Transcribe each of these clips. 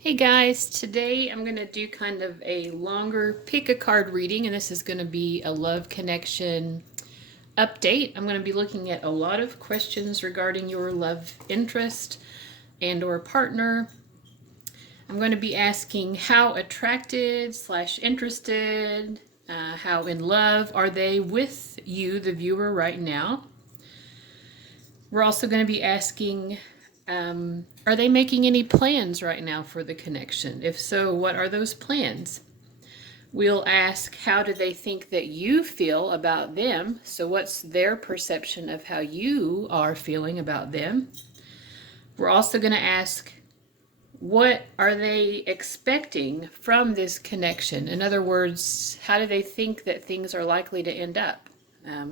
Hey guys, today I'm going to do kind of a longer pick a card reading, and this is going to be a love connection update. I'm going to be looking at a lot of questions regarding your love interest and or partner. I'm going to be asking how attracted / interested, how in love are they with you, the viewer, right now. We're also going to be asking, are they making any plans right now for the connection? If so, what are those plans? We'll ask, how do they think that you feel about them? So what's their perception of how you are feeling about them? We're also going to ask, what are they expecting from this connection? In other words, how do they think that things are likely to end up?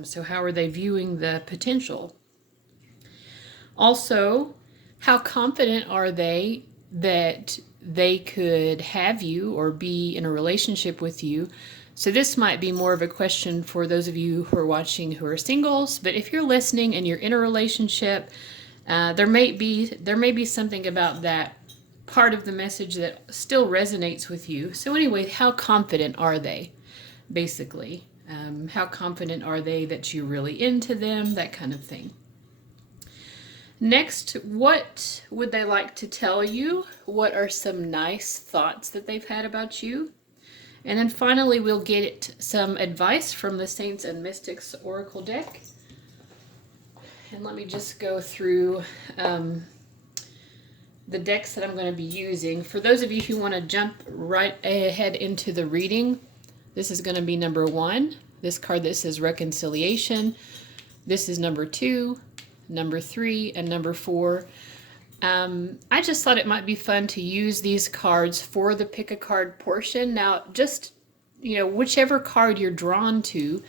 So how are they viewing the potential? Also, how confident are they that they could have you or be in a relationship with you? So this might be more of a question for those of you who are watching who are singles, but if you're listening and you're in a relationship, there may be something about that part of the message that still resonates with you. So anyway, how confident are they, basically? How confident are they that you're really into them, that kind of thing. Next, what would they like to tell you? What are some nice thoughts that they've had about you? And then finally, we'll get some advice from the Saints and Mystics Oracle deck. And let me just go through the decks that I'm going to be using. For those of you who want to jump right ahead into the reading, this is going to be number 1. This card that says Reconciliation. This is number 2. Number 3, and number 4. I just thought it might be fun to use these cards for the pick a card portion. Now, just, whichever card you're drawn to,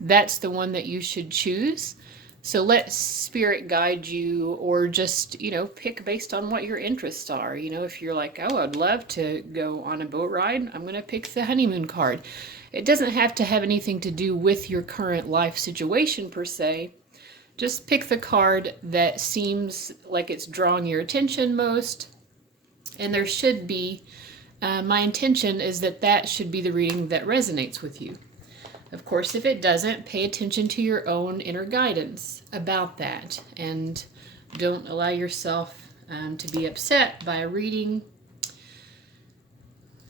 that's the one that you should choose. So let Spirit guide you, or just, pick based on what your interests are. If you're like, oh, I'd love to go on a boat ride, I'm going to pick the Honeymoon card. It doesn't have to have anything to do with your current life situation per se. Just pick the card that seems like it's drawing your attention most. And there should be, my intention is that should be the reading that resonates with you. Of course, if it doesn't, pay attention to your own inner guidance about that. And don't allow yourself to be upset by a reading.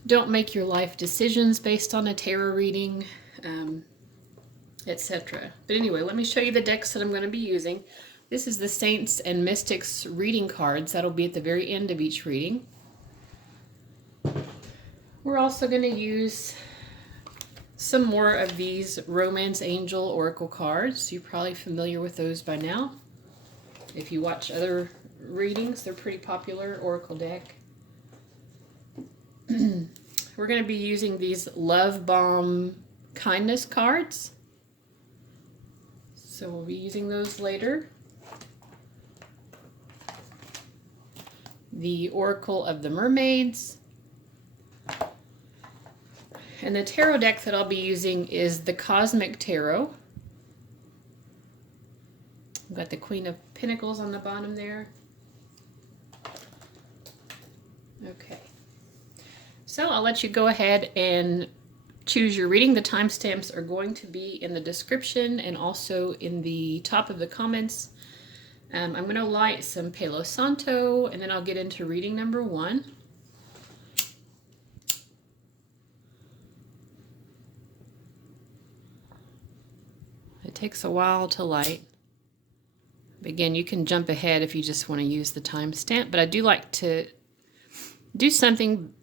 Don't make your life decisions based on a tarot reading. Etc. But anyway, let me show you the decks that I'm going to be using. This is the Saints and Mystics reading cards. That'll be at the very end of each reading. We're also going to use some more of these Romance Angel Oracle cards. You're probably familiar with those by now. If you watch other readings, they're pretty popular Oracle deck. We're going to be using these Love Bomb Kindness cards. So we'll be using those later. The Oracle of the Mermaids. And the tarot deck that I'll be using is the Cosmic Tarot. I've got the Queen of Pentacles on the bottom there. Okay. So I'll let you go ahead and choose your reading. The timestamps are going to be in the description and also in the top of the comments. I'm going to light some Palo Santo, and then I'll get into reading number 1. It takes a while to light. Again, you can jump ahead if you just want to use the timestamp, but I do like to do something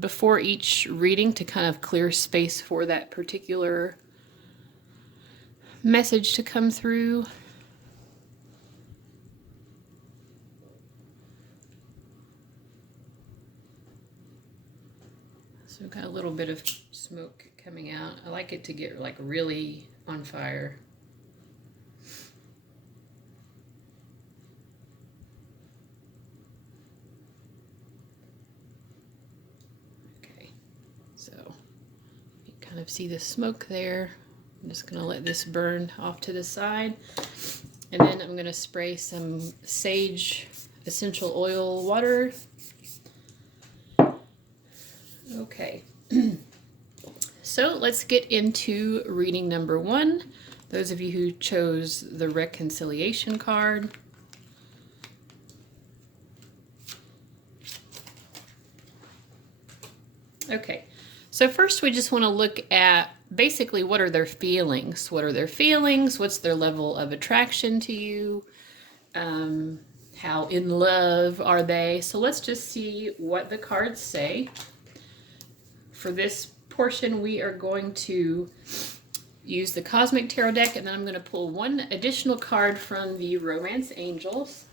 before each reading to kind of clear space for that particular message to come through. So we've got a little bit of smoke coming out. I like it to get like really on fire. Kind of see the smoke there. I'm just going to let this burn off to the side. And then I'm going to spray some sage essential oil water Okay. So let's get into reading number 1. Those of you who chose the reconciliation card. Okay, so first we just want to look at basically what are their feelings. What are their feelings? What's their level of attraction to you? How in love are they? So let's just see what the cards say. For this portion, we are going to use the Cosmic Tarot deck, and then I'm going to pull one additional card from the Romance Angels.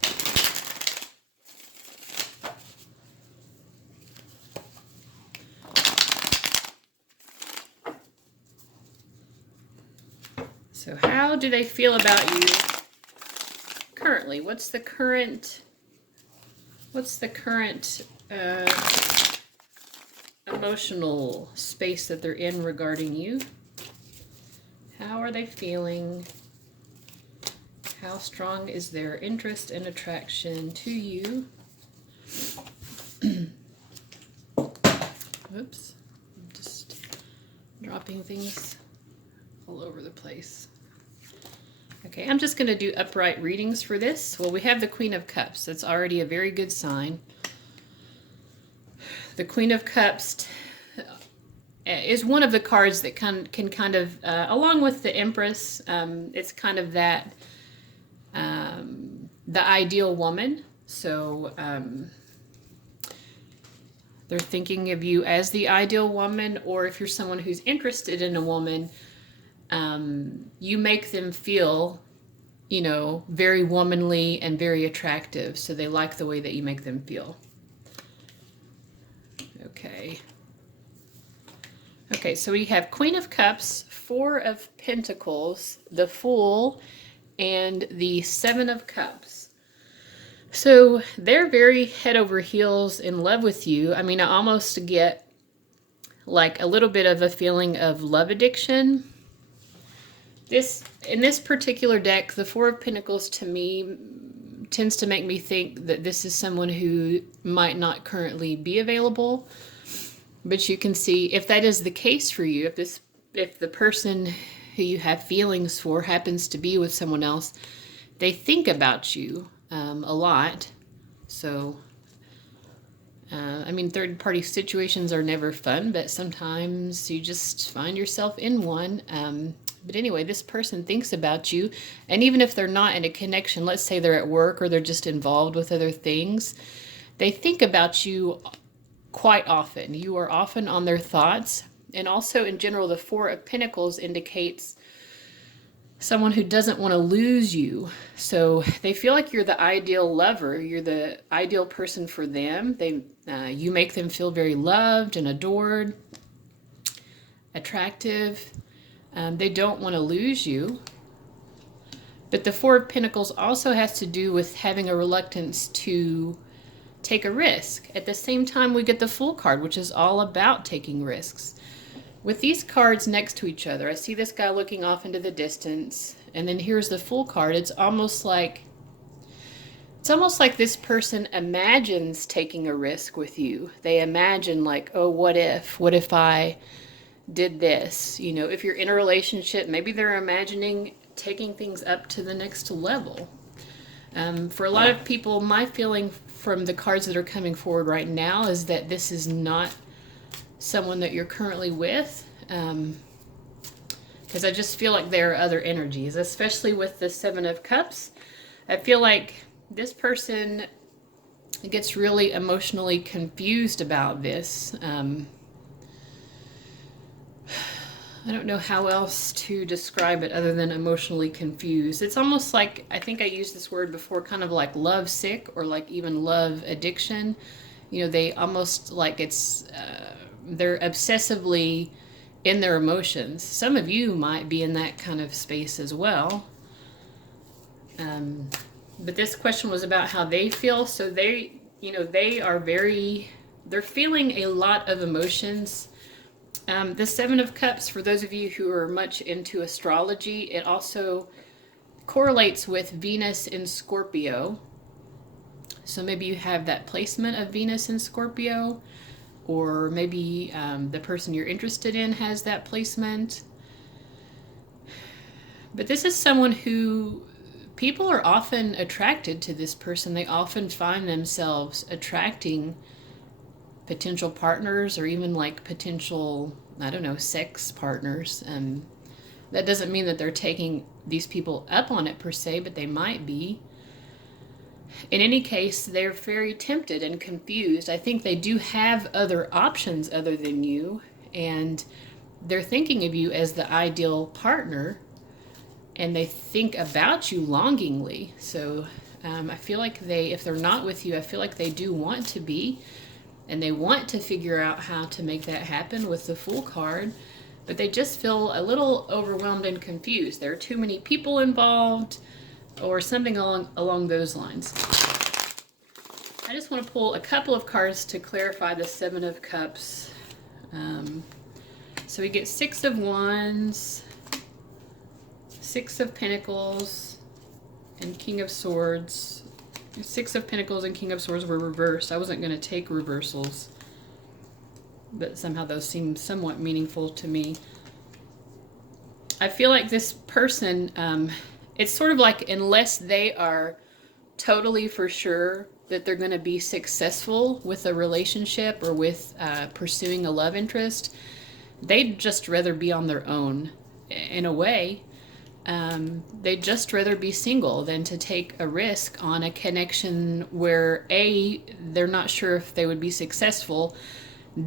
So how do they feel about you currently? What's the current emotional space that they're in regarding you? How are they feeling? How strong is their interest and attraction to you? Oops, I'm just dropping things all over the place. Okay, I'm just going to do upright readings for this. Well, we have the Queen of Cups. That's already a very good sign. The Queen of Cups is one of the cards that can kind of, along with the Empress, it's kind of that, the ideal woman. So they're thinking of you as the ideal woman, or if you're someone who's interested in a woman, you make them feel, you know, very womanly and very attractive. So they like the way that you make them feel. Okay. Okay, so we have Queen of Cups, Four of Pentacles, the Fool, and the Seven of Cups. So they're very head over heels in love with you. I mean, I almost get like a little bit of a feeling of love addiction. In this particular deck, the Four of Pentacles to me tends to make me think that this is someone who might not currently be available. But you can see if that is the case for you, if the person who you have feelings for happens to be with someone else, they think about you a lot. So, I mean, third-party situations are never fun, but sometimes you just find yourself in one. But anyway, this person thinks about you, and even if they're not in a connection, let's say they're at work or they're just involved with other things, they think about you quite often. You are often on their thoughts. And also in general, the Four of Pentacles indicates someone who doesn't want to lose you. So they feel like you're the ideal lover. You're the ideal person for them. You make them feel very loved and adored, attractive. They don't want to lose you. But the Four of Pentacles also has to do with having a reluctance to take a risk. At the same time, we get the Fool card, which is all about taking risks. With these cards next to each other, I see this guy looking off into the distance, and then here's the Fool card. It's almost like this person imagines taking a risk with you. They imagine like, oh, what if I did this? You know, if you're in a relationship, maybe they're imagining taking things up to the next level. For a lot of people, my feeling from the cards that are coming forward right now is that this is not someone that you're currently with, because I just feel like there are other energies, especially with the Seven of Cups. I feel like this person gets really emotionally confused about this. I don't know how else to describe it other than emotionally confused. It's almost like, I think I used this word before, kind of like love sick or like even love addiction. You know, they almost like they're obsessively in their emotions. Some of you might be in that kind of space as well. But this question was about how they feel. So they're feeling a lot of emotions. The Seven of Cups, for those of you who are much into astrology, it also correlates with Venus in Scorpio. So maybe you have that placement of Venus in Scorpio. or maybe the person you're interested in has that placement. But this is someone who people are often attracted to this person. They often find themselves attracting potential partners or even like potential, I don't know, sex partners. That doesn't mean that they're taking these people up on it per se, but they might be. In any case, they're very tempted and confused. I think they do have other options other than you, and they're thinking of you as the ideal partner, and they think about you longingly. So I feel like if they're not with you, I feel like they do want to be, and they want to figure out how to make that happen with the Fool card, but they just feel a little overwhelmed and confused. There are too many people involved, or something along those lines. I just want to pull a couple of cards to clarify the Seven of Cups. So we get Six of Wands, Six of Pentacles, and King of Swords. Six of Pentacles and King of Swords were reversed. I wasn't going to take reversals, but somehow those seem somewhat meaningful to me. I feel like this person, it's sort of like, unless they are totally for sure that they're going to be successful with a relationship or with pursuing a love interest, they'd just rather be on their own. In a way, they'd just rather be single than to take a risk on a connection where A, they're not sure if they would be successful,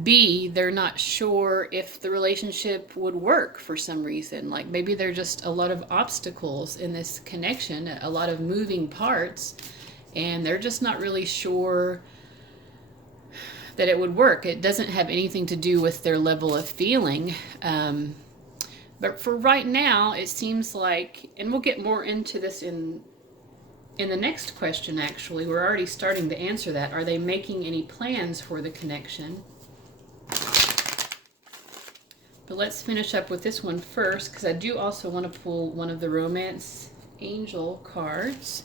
B, they're not sure if the relationship would work for some reason. Like maybe there are just a lot of obstacles in this connection, a lot of moving parts, and they're just not really sure that it would work. It doesn't have anything to do with their level of feeling. But for right now, it seems like, and we'll get more into this in the next question actually. We're already starting to answer that. Are they making any plans for the connection? But let's finish up with this one first, because I do also want to pull one of the Romance Angel cards.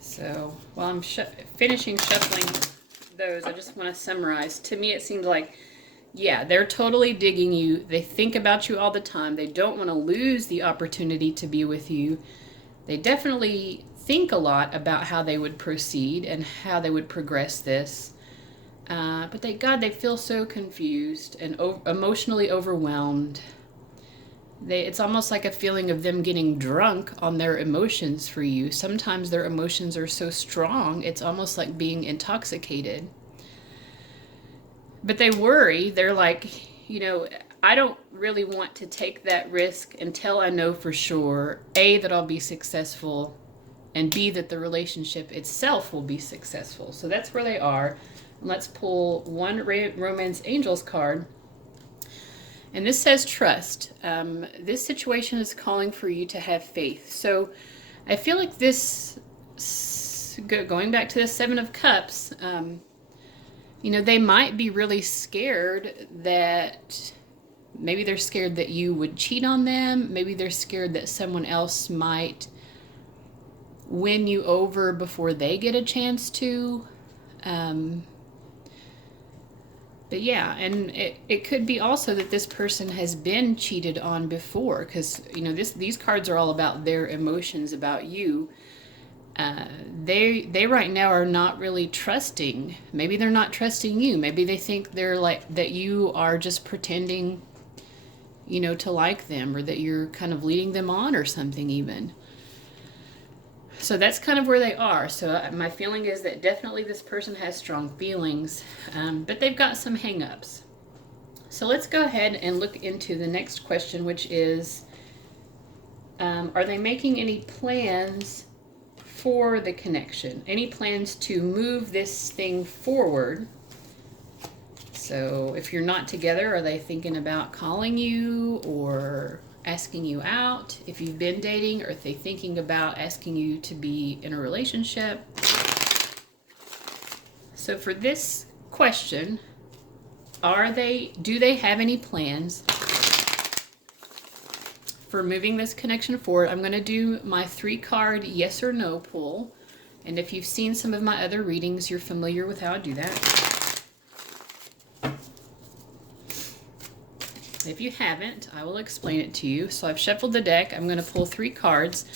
So while I'm finishing shuffling those, I just want to summarize. To me, it seems like, yeah, they're totally digging you. They think about you all the time. They don't want to lose the opportunity to be with you. They definitely think a lot about how they would proceed and how they would progress this. But they feel so confused and emotionally overwhelmed. It's almost like a feeling of them getting drunk on their emotions for you. Sometimes their emotions are so strong, it's almost like being intoxicated. But they worry. They're like, I don't really want to take that risk until I know for sure, A, that I'll be successful, and B, that the relationship itself will be successful. So that's where they are. Let's pull one Romance Angels card. And this says trust. This situation is calling for you to have faith. So I feel like this, going back to the Seven of Cups, they might be really scared that, maybe they're scared that you would cheat on them. Maybe they're scared that someone else might win you over before they get a chance to. But yeah, and it could be also that this person has been cheated on before, because these cards are all about their emotions about you. They right now are not really trusting. Maybe they're not trusting you. Maybe they think they're like that you are just pretending, to like them, or that you're kind of leading them on or something even. So that's kind of where they are. So my feeling is that definitely this person has strong feelings, but they've got some hang-ups. So let's go ahead and look into the next question, which is, are they making any plans for the connection? Any plans to move this thing forward? So if you're not together, are they thinking about calling you or asking you out? If you've been dating, or are they thinking about asking you to be in a relationship? So for this question, do they have any plans for moving this connection forward, I'm going to do my 3-card yes or no pull. And if you've seen some of my other readings, you're familiar with how I do that. If you haven't, I will explain it to you. So I've shuffled the deck. I'm going to pull 3 cards.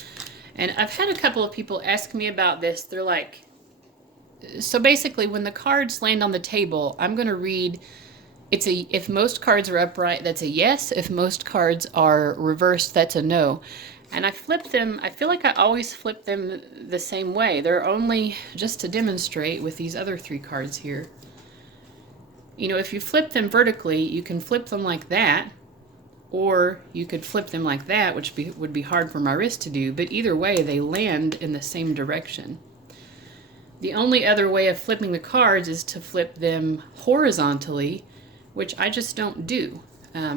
And I've had a couple of people ask me about this. They're like, so basically when the cards land on the table, I'm going to read, if most cards are upright, that's a yes. If most cards are reversed, that's a no. And I flip them, I feel like I always flip them the same way. They're only, just to demonstrate with these other 3 cards here. You know, if you flip them vertically, you can flip them like that, or you could flip them like that, which would be hard for my wrist to do, but either way, they land in the same direction. The only other way of flipping the cards is to flip them horizontally, which I just don't do.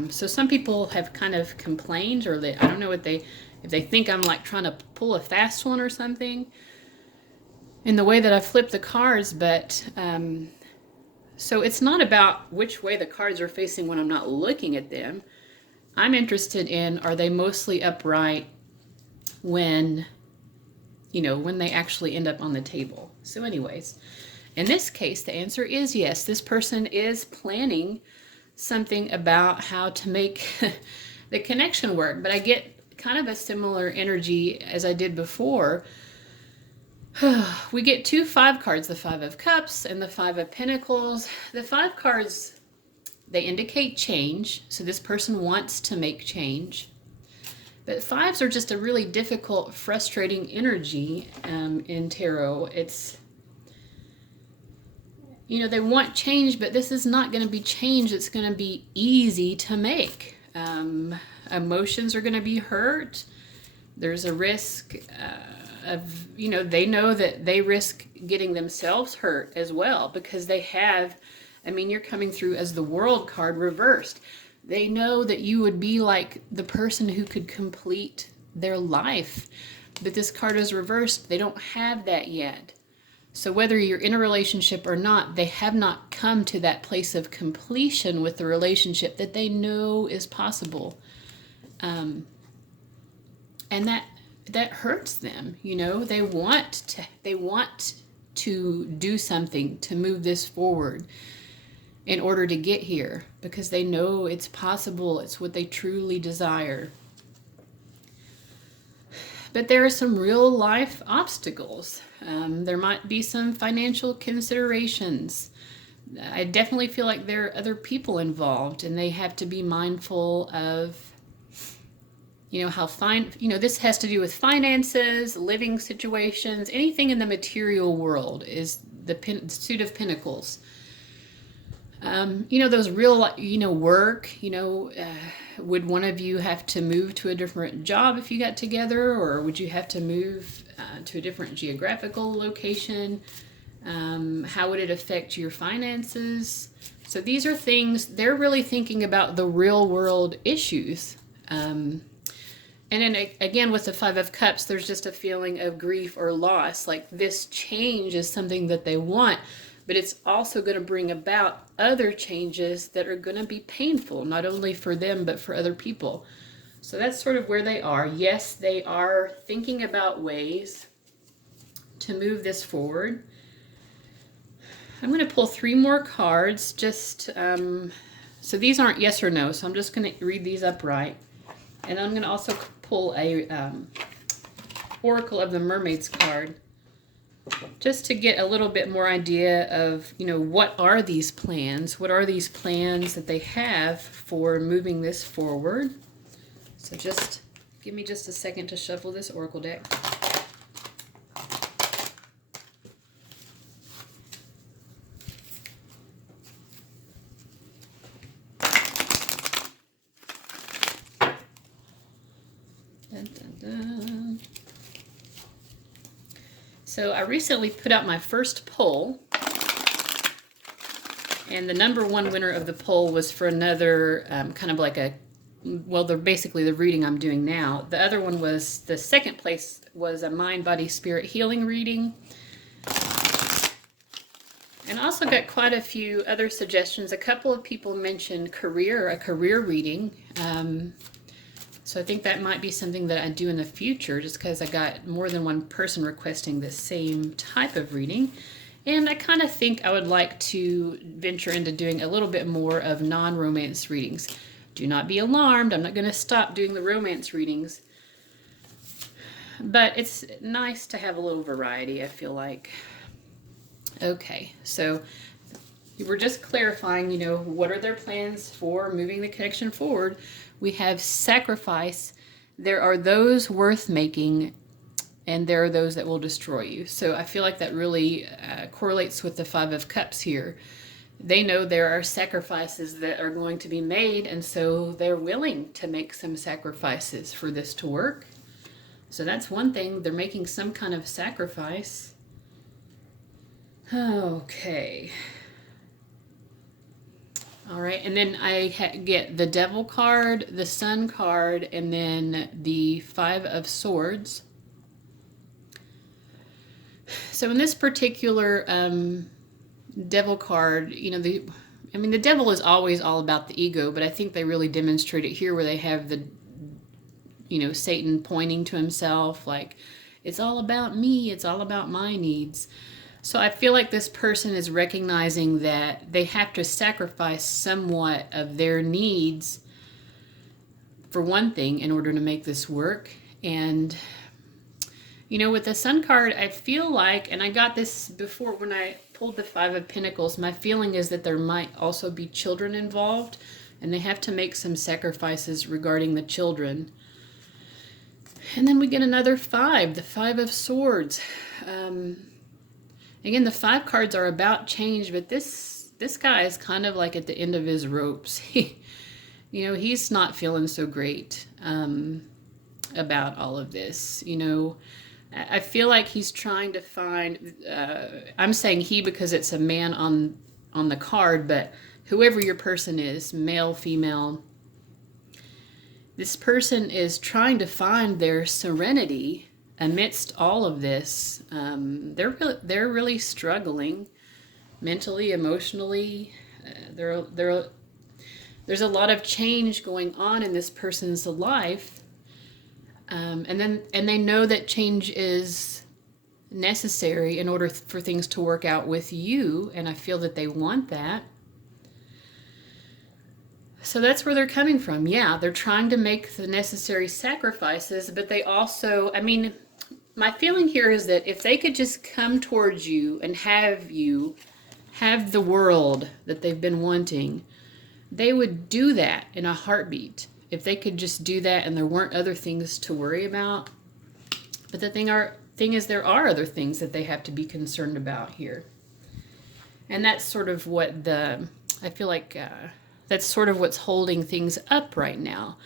So some people have kind of complained, or I don't know if they think I'm like trying to pull a fast one or something in the way that I flip the cards, but so it's not about which way the cards are facing when I'm not looking at them. I'm interested in, are they mostly upright when, you know, when they actually end up on the table. So anyways, in this case, the answer is yes. This person is planning something about how to make the connection work, but I get kind of a similar energy as I did before. We get 2 5 cards, the 5 of Cups and the 5 of Pentacles. The 5 cards, they indicate change. So this person wants to make change. But 5s are just a really difficult, frustrating energy in tarot. It's, you know, they want change, but this is not going to be change. It's going to be easy to make. Emotions are going to be hurt. There's a risk of, you know, they know that they risk getting themselves hurt as well, because they have, I mean, you're coming through as the World card reversed. They know that you would be like the person who could complete their life. But this card is reversed. They don't have that yet. So whether you're in a relationship or not, they have not come to that place of completion with the relationship that they know is possible. And that hurts them, you know. They want to do something to move this forward in order to get here, because they know it's possible. It's what they truly desire. But there are some real life obstacles. There might be some financial considerations. I definitely feel like there are other people involved, and they have to be mindful of, you know, how this has to do with finances, living situations, anything in the material world is the Suit of Pentacles. You know, those real, you know, work, you know, would one of you have to move to a different job if you got together, or would you have to move to a different geographical location? How would it affect your finances? So these are things, they're really thinking about the real world issues. And then again, with the 5 of Cups, there's just a feeling of grief or loss. Like this change is something that they want, but it's also going to bring about other changes that are going to be painful, not only for them, but for other people. So that's sort of where they are. Yes, they are thinking about ways to move this forward. I'm going to pull 3 more cards, just, so these aren't yes or no, so I'm just going to read these upright. And I'm going to also pull a Oracle of the Mermaids card, just to get a little bit more idea of, you know, what are these plans? What are these plans that they have for moving this forward? So just give me just a second to shuffle this Oracle deck. Dun, dun, dun. So I recently put out my first poll, and the #1 winner of the poll was for another kind of like well, they're basically the reading I'm doing now. The other one was, the second place was a mind, body, spirit healing reading. And I also got quite a few other suggestions. A couple of people mentioned a career reading. So I think that might be something that I do in the future, just because I got more than one person requesting the same type of reading. And I kind of think I would like to venture into doing a little bit more of non-romance readings. Do not be alarmed, I'm not going to stop doing the romance readings. But it's nice to have a little variety, I feel like. Okay, so we're just clarifying, you know, what are their plans for moving the connection forward. We have sacrifice. There are those worth making, and there are those that will destroy you. So I feel like that really correlates with the Five of Cups here. They know there are sacrifices that are going to be made, and so they're willing to make some sacrifices for this to work. So that's one thing. They're making some kind of sacrifice. Okay. All right, and then I get the Devil card, the Sun card, and then the Five of Swords. So in this particular Devil card, you know, the Devil is always all about the ego, but I think they really demonstrate it here where they have the, you know, Satan pointing to himself, like, it's all about me, it's all about my needs. So I feel like this person is recognizing that they have to sacrifice somewhat of their needs, for one thing, in order to make this work. And, you know, with the Sun card, I feel like, and I got this before when I pulled the Five of Pentacles, my feeling is that there might also be children involved, and they have to make some sacrifices regarding the children. And then we get another five, the Five of Swords. Again, the five cards are about change, but this guy is kind of like at the end of his ropes. You know, he's not feeling so great about all of this. You know, I feel like he's trying to find, I'm saying he because it's a man on the card, but whoever your person is, male, female, this person is trying to find their serenity amidst all of this. They're really struggling mentally, emotionally. There's a lot of change going on in this person's life, and they know that change is necessary in order for things to work out with you, and I feel that they want that. So that's where they're coming from. Yeah, they're trying to make the necessary sacrifices, but they also, I mean, my feeling here is that if they could just come towards you and have the world that they've been wanting, they would do that in a heartbeat. If they could just do that and there weren't other things to worry about. But the thing is, there are other things that they have to be concerned about here. And that's sort of what I feel like that's sort of what's holding things up right now.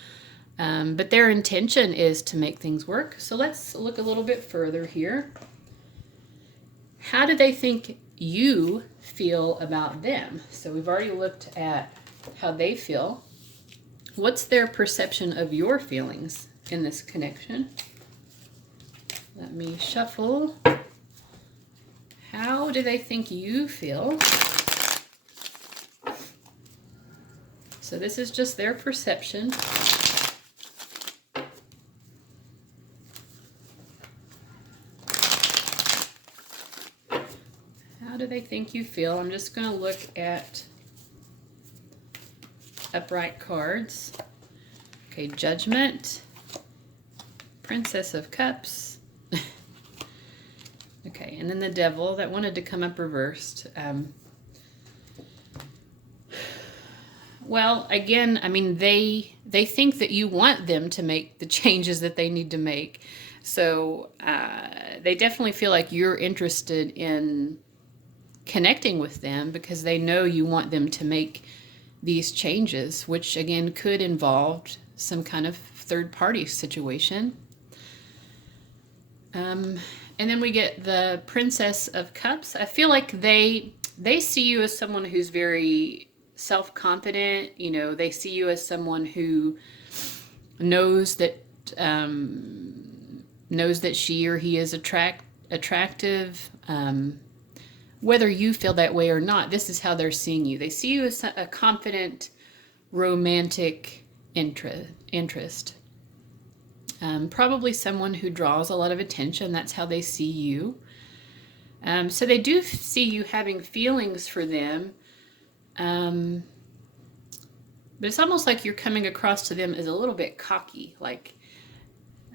But their intention is to make things work. So let's look a little bit further here. How do they think you feel about them? So we've already looked at how they feel. What's their perception of your feelings in this connection? Let me shuffle. How do they think you feel? So this is just their perception. How do they think you feel? I'm just going to look at upright cards. Okay, Judgment, Princess of Cups. Okay, and then the Devil that wanted to come up reversed. Well, again, I mean, they think that you want them to make the changes that they need to make. So they definitely feel like you're interested in connecting with them because they know you want them to make these changes, which again could involve some kind of third-party situation. And then we get the Princess of Cups. I feel like they see you as someone who's very self-confident. You know, they see you as someone who knows that she or he is attractive. Whether you feel that way or not, this is how they're seeing you. They see you as a confident, romantic interest. Probably someone who draws a lot of attention. That's how they see you. So they do see you having feelings for them. But it's almost like you're coming across to them as a little bit cocky. Like,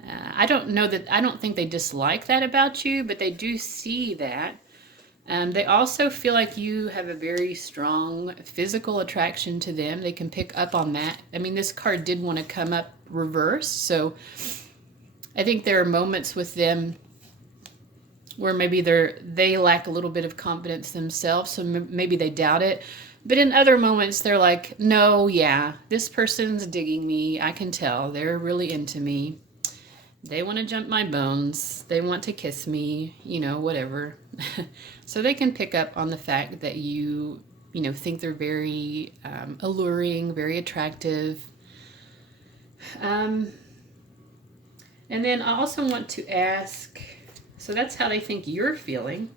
I don't think they dislike that about you, but they do see that. They also feel like you have a very strong physical attraction to them. They can pick up on that. I mean, this card did want to come up reversed, so I think there are moments with them where maybe they lack a little bit of confidence themselves, so maybe they doubt it. But in other moments, they're like, no, yeah, this person's digging me. I can tell. They're really into me. They want to jump my bones. They want to kiss me, whatever. So they can pick up on the fact that you think they're very alluring, very attractive. And then I also want to ask, so that's how they think you're feeling.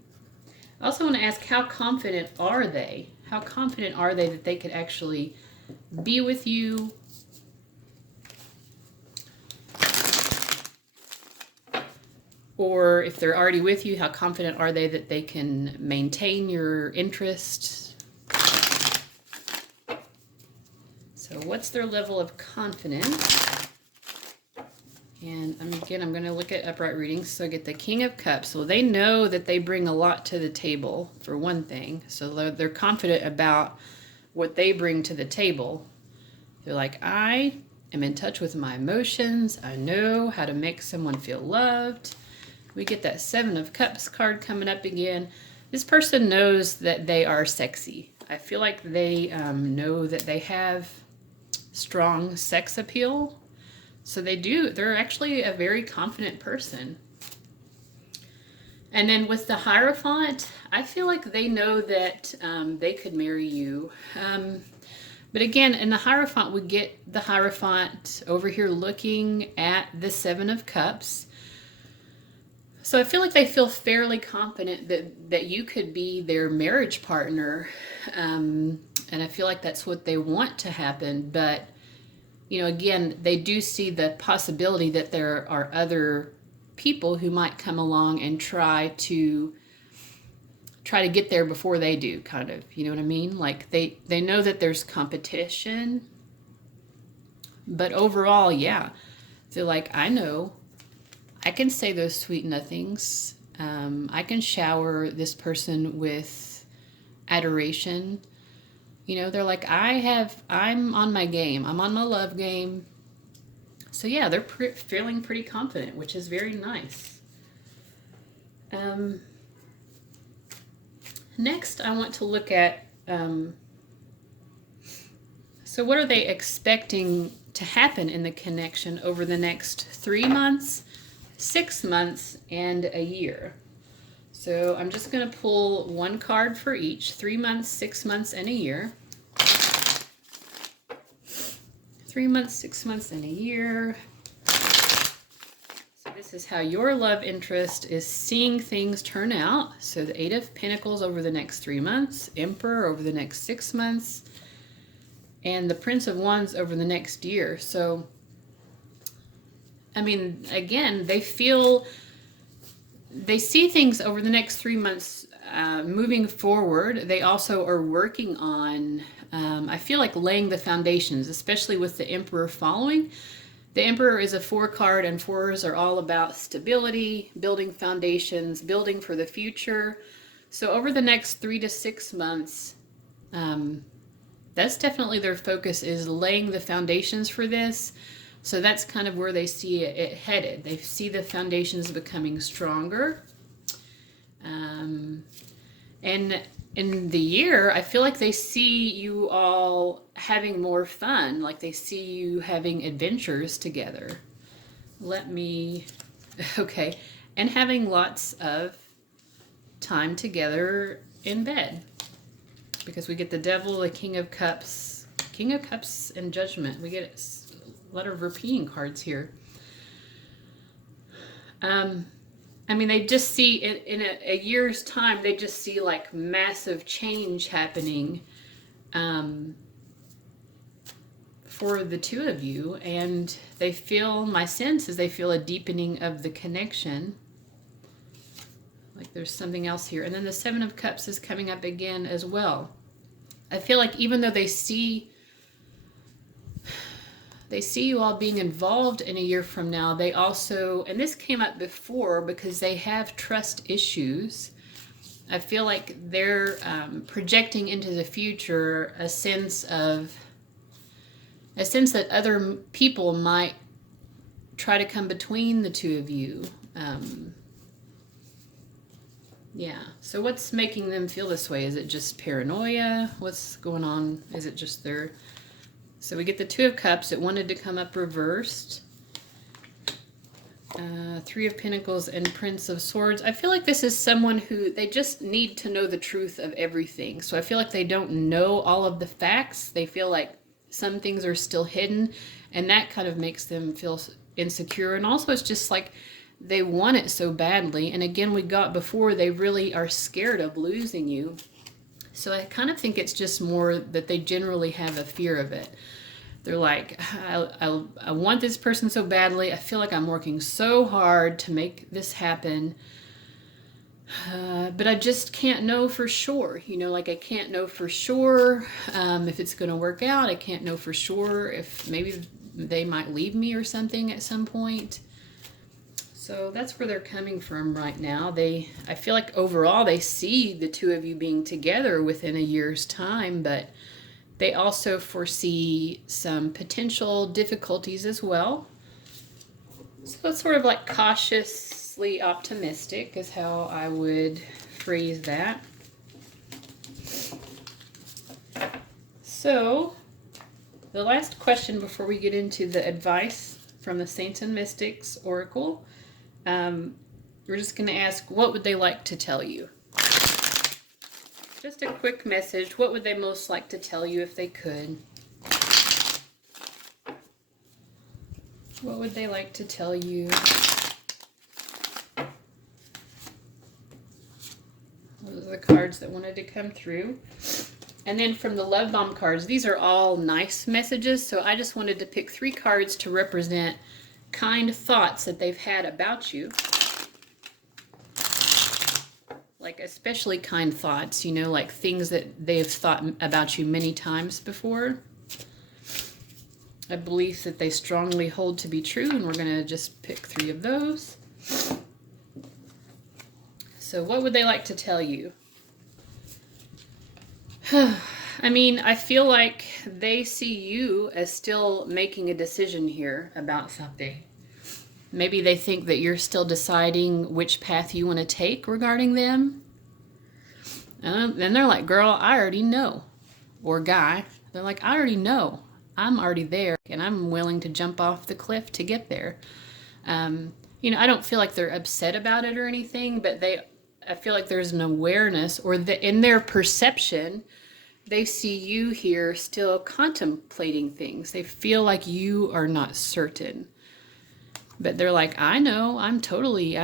I also want to ask, how confident are they? How confident are they that they could actually be with you? Or if they're already with you, how confident are they that they can maintain your interest? So what's their level of confidence? And again, I'm going to look at upright readings. So I get the King of Cups. So they know that they bring a lot to the table, for one thing. So they're confident about what they bring to the table. They're like, I am in touch with my emotions. I know how to make someone feel loved. We get that Seven of Cups card coming up again. This person knows that they are sexy. I feel like they know that they have strong sex appeal. So they're actually a very confident person. And then with the Hierophant, I feel like they know that they could marry you. But again, in the Hierophant, we get the Hierophant over here looking at the Seven of Cups. So I feel like they feel fairly confident that you could be their marriage partner. And I feel like that's what they want to happen. But, again, they do see the possibility that there are other people who might come along and try to get there before they do, kind of. You know what I mean? Like they know that there's competition. But overall, yeah. They're like, I know. I can say those sweet nothings. I can shower this person with adoration. They're like, I'm on my game. I'm on my love game. So yeah, they're feeling pretty confident, which is very nice. Next, I want to look at, so what are they expecting to happen in the connection over the next 3 months, 6 months, and a year? So I'm just going to pull one card for each, 3 months, 6 months, and a year. 3 months, 6 months, and a year. So this is how your love interest is seeing things turn out. So the Eight of Pentacles over the next 3 months, Emperor over the next 6 months, and the Prince of Wands over the next year. So, I mean, again, they see things over the next 3 months moving forward. They also are working on, I feel like, laying the foundations, especially with the Emperor following. The Emperor is a 4 card, and 4s are all about stability, building foundations, building for the future. So over the next 3 to 6 months, that's definitely their focus, is laying the foundations for this. So that's kind of where they see it headed. They see the foundations becoming stronger. And in the year, I feel like they see you all having more fun. Like they see you having adventures together. Okay. And having lots of time together in bed. Because we get the Devil, the King of Cups, and Judgment. We get a lot of repeating cards here. I mean, they just see in a year's time, they just see like for the two of you, and they feel, my sense is they feel a deepening of the connection. Like there's something else here. And then the Seven of Cups is coming up again as well. I feel like even though they see you all being involved in a year from now, they also, and this came up before because they have trust issues. I feel like they're projecting into the future a sense that other people might try to come between the two of you. Yeah, so what's making them feel this way? Is it just paranoia? What's going on? Is it just their... So we get the Two of Cups. It wanted to come up reversed. Three of Pentacles and Prince of Swords. I feel like this is someone who, they just need to know the truth of everything. So I feel like they don't know all of the facts. They feel like some things are still hidden, and that kind of makes them feel insecure. And also it's just like they want it so badly. And again, we got before, they really are scared of losing you. So I kind of think it's just more that they generally have a fear of it. They're like, I want this person so badly. I feel like I'm working so hard to make this happen. But I just can't know for sure. You know, like I can't know for sure if it's going to work out. I can't know for sure if maybe they might leave me or something at some point. So that's where they're coming from right now. I feel like overall they see the two of you being together within a year's time, but they also foresee some potential difficulties as well. So it's sort of like cautiously optimistic is how I would phrase that. So the last question before we get into the advice from the Saints and Mystics Oracle, we're just going to ask, what would they like to tell you? Just a quick message. What would they most like to tell you if they could? What would they like to tell you? Those are the cards that wanted to come through. And then from the Love Bomb cards, these are all nice messages. So I just wanted to pick 3 cards to represent kind thoughts that they've had about you. Like especially kind thoughts, you know, like things that they've thought about you many times before. A belief that they strongly hold to be true, and we're going to just pick 3 of those. So what would they like to tell you? I mean, I feel like they see you as still making a decision here about something. Maybe they think that you're still deciding which path you want to take regarding them. And they're like, girl, I already know. Or guy, they're like, I already know. I'm already there, and I'm willing to jump off the cliff to get there. You know, I don't feel like they're upset about it or anything, but I feel like there's an awareness, or in their perception, they see you here still contemplating things. They feel like you are not certain. But they're like, I know, I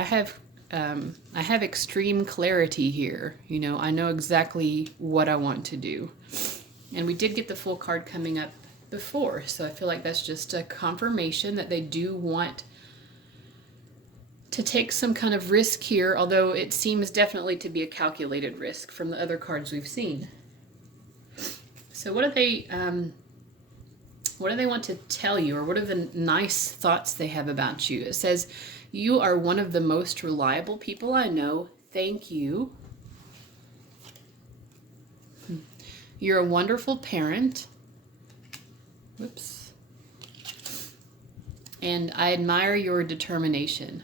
have extreme clarity here. You know, I know exactly what I want to do. And we did get the full card coming up before. So I feel like that's just a confirmation that they do want to take some kind of risk here, although it seems definitely to be a calculated risk from the other cards we've seen. So what do they want to tell you, or what are the nice thoughts they have about you? It says, you are one of the most reliable people I know. Thank you. You're a wonderful parent. Whoops. And I admire your determination.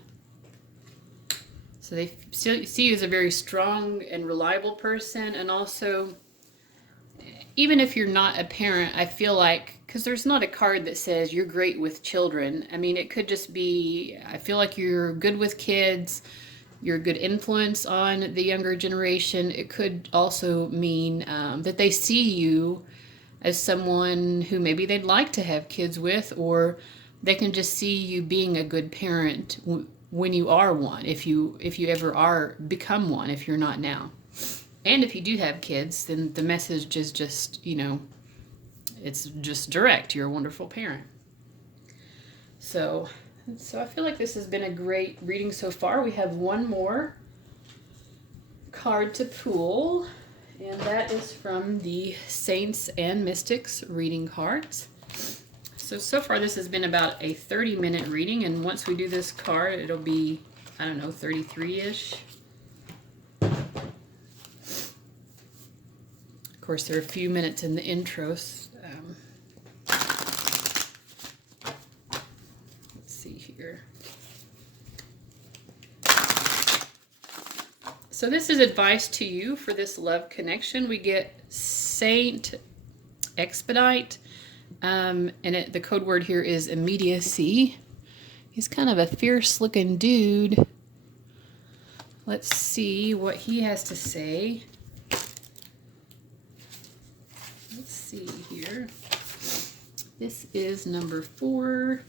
So they see you as a very strong and reliable person, and also, even if you're not a parent, I feel like, because there's not a card that says you're great with children. I mean, it could just be, I feel like you're good with kids, you're a good influence on the younger generation. It could also mean that they see you as someone who maybe they'd like to have kids with, or they can just see you being a good parent when you are one, if you ever become one, if you're not now. And if you do have kids, then the message is just, you know, It's just direct. You're a wonderful parent. So I feel like this has been a great reading so far. We have one more card to pull, and that is from the Saints and Mystics reading cards. So far this has been about a 30-minute reading, and once we do this card, it'll be, I don't know, 33-ish. Of course, there are a few minutes in the intros. Let's see here. So this is advice to you for this love connection. We get Saint Expedite, and the code word here is immediacy. He's kind of a fierce-looking dude. Let's see what he has to say. Let's see here. This is number 4.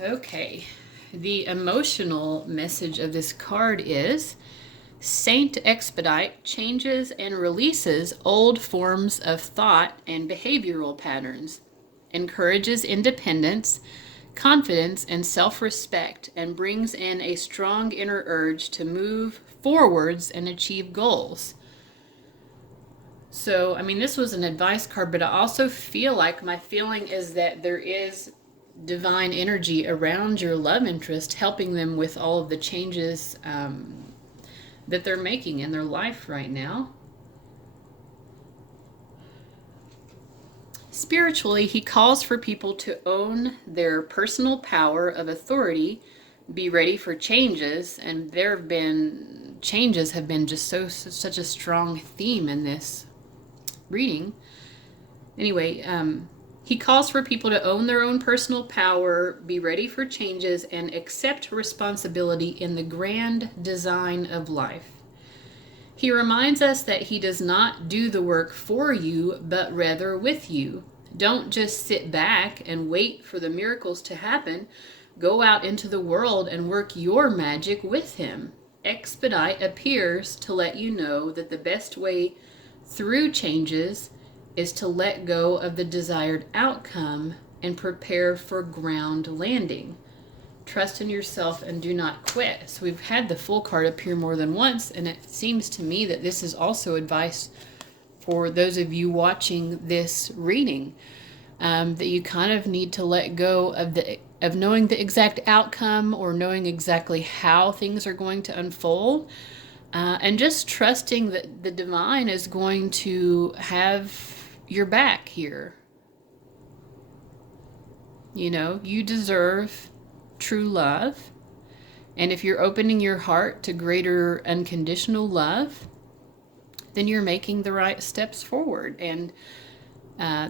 Okay. The emotional message of this card is Saint Expedite changes and releases old forms of thought and behavioral patterns, encourages independence, confidence, and self-respect, and brings in a strong inner urge to move forwards and achieve goals. So, I mean, this was an advice card, but I also feel like my feeling is that there is divine energy around your love interest, helping them with all of the changes that they're making in their life right now. Spiritually, he calls for people to own their personal power of authority, be ready for changes, and changes have been just such a strong theme in this reading. Anyway, he calls for people to own their own personal power, be ready for changes, and accept responsibility in the grand design of life. He reminds us that he does not do the work for you, but rather with you. Don't just sit back and wait for the miracles to happen. Go out into the world and work your magic with him. Expedite appears to let you know that the best way through changes is to let go of the desired outcome and prepare for ground landing. Trust in yourself and do not quit. So we've had the Fool card appear more than once, and it seems to me that this is also advice for those of you watching this reading, that you kind of need to let go of knowing the exact outcome or knowing exactly how things are going to unfold, and just trusting that the divine is going to have your back here. You know, you deserve true love. And if you're opening your heart to greater unconditional love, then you're making the right steps forward. And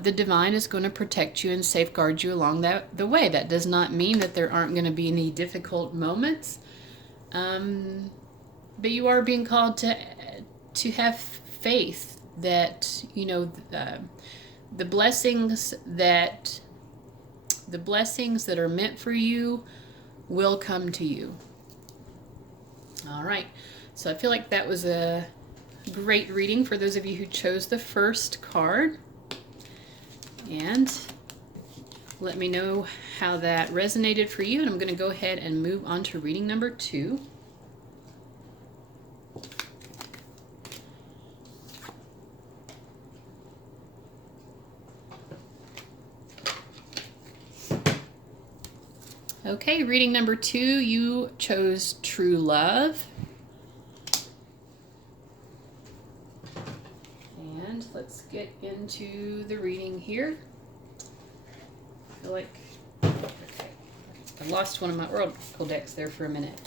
the divine is going to protect you and safeguard you along the way. That does not mean that there aren't going to be any difficult moments. But you are being called to have faith that, you know, the blessings that are meant for you will come to you. All right. So I feel like that was a great reading for those of you who chose the first card. And let me know how that resonated for you. And I'm going to go ahead and move on to reading number 2. Okay, reading number 2, you chose True Love. And let's get into the reading here. I feel like, okay, I lost one of my oracle decks there for a minute.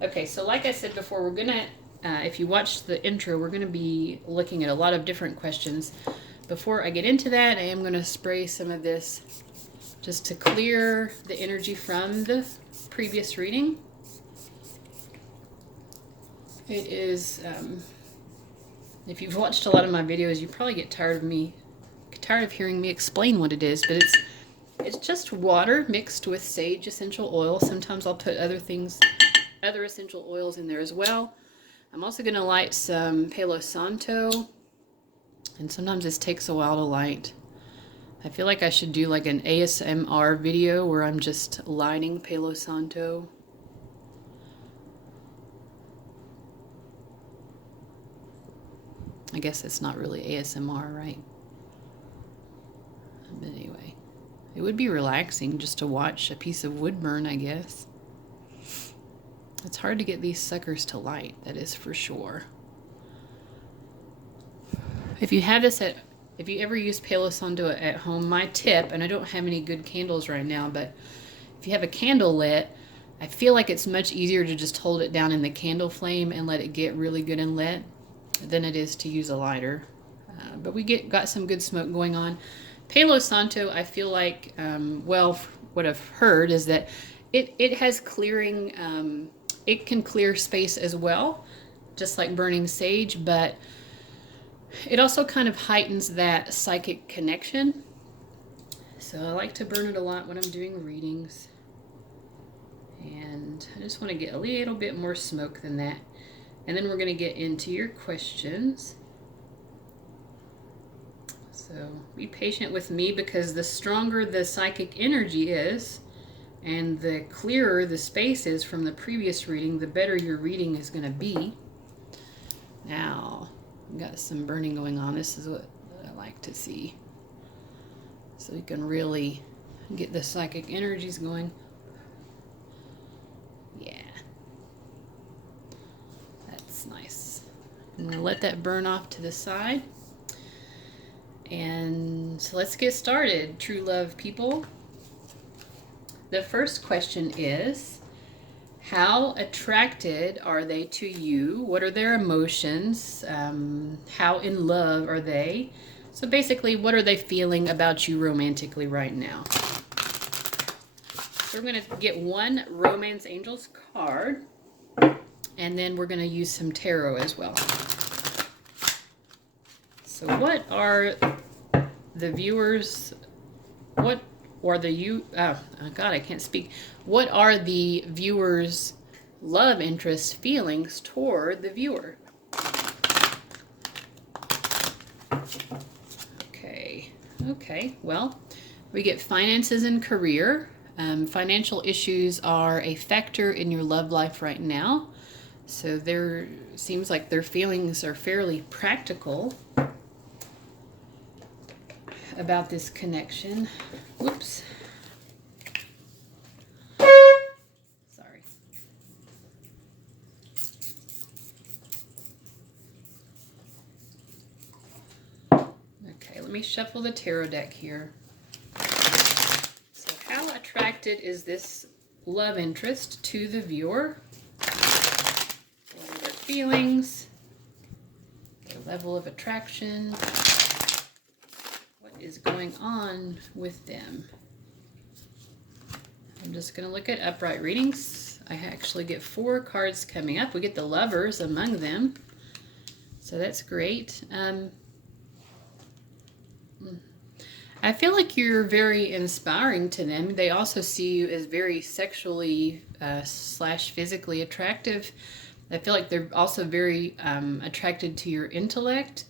Okay, so like I said before, we're gonna, if you watched the intro, we're gonna be looking at a lot of different questions. Before I get into that, I am gonna spray some of this just to clear the energy from the previous reading. It is, if you've watched a lot of my videos, you probably get tired of hearing me explain what it is, but it's just water mixed with sage essential oil. Sometimes I'll put other essential oils in there as well. I'm also going to light some Palo Santo And sometimes this takes a while to light. I feel like I should do like an ASMR video where I'm just lighting Palo Santo. I guess it's not really ASMR, right? But anyway, it would be relaxing just to watch a piece of wood burn, I guess. It's hard to get these suckers to light, that is for sure. If you have this if you ever use Palo Santo at home, my tip, and I don't have any good candles right now, but if you have a candle lit, I feel like it's much easier to just hold it down in the candle flame and let it get really good and lit than it is to use a lighter. But we got some good smoke going on. Palo Santo, I feel like, well, what I've heard is that it has clearing, it can clear space as well, just like burning sage, but it also kind of heightens that psychic connection. So I like to burn it a lot when I'm doing readings. And I just want to get a little bit more smoke than that. And then we're going to get into your questions. So be patient with me, because the stronger the psychic energy is and the clearer the space is from the previous reading, the better your reading is going to be. Now, got some burning going on. This is what I like to see. So you can really get the psychic energies going. Yeah. That's nice. I'm going to let that burn off to the side. And so let's get started, true love people. The first question is, how attracted are they to you? What are their emotions? How in love are they? So basically, what are they feeling about you romantically right now? So we're going to get one Romance Angels card, and then we're going to use some tarot as well. So what are the viewers, what are the God, I can't speak. What are the viewers' love interest feelings toward the viewer? Okay, well, we get finances and career. Financial issues are a factor in your love life right now. So there seems like their feelings are fairly practical about this connection. Whoops. Sorry. Okay, let me shuffle the tarot deck here. So how attracted is this love interest to the viewer? What are their feelings? Their level of attraction? What is going on with them? I'm just going to look at upright readings. I actually get 4 cards coming up. We get the lovers among them. So that's great. I feel like you're very inspiring to them. They also see you as very sexually / physically attractive. I feel like they're also very attracted to your intellect.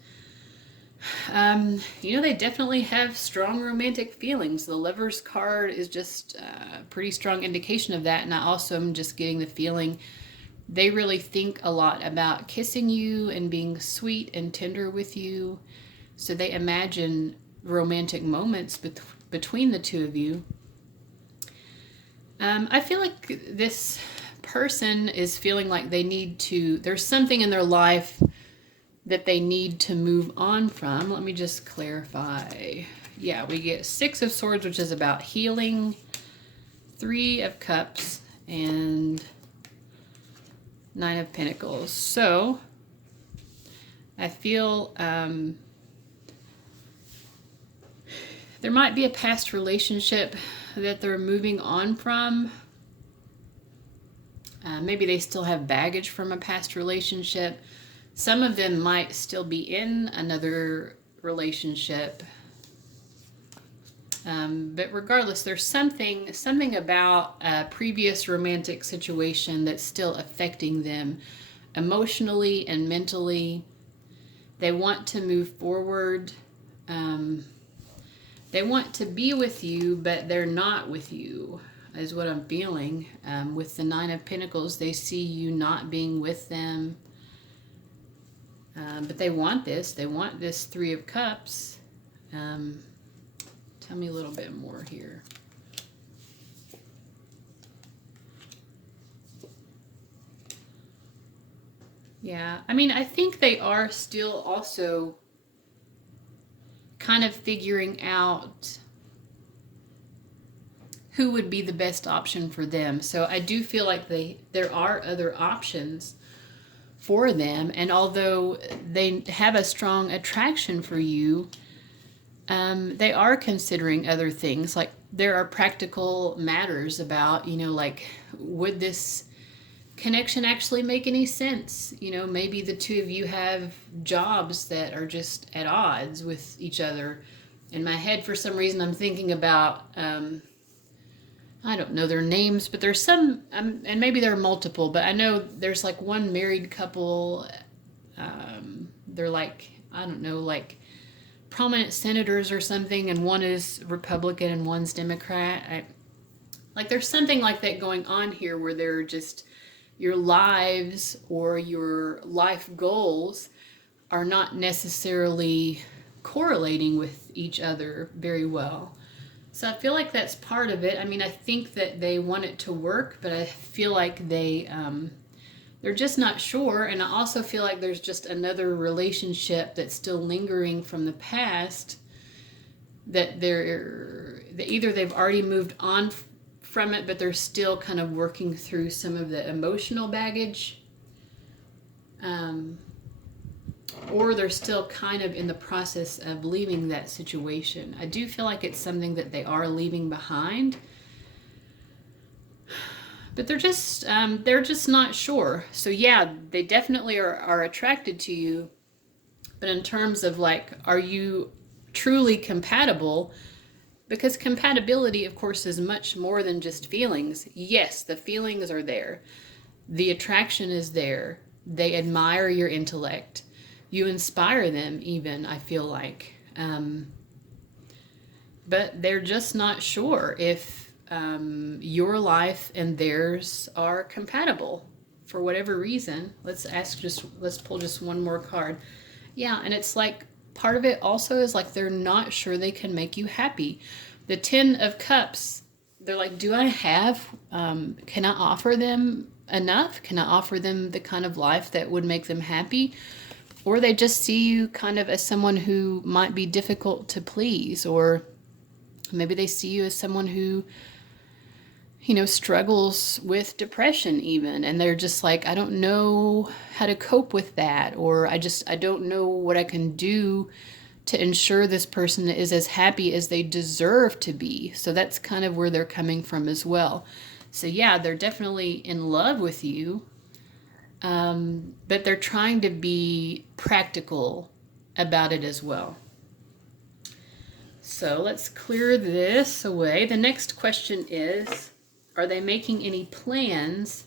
You know, they definitely have strong romantic feelings. The Lover's card is just a pretty strong indication of that. And I also am just getting the feeling they really think a lot about kissing you and being sweet and tender with you. So they imagine romantic moments between the two of you. I feel like this person is feeling like they need to, there's something in their life that they need to move on from. Let me just clarify. Yeah, we get 6 of Swords, which is about healing, 3 of Cups, and 9 of Pentacles. So I feel there might be a past relationship that they're moving on from. Maybe they still have baggage from a past relationship. Some of them might still be in another relationship. But regardless, there's something about a previous romantic situation that's still affecting them emotionally and mentally. They want to move forward. They want to be with you, but they're not with you, is what I'm feeling. With the Nine of Pentacles, they see you not being with them. But they want this. They want this Three of Cups. Tell me a little bit more here. Yeah, I mean, I think they are still also kind of figuring out who would be the best option for them. So I do feel like there are other options for them. And although they have a strong attraction for you, they are considering other things. Like there are practical matters about, you know, like, would this connection actually make any sense? You know, maybe the two of you have jobs that are just at odds with each other. In my head, for some reason, I'm thinking about, I don't know their names, but there's some, and maybe there are multiple, but I know there's like one married couple. They're like, I don't know, like prominent senators or something, and one is Republican and one's Democrat. Like there's something like that going on here where they're just, your lives or your life goals are not necessarily correlating with each other very well. So I feel like that's part of it. I mean, I think that they want it to work, but I feel like they're just not sure. And I also feel like there's just another relationship that's still lingering from the past that either they've already moved on from it, but they're still kind of working through some of the emotional baggage, or they're still kind of in the process of leaving that situation. I do feel like it's something that they are leaving behind, but they're just not sure. So yeah, they definitely are attracted to you, but in terms of like, are you truly compatible? Because compatibility, of course, is much more than just feelings. Yes, the feelings are there. The attraction is there. They admire your intellect. You inspire them even, I feel like. But they're just not sure if your life and theirs are compatible for whatever reason. Let's pull just one more card. Yeah, and it's like, part of it also is like they're not sure they can make you happy. The Ten of Cups, they're like, do I have, can I offer them enough? Can I offer them the kind of life that would make them happy? Or they just see you kind of as someone who might be difficult to please, or maybe they see you as someone who, you know, struggles with depression even, and they're just like, I don't know how to cope with that, or I don't know what I can do to ensure this person is as happy as they deserve to be. So that's kind of where they're coming from as well. So yeah, they're definitely in love with you, but they're trying to be practical about it as well. So let's clear this away. The next question is, are they making any plans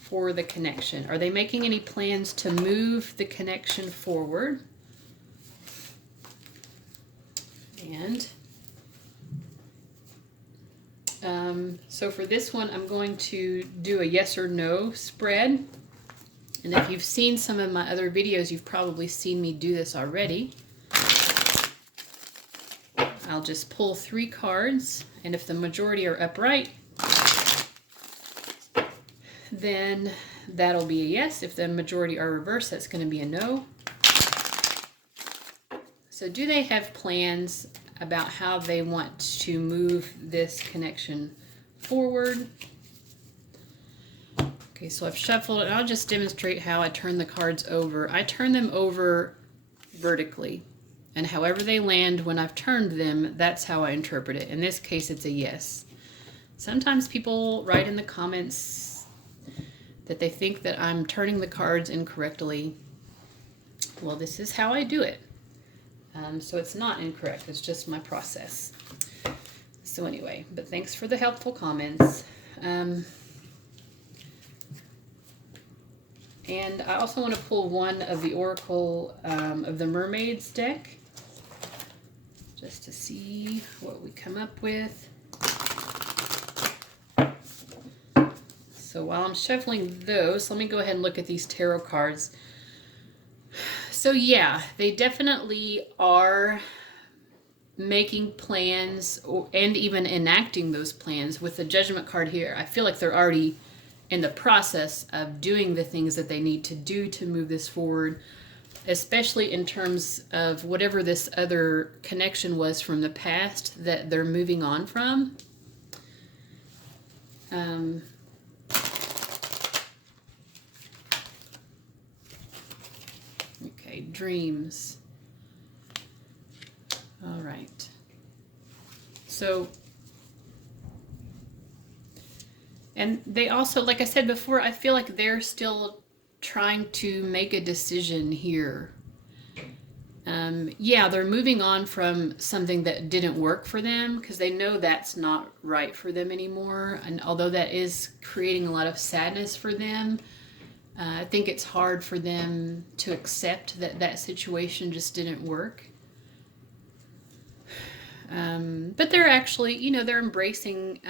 for the connection? Are they making any plans to move the connection forward? And so for this one, I'm going to do a yes or no spread. And if you've seen some of my other videos, you've probably seen me do this already. I'll just pull 3 cards, and if the majority are upright, then that'll be a yes. If the majority are reversed, that's going to be a no. So do they have plans about how they want to move this connection forward? Okay, so I've shuffled it, and I'll just demonstrate how I turn the cards over. I turn them over vertically, and however they land when I've turned them, that's how I interpret it. In this case, it's a yes. Sometimes people write in the comments that they think that I'm turning the cards incorrectly. Well, this is how I do it. So it's not incorrect, it's just my process. So anyway, but thanks for the helpful comments. And I also want to pull one of the Oracle of the Mermaids deck, just to see what we come up with. So while I'm shuffling those, let me go ahead and look at these tarot cards. So yeah, they definitely are making plans and even enacting those plans. With the Judgment card here, I feel like they're already in the process of doing the things that they need to do to move this forward, especially in terms of whatever this other connection was from the past that they're moving on from. Okay, dreams. All right. So, and they also, like I said before, I feel like they're still trying to make a decision here. Yeah, they're moving on from something that didn't work for them because they know that's not right for them anymore. And although that is creating a lot of sadness for them, I think it's hard for them to accept that that situation just didn't work. But they're actually, you know, they're embracing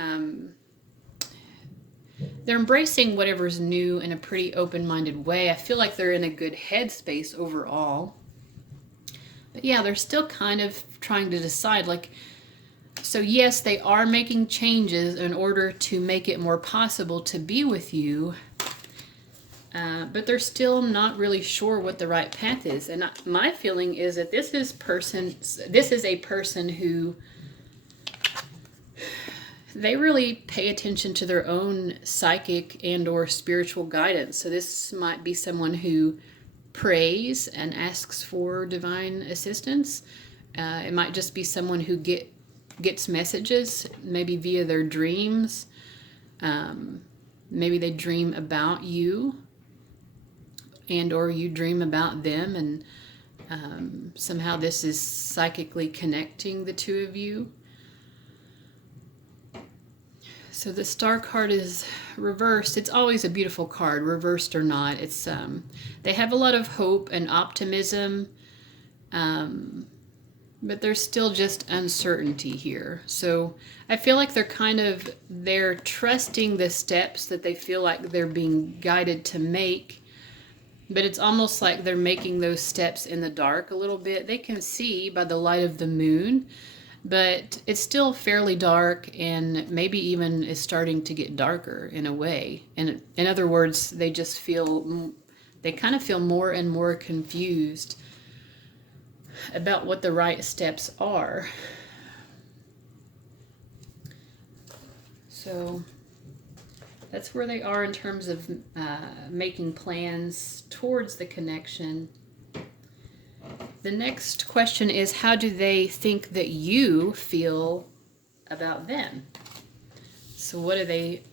whatever's new in a pretty open-minded way. I feel like they're in a good headspace overall. But yeah, they're still kind of trying to decide, like, so yes, they are making changes in order to make it more possible to be with you. But they're still not really sure what the right path is. And my feeling is that this is a person who, they really pay attention to their own psychic and or spiritual guidance. So this might be someone who prays and asks for divine assistance. It might just be someone who gets messages, maybe via their dreams. Maybe they dream about you, and or you dream about them, and somehow this is psychically connecting the two of you. So the Star card is reversed. It's always a beautiful card, reversed or not. It's they have a lot of hope and optimism, but there's still just uncertainty here. So I feel like they're trusting the steps that they feel like they're being guided to make, but it's almost like they're making those steps in the dark a little bit. They can see by the light of the moon, but it's still fairly dark, and maybe even is starting to get darker in a way. And in other words, they kind of feel more and more confused about what the right steps are. So that's where they are in terms of making plans towards the connection. The next question is, how do they think that you feel about them? So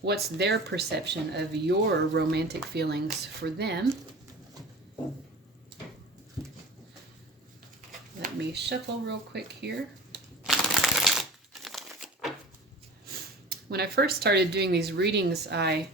what's their perception of your romantic feelings for them? Let me shuffle real quick here. When I first started doing these readings, I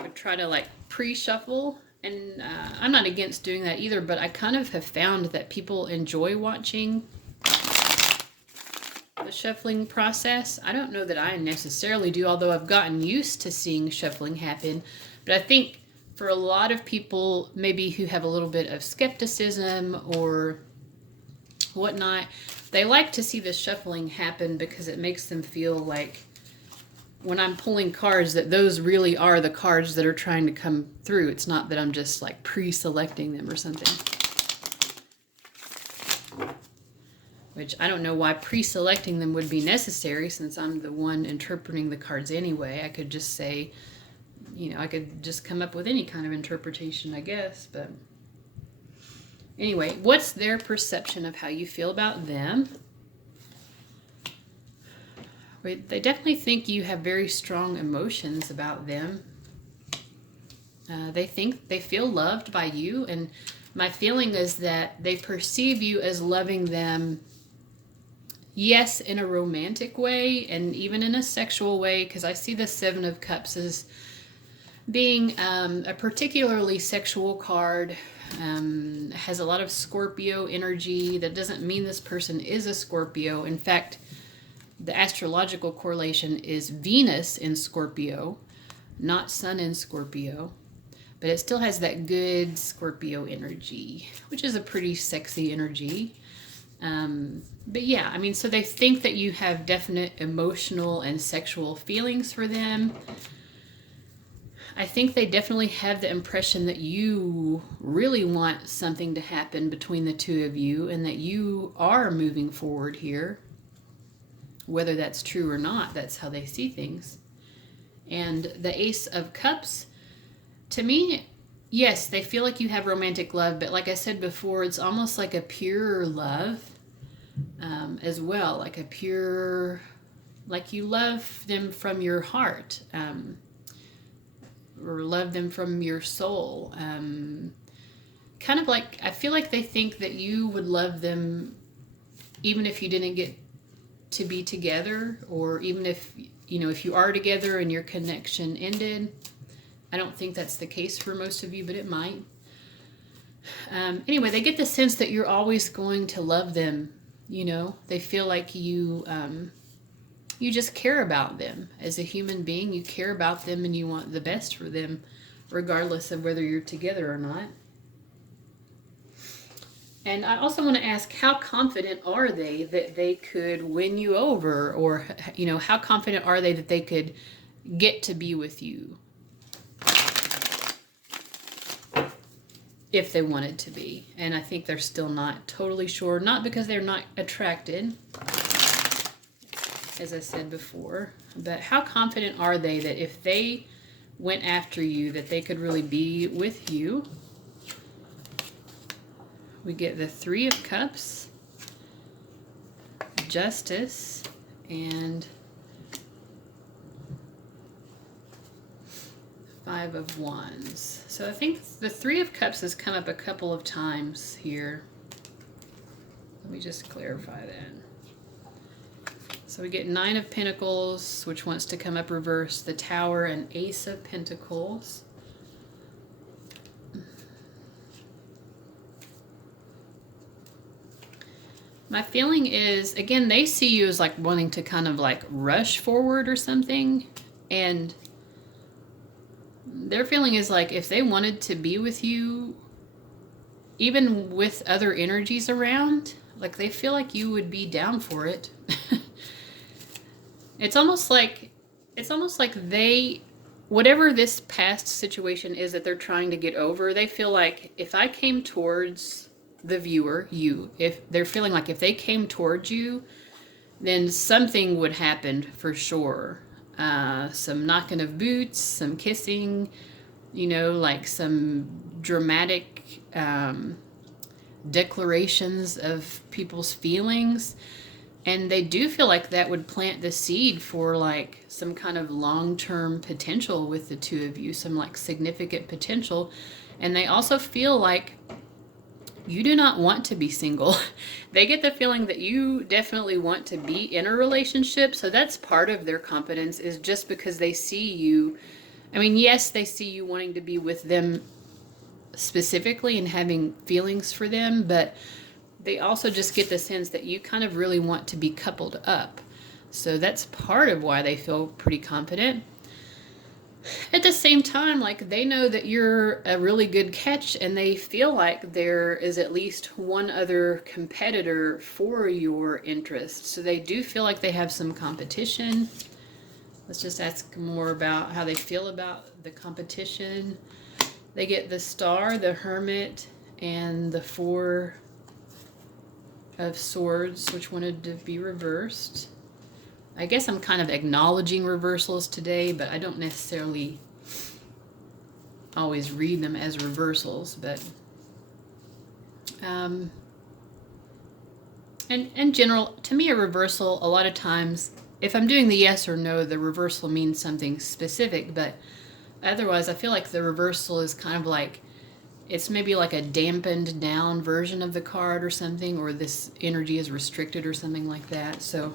would try to like pre-shuffle. And I'm not against doing that either, but I kind of have found that people enjoy watching the shuffling process. I don't know that I necessarily do, although I've gotten used to seeing shuffling happen. But I think for a lot of people, maybe who have a little bit of skepticism or whatnot, they like to see the shuffling happen because it makes them feel like, when I'm pulling cards, that those really are the cards that are trying to come through. It's not that I'm just like pre-selecting them or something. Which I don't know why pre-selecting them would be necessary, since I'm the one interpreting the cards anyway. I could just say, you know, I could just come up with any kind of interpretation, I guess. But anyway, what's their perception of how you feel about them? They definitely think you have very strong emotions about them. They think they feel loved by you, and my feeling is that they perceive you as loving them, yes, in a romantic way and even in a sexual way, because I see the Seven of Cups as Being a particularly sexual card, has a lot of Scorpio energy. That doesn't mean this person is a Scorpio. In fact, the astrological correlation is Venus in Scorpio, not Sun in Scorpio. But it still has that good Scorpio energy, which is a pretty sexy energy. But yeah, I mean, so they think that you have definite emotional and sexual feelings for them. I think they definitely have the impression that you really want something to happen between the two of you and that you are moving forward here. Whether that's true or not, that's how they see things. And the Ace of Cups, to me, yes, they feel like you have romantic love, but like I said before, it's almost like a pure love as well. Like a pure, like you love them from your heart. Or love them from your soul. Kind of like, I feel like they think that you would love them even if you didn't get to be together, or even if, you know, if you are together and your connection ended. I don't think that's the case for most of you, but it might. Anyway, they get the sense that you're always going to love them. You know, they feel like you just care about them. As a human being, you care about them and you want the best for them, regardless of whether you're together or not. And I also want to ask, how confident are they that they could win you over? Or, you know, how confident are they that they could get to be with you if they wanted to be? And I think they're still not totally sure, not because they're not attracted, as I said before, but how confident are they that if they went after you, that they could really be with you? We get the Three of Cups, Justice, and Five of Wands. So I think the Three of Cups has come up a couple of times here. Let me just clarify that. So we get Nine of Pentacles, which wants to come up reversed, the Tower, and Ace of Pentacles. My feeling is, again, they see you as like wanting to kind of like rush forward or something. And their feeling is like if they wanted to be with you, even with other energies around, like they feel like you would be down for it. It's almost like they, whatever this past situation is that they're trying to get over, they feel like if I came towards the viewer, you, if they're feeling like if they came towards you, then something would happen for sure. Some knocking of boots, some kissing, you know, like some dramatic declarations of people's feelings. And they do feel like that would plant the seed for like some kind of long-term potential with the two of you, some like significant potential. And they also feel like you do not want to be single. They get the feeling that you definitely want to be in a relationship. So that's part of their confidence, is just because they see you. I mean, yes, they see you wanting to be with them specifically and having feelings for them, but they also just get the sense that you kind of really want to be coupled up. So that's part of why they feel pretty confident. At the same time, like they know that you're a really good catch, and they feel like there is at least one other competitor for your interest. So they do feel like they have some competition. Let's just ask more about how they feel about the competition. They get the Star, the Hermit, and the Four of Swords, which wanted to be reversed. I guess I'm kind of acknowledging reversals today, but I don't necessarily always read them as reversals. But in general, to me, a reversal, a lot of times, if I'm doing the yes or no, the reversal means something specific. But otherwise, I feel like the reversal is kind of like, it's maybe like a dampened down version of the card or something, or this energy is restricted or something like that. So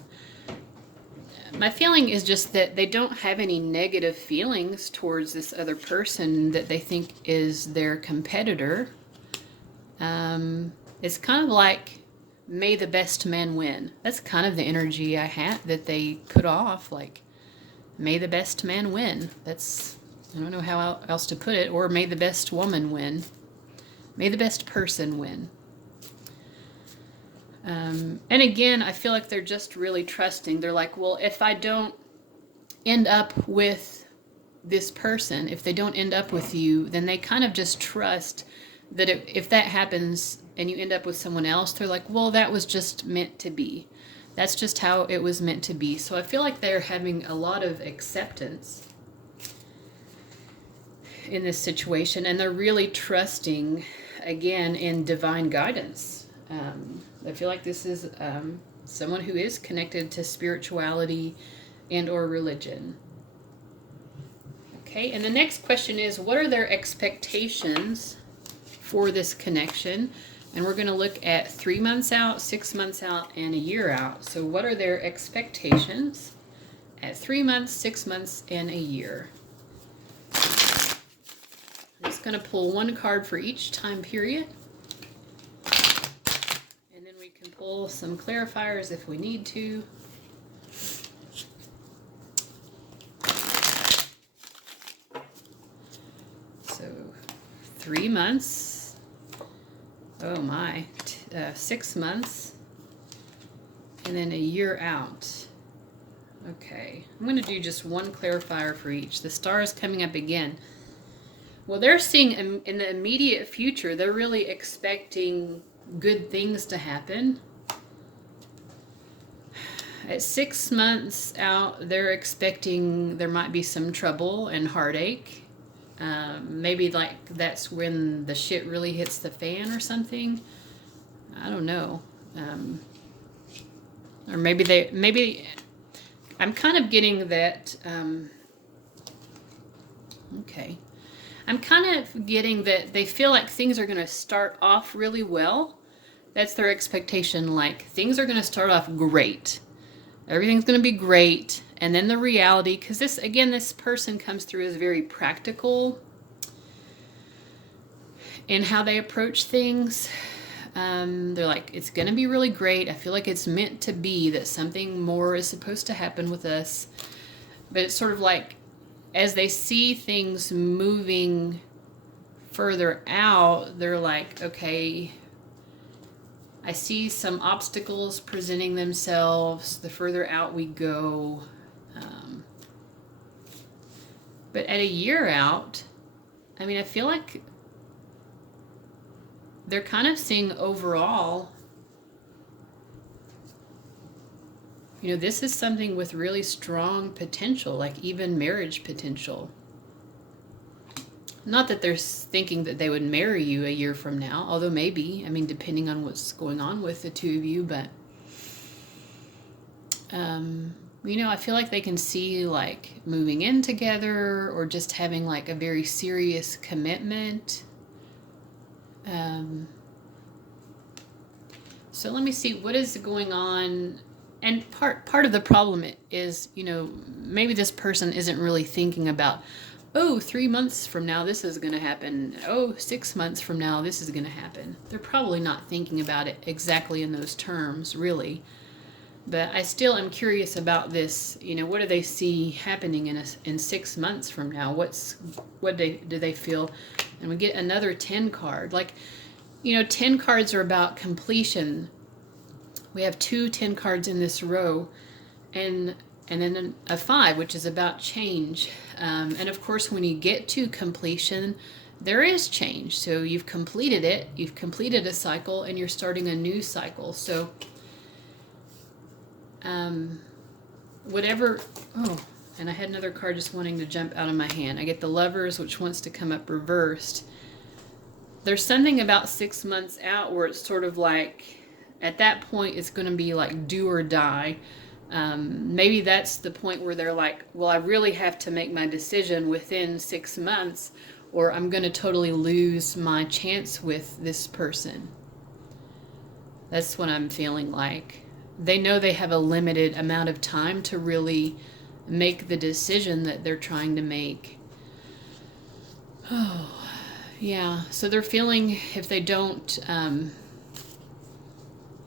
My feeling is just that they don't have any negative feelings towards this other person that they think is their competitor. It's kind of like, may the best man win. That's kind of the energy I had that they put off, like, may the best man win. That's, I don't know how else to put it. Or may the best woman win. May the best person win. And again, I feel like they're just really trusting. They're like, well, if I don't end up with this person, if they don't end up with you, then they kind of just trust that if that happens and you end up with someone else, they're like, well, that was just meant to be. That's just how it was meant to be. So I feel like they're having a lot of acceptance in this situation, and they're really trusting, again, in divine guidance. I feel like this is someone who is connected to spirituality and or religion. Okay, and the next question is, what are their expectations for this connection? And we're going to look at 3 months out, 6 months out, and a year out. So what are their expectations at 3 months, 6 months, and a year? I'm just going to pull one card for each time period. And then we can pull some clarifiers if we need to. So 3 months. Oh my, 6 months, and then a year out. Okay, I'm going to do just one clarifier for each. The star is coming up again. Well, they're seeing in the immediate future, they're really expecting good things to happen. At 6 months out, they're expecting there might be some trouble and heartache. Maybe like that's when the shit really hits the fan or something. I don't know. Or maybe I'm kind of getting that. Okay. I'm kind of getting that they feel like things are going to start off really well. That's their expectation. Like, things are going to start off great. Everything's going to be great. And then the reality, because this person comes through as very practical in how they approach things. They're like, it's going to be really great. I feel like it's meant to be, that something more is supposed to happen with us. But it's sort of like, as they see things moving further out, they're like, okay, I see some obstacles presenting themselves the further out we go. But at a year out, I mean, I feel like they're kind of seeing overall, this is something with really strong potential, like even marriage potential. Not that they're thinking that they would marry you a year from now, although maybe, I mean, depending on what's going on with the two of you, but, I feel like they can see like moving in together or just having like a very serious commitment. So let me see what is going on. And part of the problem is, maybe this person isn't really thinking about, 3 months from now this is going to happen. 6 months from now this is going to happen. They're probably not thinking about it exactly in those terms, really. But I still am curious about this. What do they see happening in 6 months from now? What do they feel? And we get another 10 card. Like, 10 cards are about completion. We have 2 10 cards in this row, and then a 5, which is about change. And of course, when you get to completion, there is change. So you've completed it. You've completed a cycle, and you're starting a new cycle. So whatever. And I had another card just wanting to jump out of my hand. I get the Lovers, which wants to come up reversed. There's something about 6 months out where it's sort of like, at that point, it's going to be like do or die. Maybe that's the point where they're like, well, I really have to make my decision within 6 months, or I'm going to totally lose my chance with this person. That's what I'm feeling like. they know they have a limited amount of time to really make the decision that they're trying to make. Oh, yeah. So they're feeling if they don't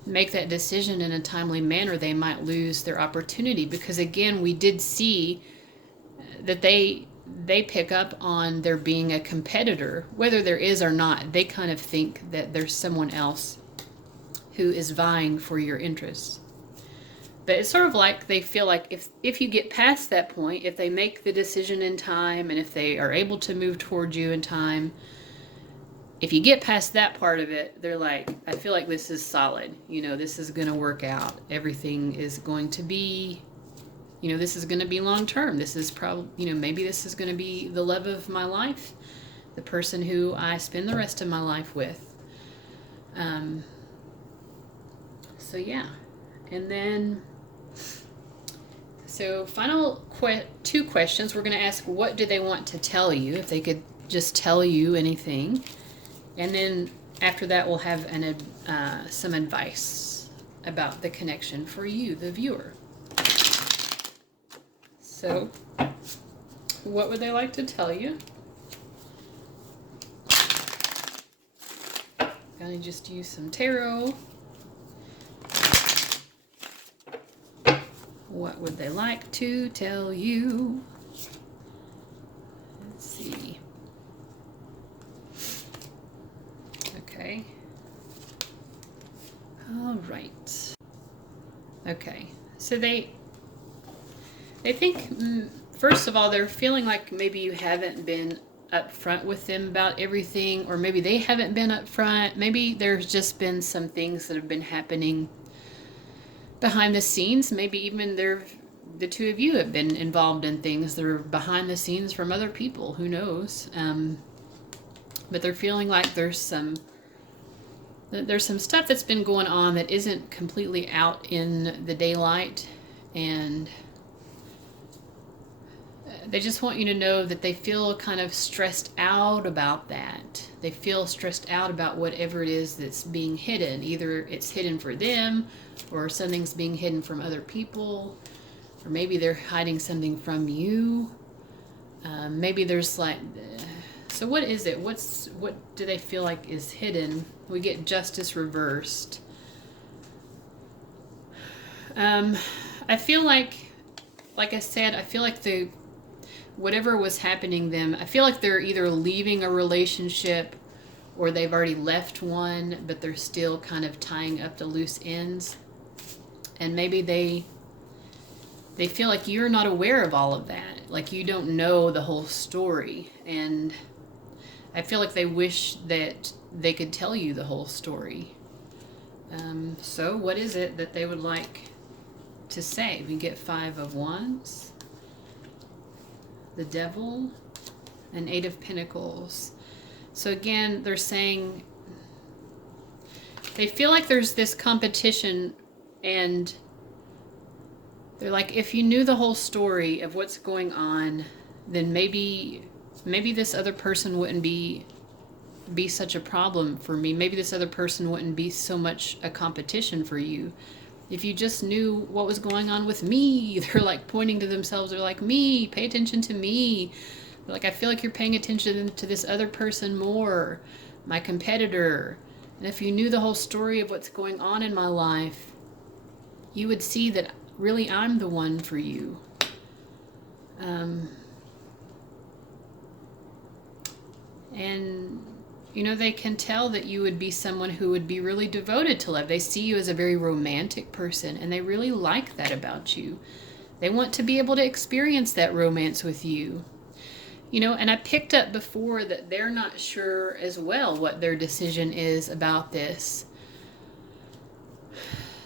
make that decision in a timely manner, they might lose their opportunity. Because again, we did see that they pick up on there being a competitor, whether there is or not. They kind of think that there's someone else who is vying for your interests. But it's sort of like they feel like if you get past that point, if they make the decision in time, and if they are able to move towards you in time, if you get past that part of it, they're like, I feel like this is solid. You know, this is going to work out. Everything is going to be, you know, this is going to be long term. This is probably, you know, maybe this is going to be the love of my life, the person who I spend the rest of my life with. So yeah. And then, so final two questions. We're going to ask, what do they want to tell you? If they could just tell you anything. And then after that, we'll have some advice about the connection for you, the viewer. So, what would they like to tell you? Gonna just use some tarot. What would they like to tell you? Let's see. Okay. All right. Okay. So they think, first of all, they're feeling like maybe you haven't been upfront with them about everything, or maybe they haven't been upfront. Maybe there's just been some things that have been happening behind the scenes. Maybe even the two of you have been involved in things that are behind the scenes from other people. Who knows? But they're feeling like there's some stuff that's been going on that isn't completely out in the daylight, and they just want you to know that they feel kind of stressed out about that. They feel stressed out about whatever it is that's being hidden. Either it's hidden for them, or something's being hidden from other people, or maybe they're hiding something from you. Maybe there's like, so what is it? What do they feel like is hidden? We get justice reversed. I feel like I said, I feel like whatever was happening them, I feel like they're either leaving a relationship or they've already left one, but they're still kind of tying up the loose ends. And maybe they feel like you're not aware of all of that. Like you don't know the whole story. And I feel like they wish that they could tell you the whole story. So what is it that they would like to say? We get 5 of Wands, the Devil, and 8 of Pentacles. So again, they're saying they feel like there's this competition, and they're like, if you knew the whole story of what's going on, then maybe this other person wouldn't be such a problem for me. Maybe this other person wouldn't be so much a competition for you. If you just knew what was going on with me. They're like pointing to themselves. They're like, me, pay attention to me. They're like, I feel like you're paying attention to this other person more, my competitor. And if you knew the whole story of what's going on in my life, you would see that really I'm the one for you. And you know, they can tell that you would be someone who would be really devoted to love. They see you as a very romantic person, and they really like that about you. They want to be able to experience that romance with you. You know, and I picked up before that they're not sure as well what their decision is about this.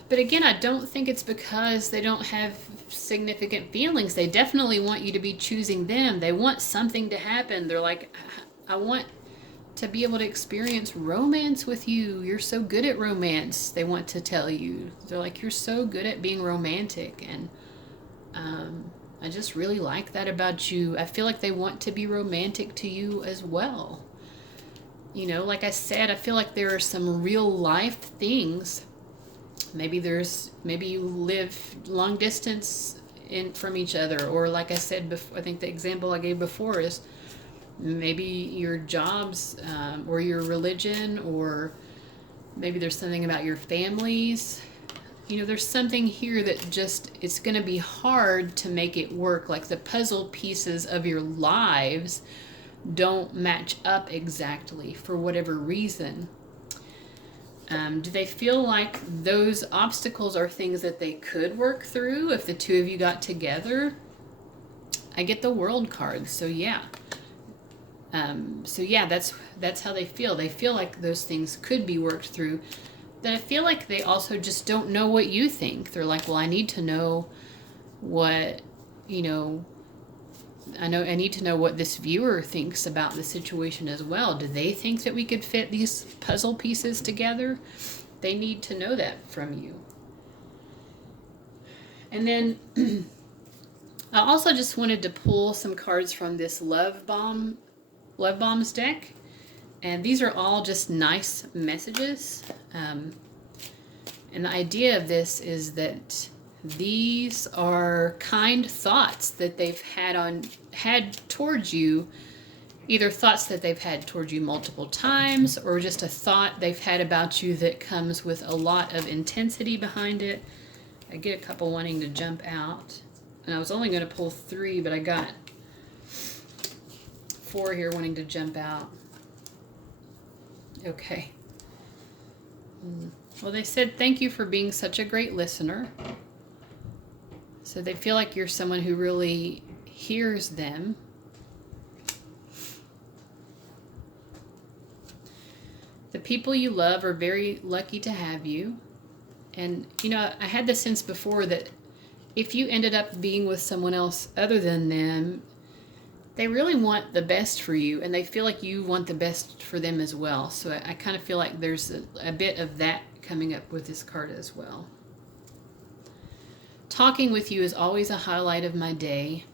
But again, I don't think it's because they don't have significant feelings. They definitely want you to be choosing them. They want something to happen. They're like, I want to be able to experience romance with you. You're so good at romance, they want to tell you. They're like, you're so good at being romantic, and I just really like that about you. I feel like they want to be romantic to you as well. You know, like I said, I feel like there are some real life things Maybe you live long distance from each other, or like I said before, I think the example I gave before is maybe your jobs, or your religion, or maybe there's something about your families. There's something here that just, it's going to be hard to make it work. Like the puzzle pieces of your lives don't match up exactly for whatever reason. Do they feel like those obstacles are things that they could work through if the two of you got together? I get the World card, so yeah. That's how they feel. They feel like those things could be worked through. Then I feel like they also just don't know what you think. They're like, well, I need to know what, I need to know what this viewer thinks about the situation as well. Do they think that we could fit these puzzle pieces together? They need to know that from you. And then I also just wanted to pull some cards from this Love Bombs deck. And these are all just nice messages. And the idea of this is that these are kind thoughts that they've had towards you, either thoughts that they've had towards you multiple times, or just a thought they've had about you that comes with a lot of intensity behind it. I get a couple wanting to jump out, and I was only going to pull 3, but I got 4 here wanting to jump out. Okay. Well, they said, thank you for being such a great listener. So they feel like you're someone who really hears them. The people you love are very lucky to have you. And, I had the sense before that if you ended up being with someone else other than them, they really want the best for you, and they feel like you want the best for them as well. So I kind of feel like there's a bit of that coming up with this card as well. Talking with you is always a highlight of my day.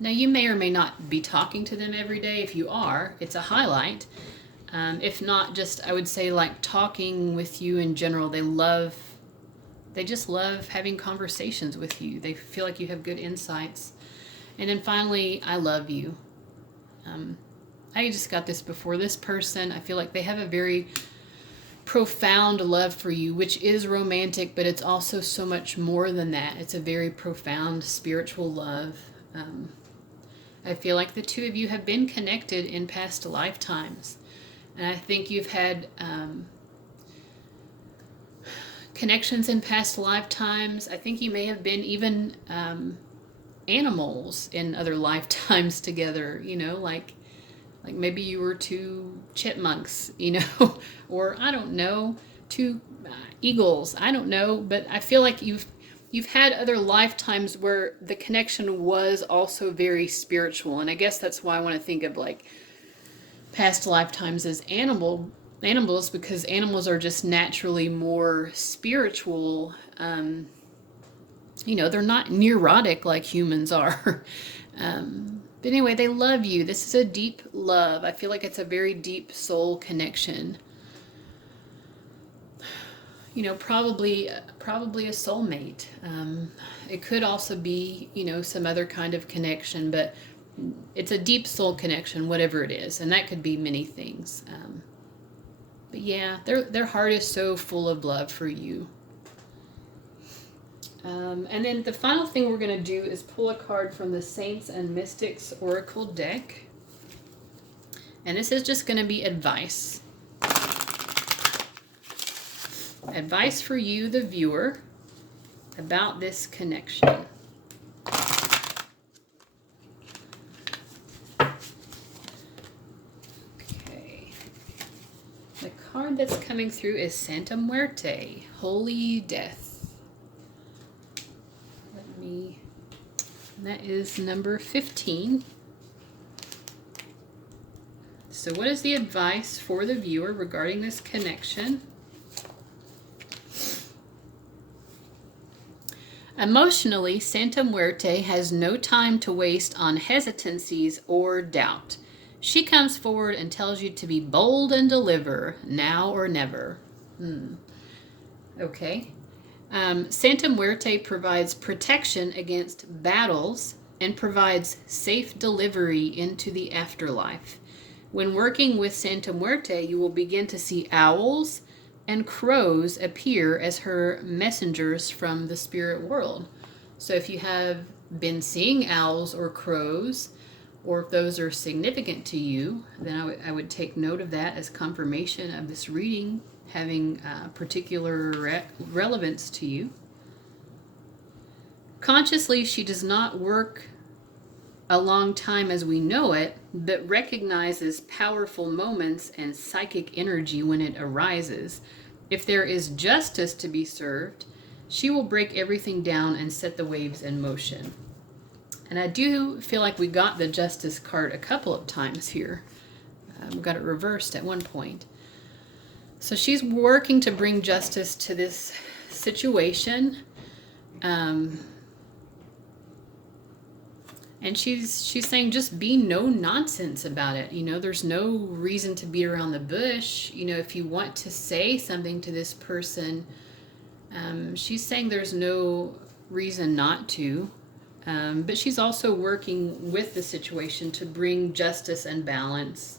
Now, you may or may not be talking to them every day. If you are, it's a highlight. If not, just I would say like talking with you in general, they just love having conversations with you. They feel like you have good insights. And then finally, I love you. I just got this before. This person, I feel like they have a very profound love for you, which is romantic, but it's also so much more than that. It's a very profound spiritual love. I feel like the two of you have been connected in past lifetimes. And I think you've had connections in past lifetimes. I think you may have been even animals in other lifetimes together, like maybe you were 2 chipmunks, or I don't know, 2 eagles, I don't know, but I feel like you've had other lifetimes where the connection was also very spiritual. And I guess that's why I want to think of like past lifetimes as animals, because animals are just naturally more spiritual. They're not neurotic like humans are. But anyway, they love you. This is a deep love. I feel like it's a very deep soul connection. Probably a soulmate. It could also be, some other kind of connection, but it's a deep soul connection, whatever it is. And that could be many things. But yeah, their heart is so full of love for you. And then the final thing we're going to do is pull a card from the Saints and Mystics Oracle deck. And this is just going to be advice. Advice for you, the viewer, about this connection. Okay. The card that's coming through is Santa Muerte, Holy Death. That is number 15. So what is the advice for the viewer regarding this connection? Emotionally, Santa Muerte has no time to waste on hesitancies or doubt. She comes forward and tells you to be bold and deliver, now or never. Okay. Santa Muerte provides protection against battles and provides safe delivery into the afterlife. When working with Santa Muerte, you will begin to see owls and crows appear as her messengers from the spirit world. So if you have been seeing owls or crows, or if those are significant to you, then I would take note of that as confirmation of this reading having particular relevance to you. Consciously, she does not work a long time as we know it, but recognizes powerful moments and psychic energy when it arises. If there is justice to be served, she will break everything down and set the waves in motion. And I do feel like we got the justice card a couple of times here. We got it reversed at one point. So she's working to bring justice to this situation. And she's saying just be no nonsense about it. You know, there's no reason to beat around the bush. You know, if you want to say something to this person, she's saying there's no reason not to. But she's also working with the situation to bring justice and balance.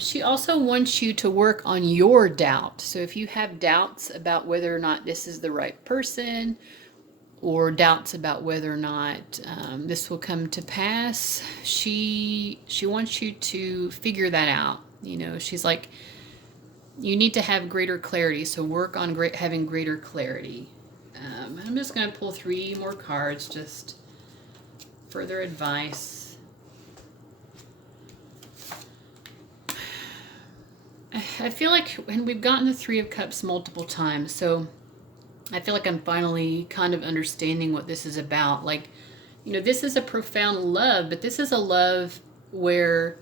She also wants you to work on your doubt. So if you have doubts about whether or not this is the right person, or doubts about whether or not this will come to pass, she wants you to figure that out. You know, she's like, you need to have greater clarity, so work on having greater clarity. I'm just going to pull 3 more cards, just further advice. I feel like, and we've gotten the 3 of Cups multiple times, so I feel like I'm finally kind of understanding what this is about. Like, you know, this is a profound love, but this is a love where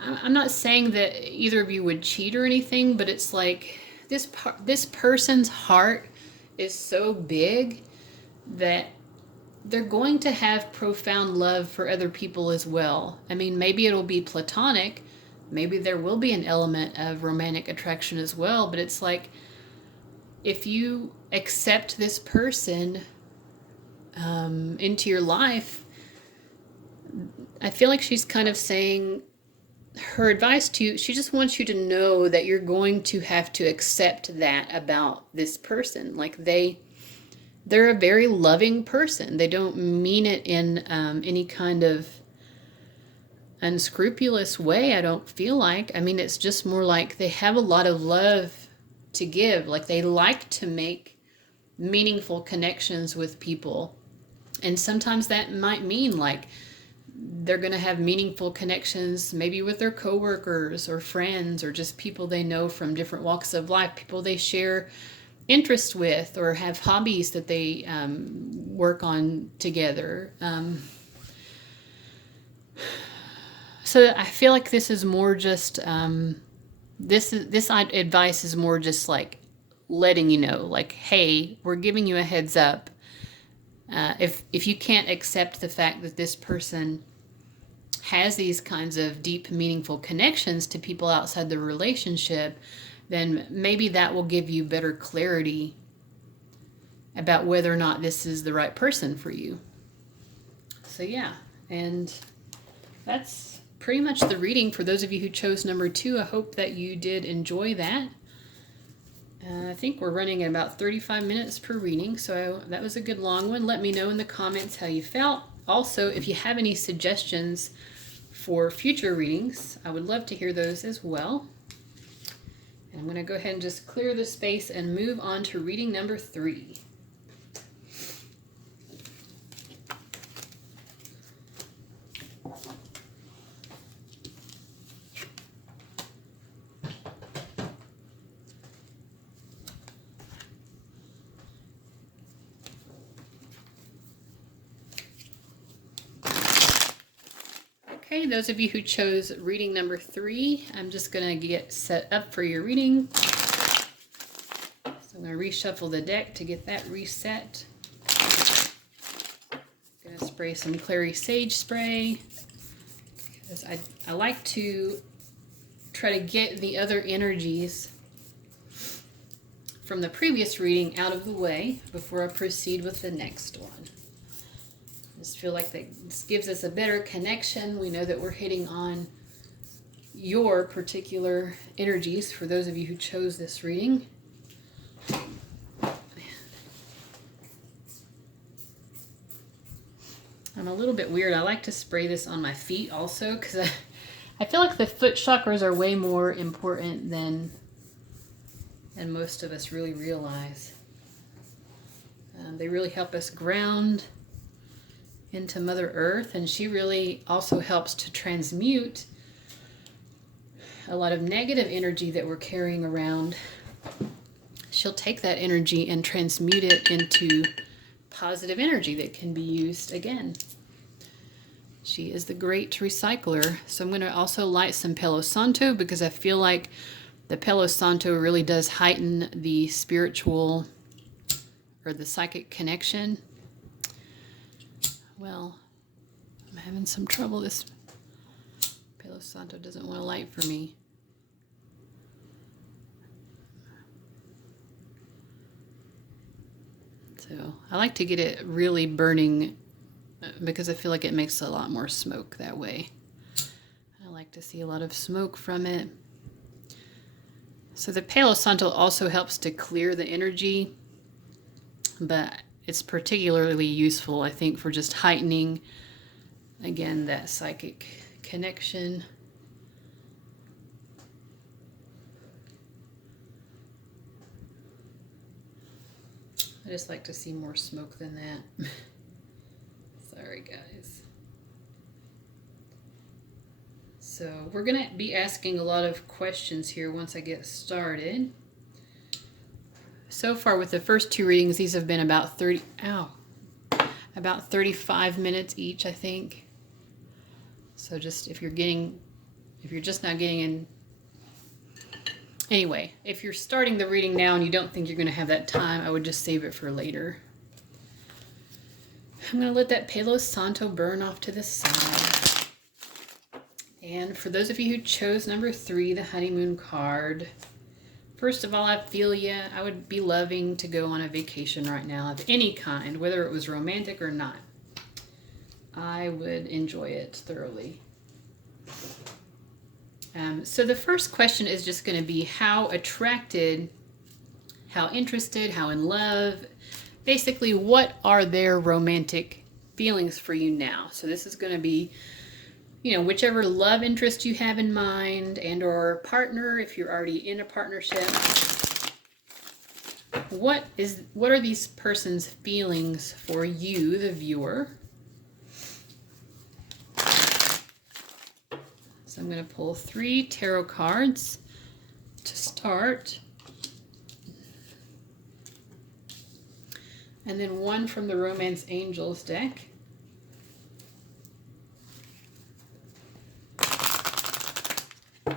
I'm not saying that either of you would cheat or anything, but it's like this person's heart is so big that they're going to have profound love for other people as well. I mean, maybe it'll be platonic, maybe there will be an element of romantic attraction as well, but it's like, if you accept this person into your life, I feel like she's kind of saying, her advice to you, she just wants you to know that you're going to have to accept that about this person. Like they're a very loving person. They don't mean it in any kind of unscrupulous way, I don't feel like. I mean, it's just more like they have a lot of love to give. Like they like to make meaningful connections with people. And sometimes that might mean like they're going to have meaningful connections maybe with their coworkers or friends or just people they know from different walks of life, people they share interests with or have hobbies that they work on together. So I feel like this is more just this advice is more just like letting you know, like, hey, we're giving you a heads up. If you can't accept the fact that this person has these kinds of deep, meaningful connections to people outside the relationship, then maybe that will give you better clarity about whether or not this is the right person for you. So yeah, and that's pretty much the reading for those of you who chose number 2. I hope that you did enjoy that. I think we're running at about 35 minutes per reading, so that was a good long one. Let me know in the comments how you felt. Also, if you have any suggestions for future readings, I would love to hear those as well. And I'm going to go ahead and just clear the space and move on to reading number 3. Okay, those of you who chose reading number 3, I'm just going to get set up for your reading. So I'm going to reshuffle the deck to get that reset. Going to spray some Clary Sage spray, because I like to try to get the other energies from the previous reading out of the way before I proceed with the next one. I just feel like this gives us a better connection. We know that we're hitting on your particular energies for those of you who chose this reading. I'm a little bit weird. I like to spray this on my feet also because I feel like the foot chakras are way more important than most of us really realize. They really help us ground into Mother Earth, and she really also helps to transmute a lot of negative energy that we're carrying around. She'll take that energy and transmute it into positive energy that can be used again. She is the great recycler. So I'm going to also light some Palo Santo because I feel like the Palo Santo really does heighten the spiritual or the psychic connection. Well, I'm having some trouble. This Palo Santo doesn't want to light for me. So I like to get it really burning because I feel like it makes a lot more smoke that way. I like to see a lot of smoke from it. So the Palo Santo also helps to clear the energy, but it's particularly useful, I think, for just heightening, again, that psychic connection. I just like to see more smoke than that. Sorry, guys. So we're going to be asking a lot of questions here once I get started. So far with the first two readings, these have been about 35 minutes each, I think. So just if you're just now getting in. Anyway, if you're starting the reading now and you don't think you're going to have that time, I would just save it for later. I'm going to let that Palo Santo burn off to the side. And for those of you who chose number 3, the Honeymoon card, first of all, I feel I would be loving to go on a vacation right now of any kind, whether it was romantic or not. I would enjoy it thoroughly. So the first question is just going to be how attracted, how interested, how in love. Basically, what are their romantic feelings for you now? So this is going to be, whichever love interest you have in mind and or partner, if you're already in a partnership. What are these person's feelings for you, the viewer? So I'm going to pull 3 tarot cards to start. And then 1 from the Romance Angels deck. I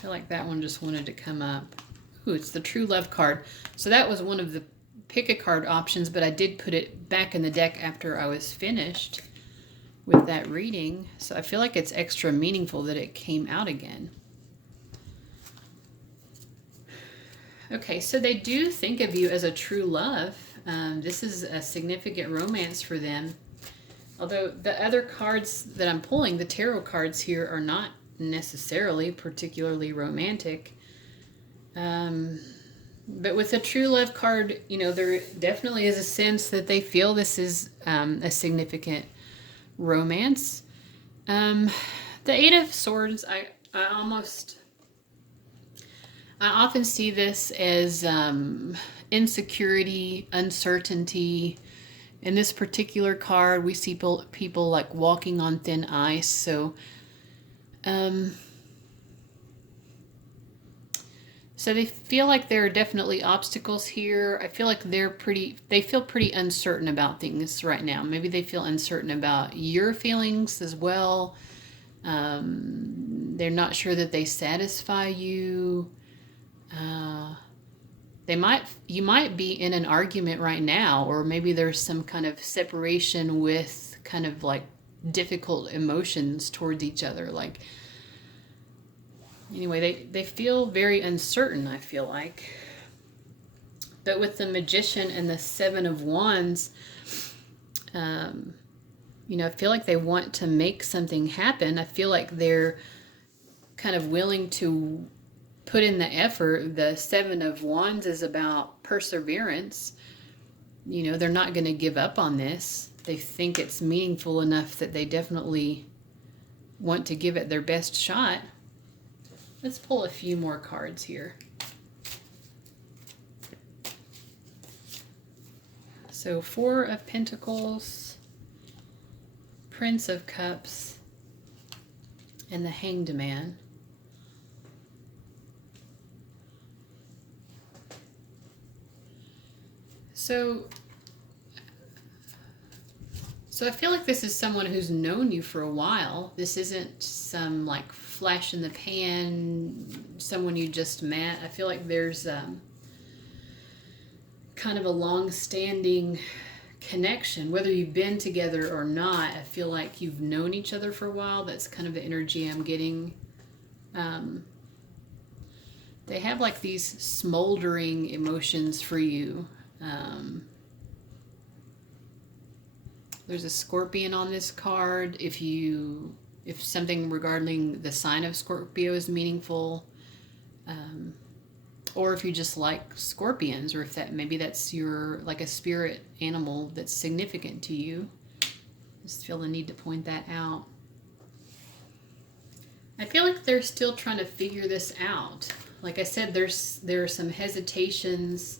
feel like that one just wanted to come up. Ooh, it's the True Love card. So that was one of the pick a card options, but I did put it back in the deck after I was finished with that reading. So I feel like it's extra meaningful that it came out again. Okay, so they do think of you as a true love. This is a significant romance for them. Although the other cards that I'm pulling, the tarot cards here, are not necessarily particularly romantic. But with the true love card, there definitely is a sense that they feel this is a significant romance. The 8 of Swords, I often see this as insecurity, uncertainty. In this particular card, we see people like walking on thin ice. So, so they feel like there are definitely obstacles here. I feel like they feel pretty uncertain about things right now. Maybe they feel uncertain about your feelings as well. They're not sure that they satisfy you. You might be in an argument right now, or maybe there's some kind of separation with kind of like difficult emotions towards each other. Like Anyway, they feel very uncertain, I feel like. But with the Magician and the Seven of Wands, you know, I feel like they want to make something happen. I feel like they're kind of willing to put in the effort. The Seven of Wands is about perseverance. You know, they're not going to give up on this. They think it's meaningful enough that they definitely want to give it their best shot. Let's pull a few more cards here. So Four of Pentacles, Prince of Cups, and the Hanged Man. So I feel like this is someone who's known you for a while. This isn't some like flash in the pan, someone you just met. I feel like there's kind of a long-standing connection, whether you've been together or not. I feel like you've known each other for a while. That's kind of the energy I'm getting. They have like these smoldering emotions for you. There's a Scorpion on this card. If something regarding the sign of Scorpio is meaningful, or if you just like scorpions, or if maybe that's your like a spirit animal that's significant to you. Just feel the need to point that out. I feel like they're still trying to figure this out. Like I said, there are some hesitations.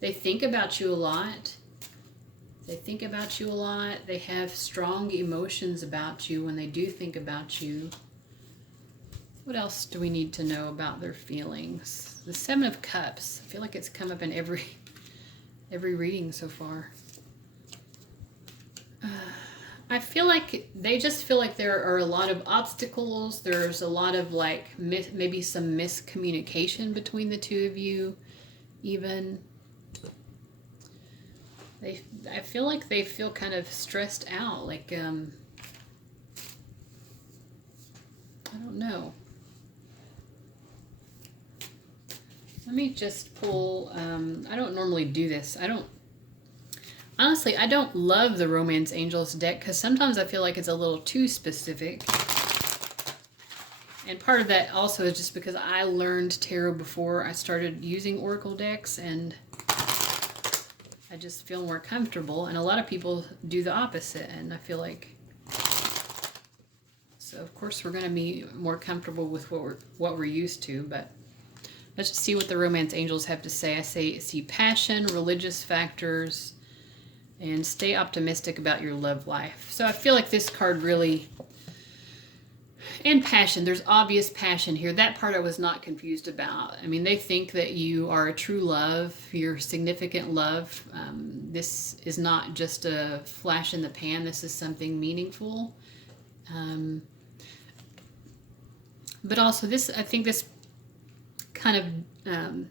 They think about you a lot. They have strong emotions about you when they do think about you. What else do we need to know about their feelings? The Seven of Cups. I feel like it's come up in every reading so far. I feel like they just feel like there are a lot of obstacles. There's a lot of like maybe some miscommunication between the two of you, even. I feel like they feel kind of stressed out, like, I don't know. Let me just pull, I don't normally do this. Honestly, I don't love the Romance Angels deck because sometimes I feel like it's a little too specific. And part of that also is just because I learned tarot before I started using Oracle decks, and I just feel more comfortable, and a lot of people do the opposite, and I feel like, so of course we're going to be more comfortable with what we're used to. But let's just see what the Romance Angels have to say. I see passion, religious factors, and stay optimistic about your love life. So I feel like this card really, and passion, there's obvious passion here. That part I was not confused about. I mean, they think that you are a true love, your significant love. This is not just a flash in the pan. This is something meaningful. But also this, I think this kind of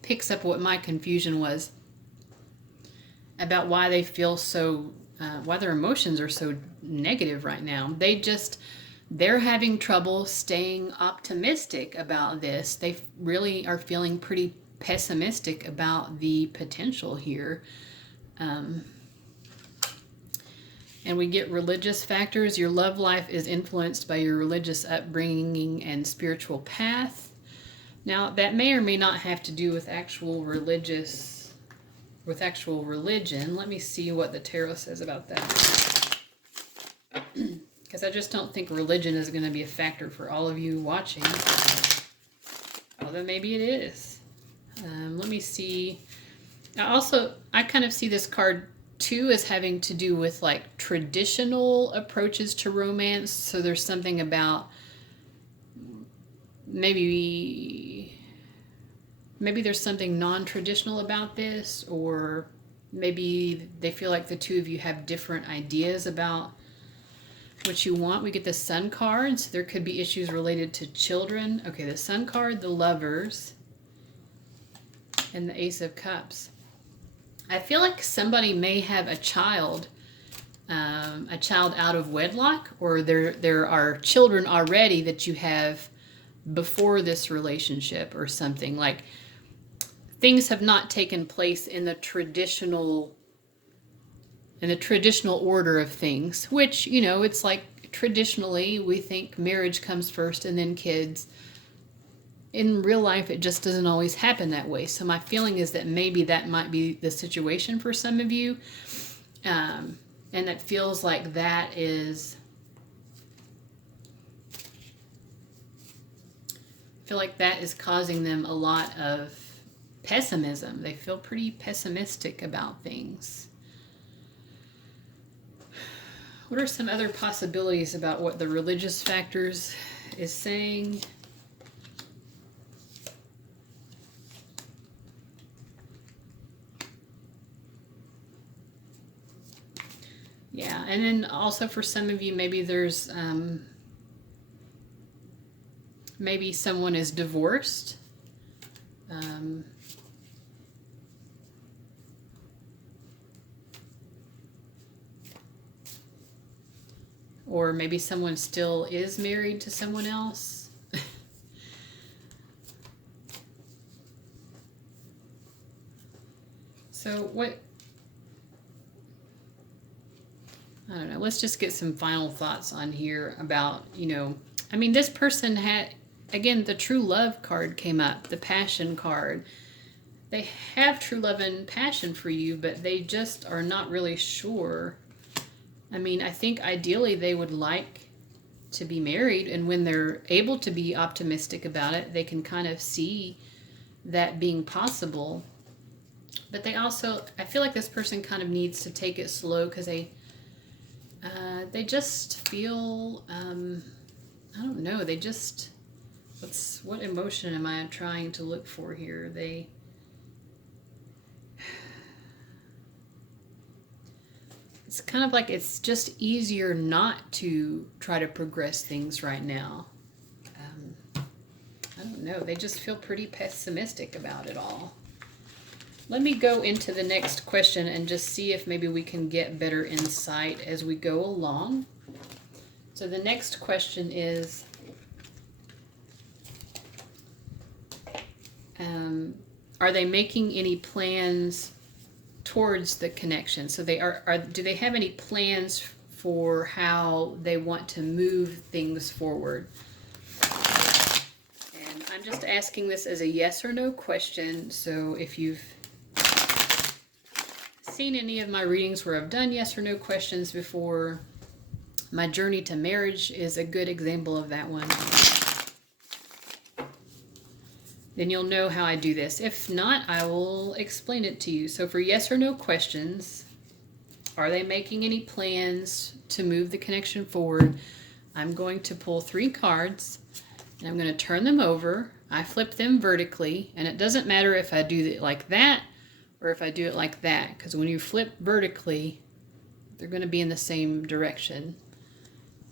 picks up what my confusion was about why they feel so, why their emotions are so negative right now. They're having trouble staying optimistic about this. They really are feeling pretty pessimistic about the potential here. And we get religious factors. Your love life is influenced by your religious upbringing and spiritual path. Now, that may or may not have to do with actual religion. Let me see what the tarot says about that. Because I just don't think religion is going to be a factor for all of you watching. Although maybe it is. Let me see. I kind of see this card too as having to do with like traditional approaches to romance. So there's something about maybe there's something non-traditional about this, or maybe they feel like the two of you have different ideas about what you want. We get the Sun card, so there could be issues related to children. Okay, the Sun card, the Lovers, and the Ace of Cups. I feel like somebody may have a child a child out of wedlock, or there are children already that you have before this relationship or something. Like, things have not taken place in the traditional order of things, which, you know, it's like traditionally we think marriage comes first and then kids. In real life, it just doesn't always happen that way. So my feeling is that maybe that might be the situation for some of you. And it feels like that is, I feel like that is causing them a lot of pessimism. They feel pretty pessimistic about things. What are some other possibilities about what the religious factors is saying? Yeah, and then also for some of you, maybe there's, maybe someone is divorced. Or maybe someone still is married to someone else. So what, I don't know, let's just get some final thoughts on here about, you know, I mean, this person had, again, the true love card came up, the passion card. They have true love and passion for you, but they just are not really sure. I mean, I think ideally they would like to be married, and when they're able to be optimistic about it, they can kind of see that being possible. But they also, I feel like this person kind of needs to take it slow, because they just feel, I don't know, they just, what emotion am I trying to look for here? It's kind of like it's just easier not to try to progress things right now. I don't know, they just feel pretty pessimistic about it all. Let me go into the next question and just see if maybe we can get better insight as we go along. So the next question is, are they making any plans towards the connection? So they do they have any plans for how they want to move things forward? And I'm just asking this as a yes or no question. So if you've seen any of my readings where I've done yes or no questions before, my journey to marriage is a good example of that one. Then you'll know how I do this. If not, I will explain it to you. So for yes or no questions, are they making any plans to move the connection forward? I'm going to pull 3 cards, and I'm going to turn them over. I flip them vertically, and it doesn't matter if I do it like that or if I do it like that, because when you flip vertically, they're going to be in the same direction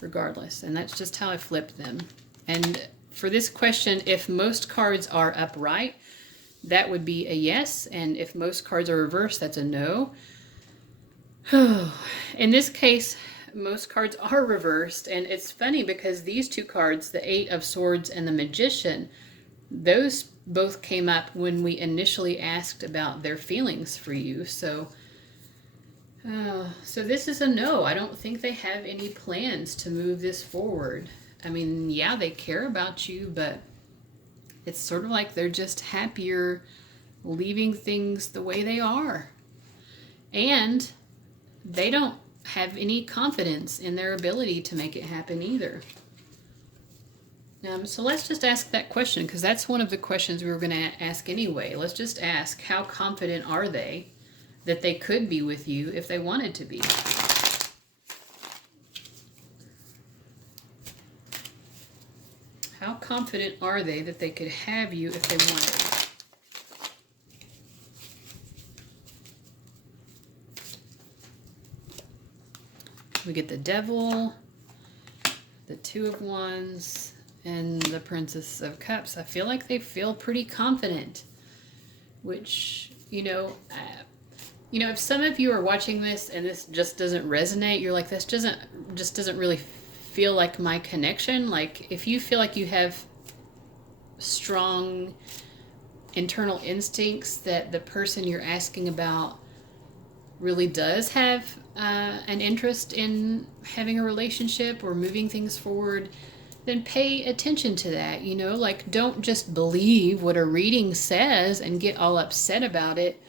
regardless, and that's just how I flip them. And for this question, if most cards are upright, that would be a yes, and if most cards are reversed, that's a no. In this case, most cards are reversed, and it's funny because these 2 cards, the 8 of Swords and the Magician, those both came up when we initially asked about their feelings for you. So this is a no. I don't think they have any plans to move this forward. I mean, yeah, they care about you, but it's sort of like they're just happier leaving things the way they are. And they don't have any confidence in their ability to make it happen either. So let's just ask that question, because that's one of the questions we were going to ask anyway. Let's just ask, how confident are they that they could be with you if they wanted to be? How confident are they that they could have you if they wanted? We get the Devil, the 2 of Wands, and the Princess of Cups. I feel like they feel pretty confident, which, you know, You know, if some of you are watching this and this just doesn't resonate, you're like, this just doesn't really feel like my connection. Like, if you feel like you have strong internal instincts that the person you're asking about really does have an interest in having a relationship or moving things forward, then pay attention to that. You know, like, don't just believe what a reading says and get all upset about it.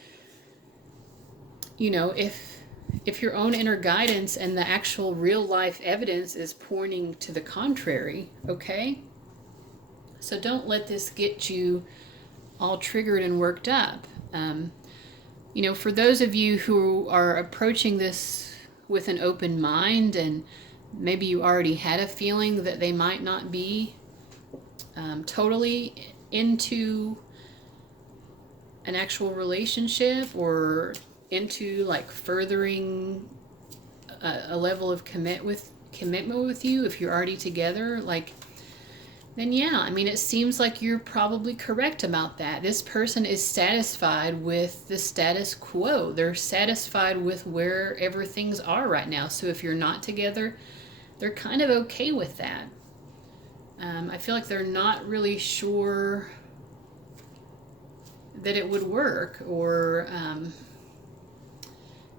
You know, if your own inner guidance and the actual real life evidence is pointing to the contrary, okay? So don't let this get you all triggered and worked up. You know, for those of you who are approaching this with an open mind, and maybe you already had a feeling that they might not be totally into an actual relationship or into like furthering a level of commitment with you, if you're already together, like, then yeah, I mean, it seems like you're probably correct about that. This person is satisfied with the status quo. They're satisfied with wherever things are right now. So if you're not together, they're kind of okay with that. I feel like they're not really sure that it would work, or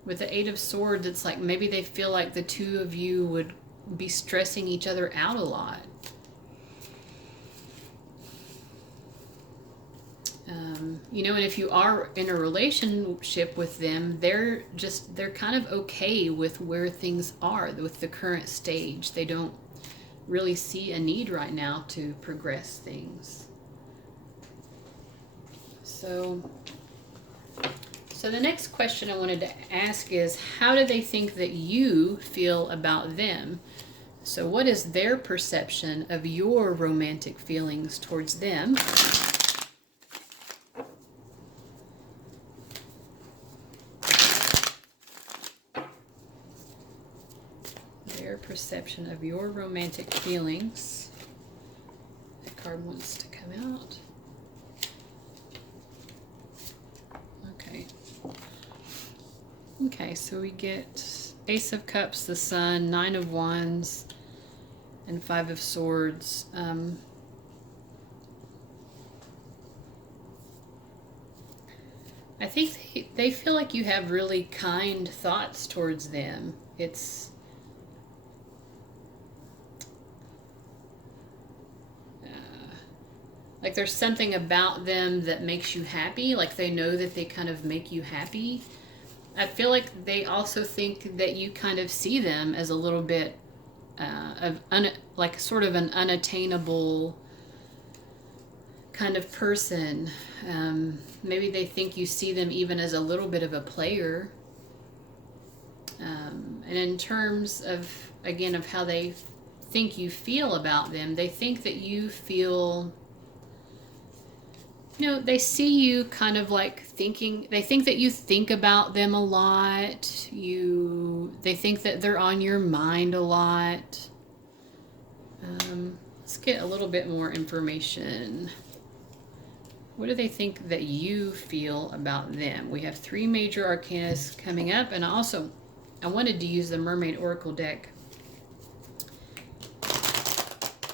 with the Eight of Swords, it's like maybe they feel like the two of you would be stressing each other out a lot. You know, and if you are in a relationship with them, they're kind of okay with where things are, with the current stage. They don't really see a need right now to progress things. So the next question I wanted to ask is, how do they think that you feel about them? So what is their perception of your romantic feelings towards them? Their perception of your romantic feelings. That card wants to come out. Okay, so we get Ace of Cups, the Sun, Nine of Wands, and Five of Swords. I think they feel like you have really kind thoughts towards them. It's like there's something about them that makes you happy. Like they know that they kind of make you happy. I feel like they also think that you kind of see them as a little bit like sort of an unattainable kind of person. Maybe they think you see them even as a little bit of a player. And in terms of, again, of how they think you feel about them, they think that you feel, you know, they see you kind of like thinking, they think that you think about them a lot. They think that they're on your mind a lot. Let's get a little bit more information. What do they think that you feel about them? We have 3 major arcana coming up, and I wanted to use the Mermaid Oracle deck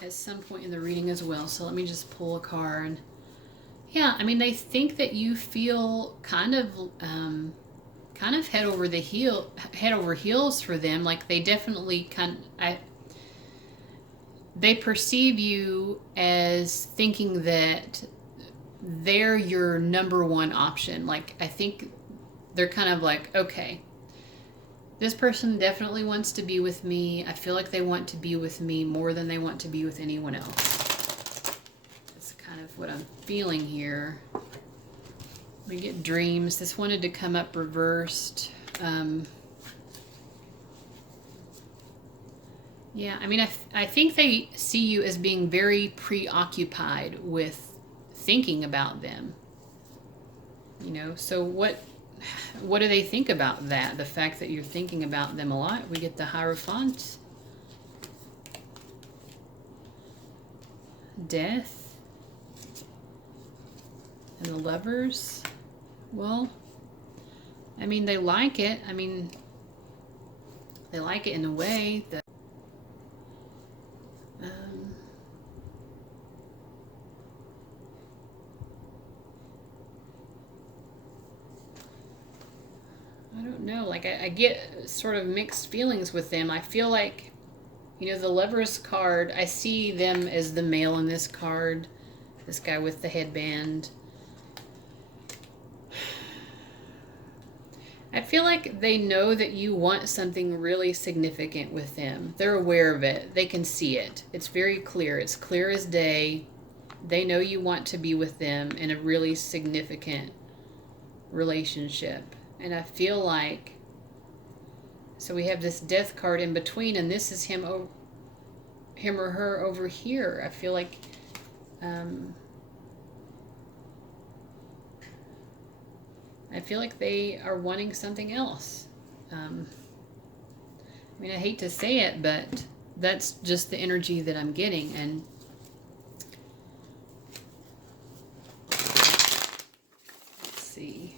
at some point in the reading as well. So let me just pull a card. Yeah, I mean, they think that you feel kind of head over heels for them. Like they definitely they perceive you as thinking that they're your number one option. Like I think they're kind of like, okay, this person definitely wants to be with me. I feel like they want to be with me more than they want to be with anyone else. That's kind of what I'm feeling here. We get dreams. This wanted to come up reversed. Yeah, I mean, I think they see you as being very preoccupied with thinking about them. You know, so what do they think about that? The fact that you're thinking about them a lot. We get the Hierophant, Death, and the Lovers. Well, I mean, they like it. I mean, they like it in a way that I don't know. Like, I get sort of mixed feelings with them. I feel like, you know, the Lovers card, I see them as the male in this card. This guy with the headband. I feel like they know that you want something really significant with them. They're aware of it. They can see it. It's very clear. It's clear as day. They know you want to be with them in a really significant relationship. And I feel like, so we have this death card in between, and this is him or her over here. I feel like they are wanting something else. I mean, I hate to say it, but that's just the energy that I'm getting. And let's see.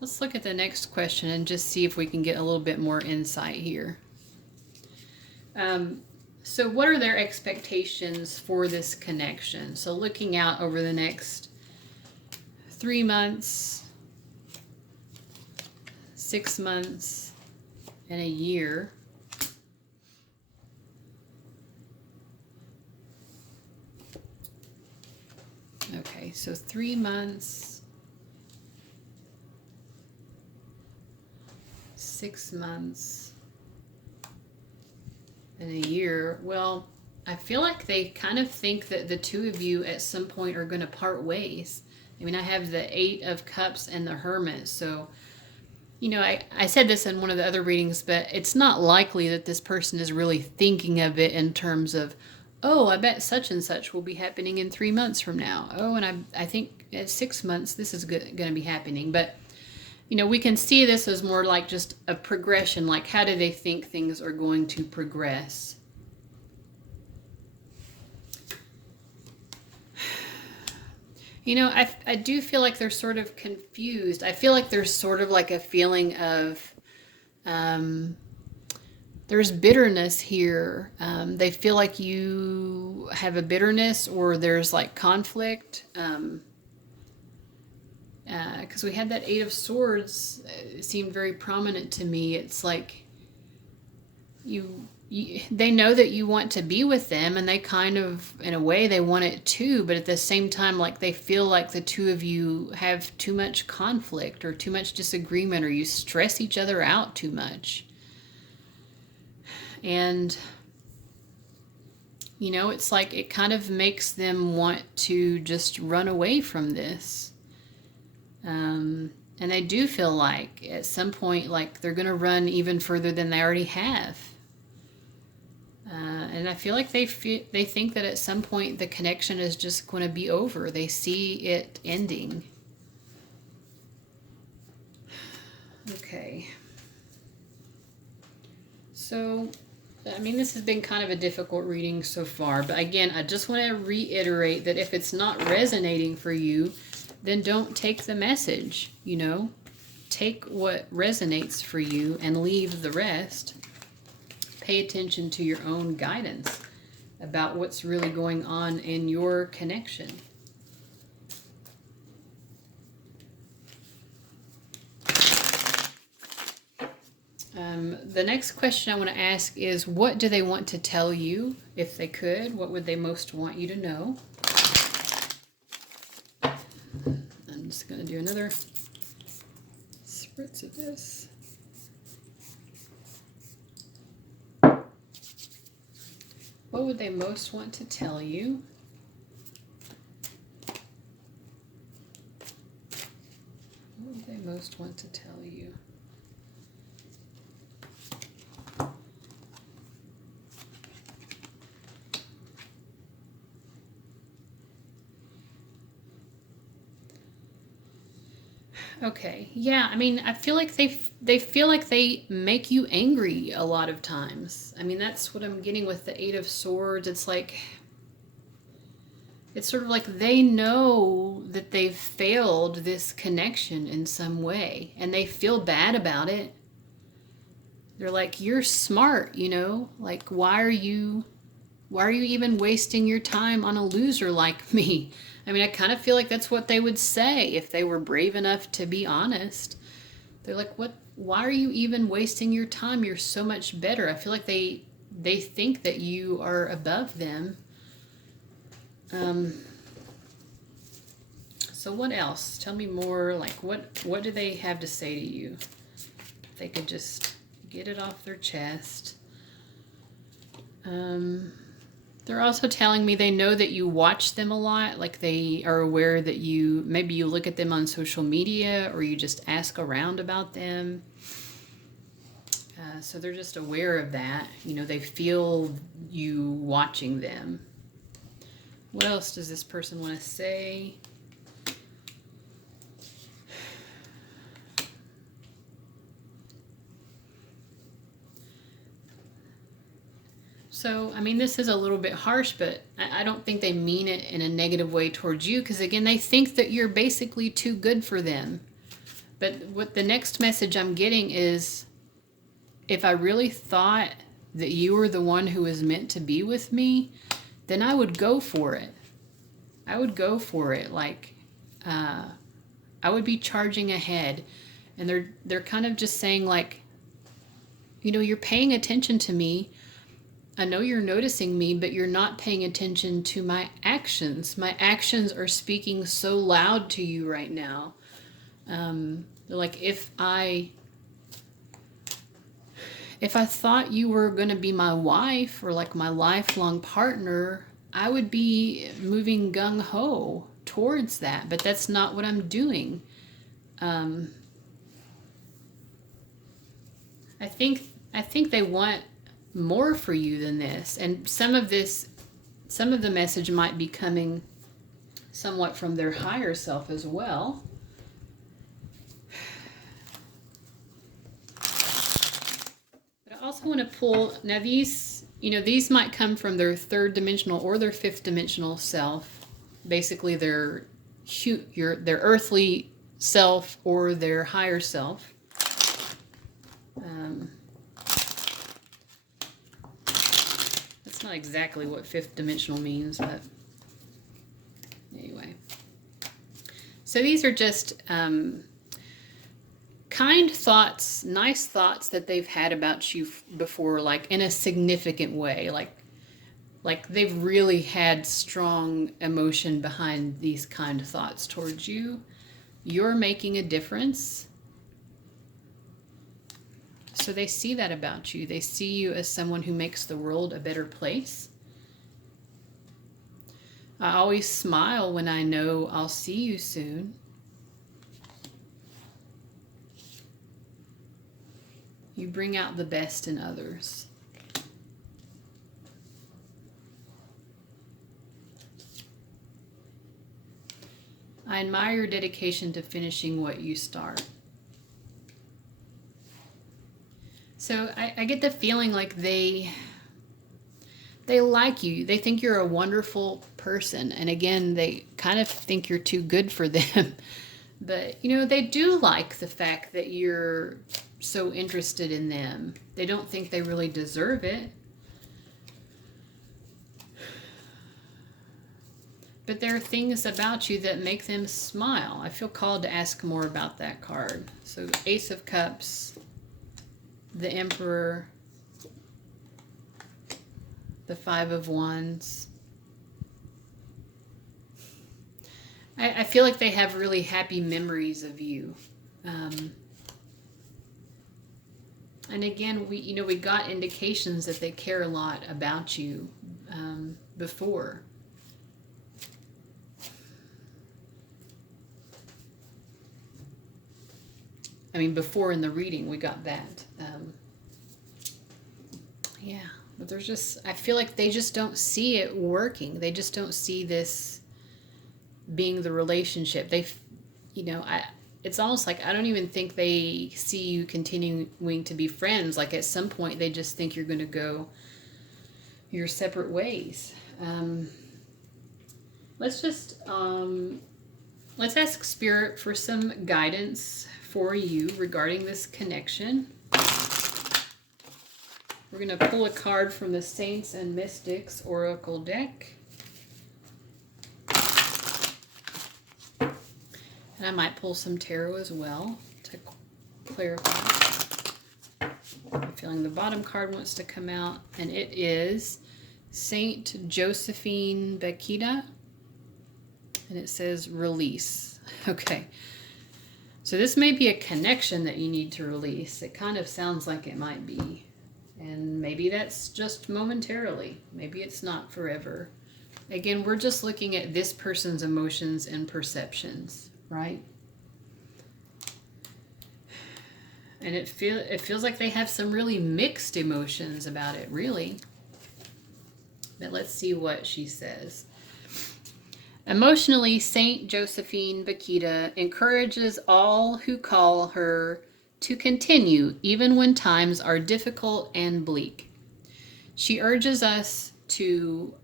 Let's look at the next question and just see if we can get a little bit more insight here. So what are their expectations for this connection? So looking out over the next 3 months, 6 months, and a year. Okay, so 3 months, 6 months, in a year. Well, I feel like they kind of think that the two of you at some point are going to part ways. I mean, I have the 8 of Cups and the Hermit. So, you know, I said this in one of the other readings, but it's not likely that this person is really thinking of it in terms of, oh, I bet such and such will be happening in 3 months from now. Oh, and I think at 6 months this is going to be happening. But you know, we can see this as more like just a progression, like how do they think things are going to progress? You know, I do feel like they're sort of confused. I feel like there's sort of like a feeling of, there's bitterness here. They feel like you have a bitterness or there's like conflict. Because we had that 8 of Swords, it seemed very prominent to me. It's like they know that you want to be with them, and they kind of, in a way, they want it too, but at the same time, like they feel like the two of you have too much conflict or too much disagreement, or you stress each other out too much. And you know, it's like it kind of makes them want to just run away from this. And they do feel like at some point, like they're going to run even further than they already have. And I feel like they think that at some point the connection is just going to be over. They see it ending. Okay. So, I mean, this has been kind of a difficult reading so far. But again, I just want to reiterate that if it's not resonating for you, then don't take the message, you know. Take what resonates for you and leave the rest. Pay attention to your own guidance about what's really going on in your connection. The next question I want to ask is, what do they want to tell you if they could? What would they most want you to know? I'm just going to do another spritz of this. What would they most want to tell you? What would they most want to tell you? Okay, yeah, I mean, I feel like they feel like they make you angry a lot of times. I mean, that's what I'm getting with the 8 of Swords. It's like, It's sort of like they know that they've failed this connection in some way and they feel bad about it. They're like, you're smart, you know? Like, why are you even wasting your time on a loser like me? I mean, I kind of feel like that's what they would say if they were brave enough to be honest. They're like, what? Why are you even wasting your time? You're so much better. I feel like they think that you are above them. So what else? Tell me more. Like, what do they have to say to you? If they could just get it off their chest. They're also telling me they know that you watch them a lot. Like, they are aware that maybe you look at them on social media or you just ask around about them. So they're just aware of that. You know, they feel you watching them. What else does this person want to say? So, I mean, this is a little bit harsh, but I don't think they mean it in a negative way towards you, because again, they think that you're basically too good for them. But what the next message I'm getting is, if I really thought that you were the one who was meant to be with me, then I would go for it. I would go for it. Like, I would be charging ahead. And they're kind of just saying, like, you know, you're paying attention to me. I know you're noticing me, but you're not paying attention to my actions. My actions are speaking so loud to you right now. They're like, if I thought you were going to be my wife or like my lifelong partner, I would be moving gung-ho towards that, but that's not what I'm doing. I think they want more for you than this, and some of the message might be coming somewhat from their higher self as well. But I also want to pull, now these, you know, these might come from their third dimensional or their fifth dimensional self, basically their earthly self or their higher self. That's not exactly what fifth dimensional means, but anyway. So these are just kind thoughts, nice thoughts that they've had about you before, like in a significant way, like they've really had strong emotion behind these kind thoughts towards you. You're making a difference. So they see that about you. They see you as someone who makes the world a better place. I always smile when I know I'll see you soon. You bring out the best in others. I admire your dedication to finishing what you start. So I get the feeling like they like you. They think you're a wonderful person. And again, they kind of think you're too good for them. But, you know, they do like the fact that you're so interested in them. They don't think they really deserve it. But there are things about you that make them smile. I feel called to ask more about that card. So Ace of Cups, the Emperor, the Five of Wands. I feel like they have really happy memories of you. And again, we got indications that they care a lot about you before. I mean, before in the reading, we got that. Yeah, but there's just, I feel like they just don't see it working. They just don't see this being the relationship. It's almost like I don't even think they see you continuing to be friends. Like at some point, they just think you're going to go your separate ways. let's just let's ask Spirit for some guidance for you regarding this connection. We're going to pull a card from the Saints and Mystics Oracle deck. And I might pull some tarot as well to clarify. I'm feeling the bottom card wants to come out, and it is Saint Josephine Bakita, and it says release. Okay. So this may be a connection that you need to release. It kind of sounds like it might be. And maybe that's just momentarily. Maybe it's not forever. Again, we're just looking at this person's emotions and perceptions, right? And it feels like they have some really mixed emotions about it, really. But let's see what she says. Emotionally, Saint Josephine Bakita encourages all who call her to continue even when times are difficult and bleak. She urges us to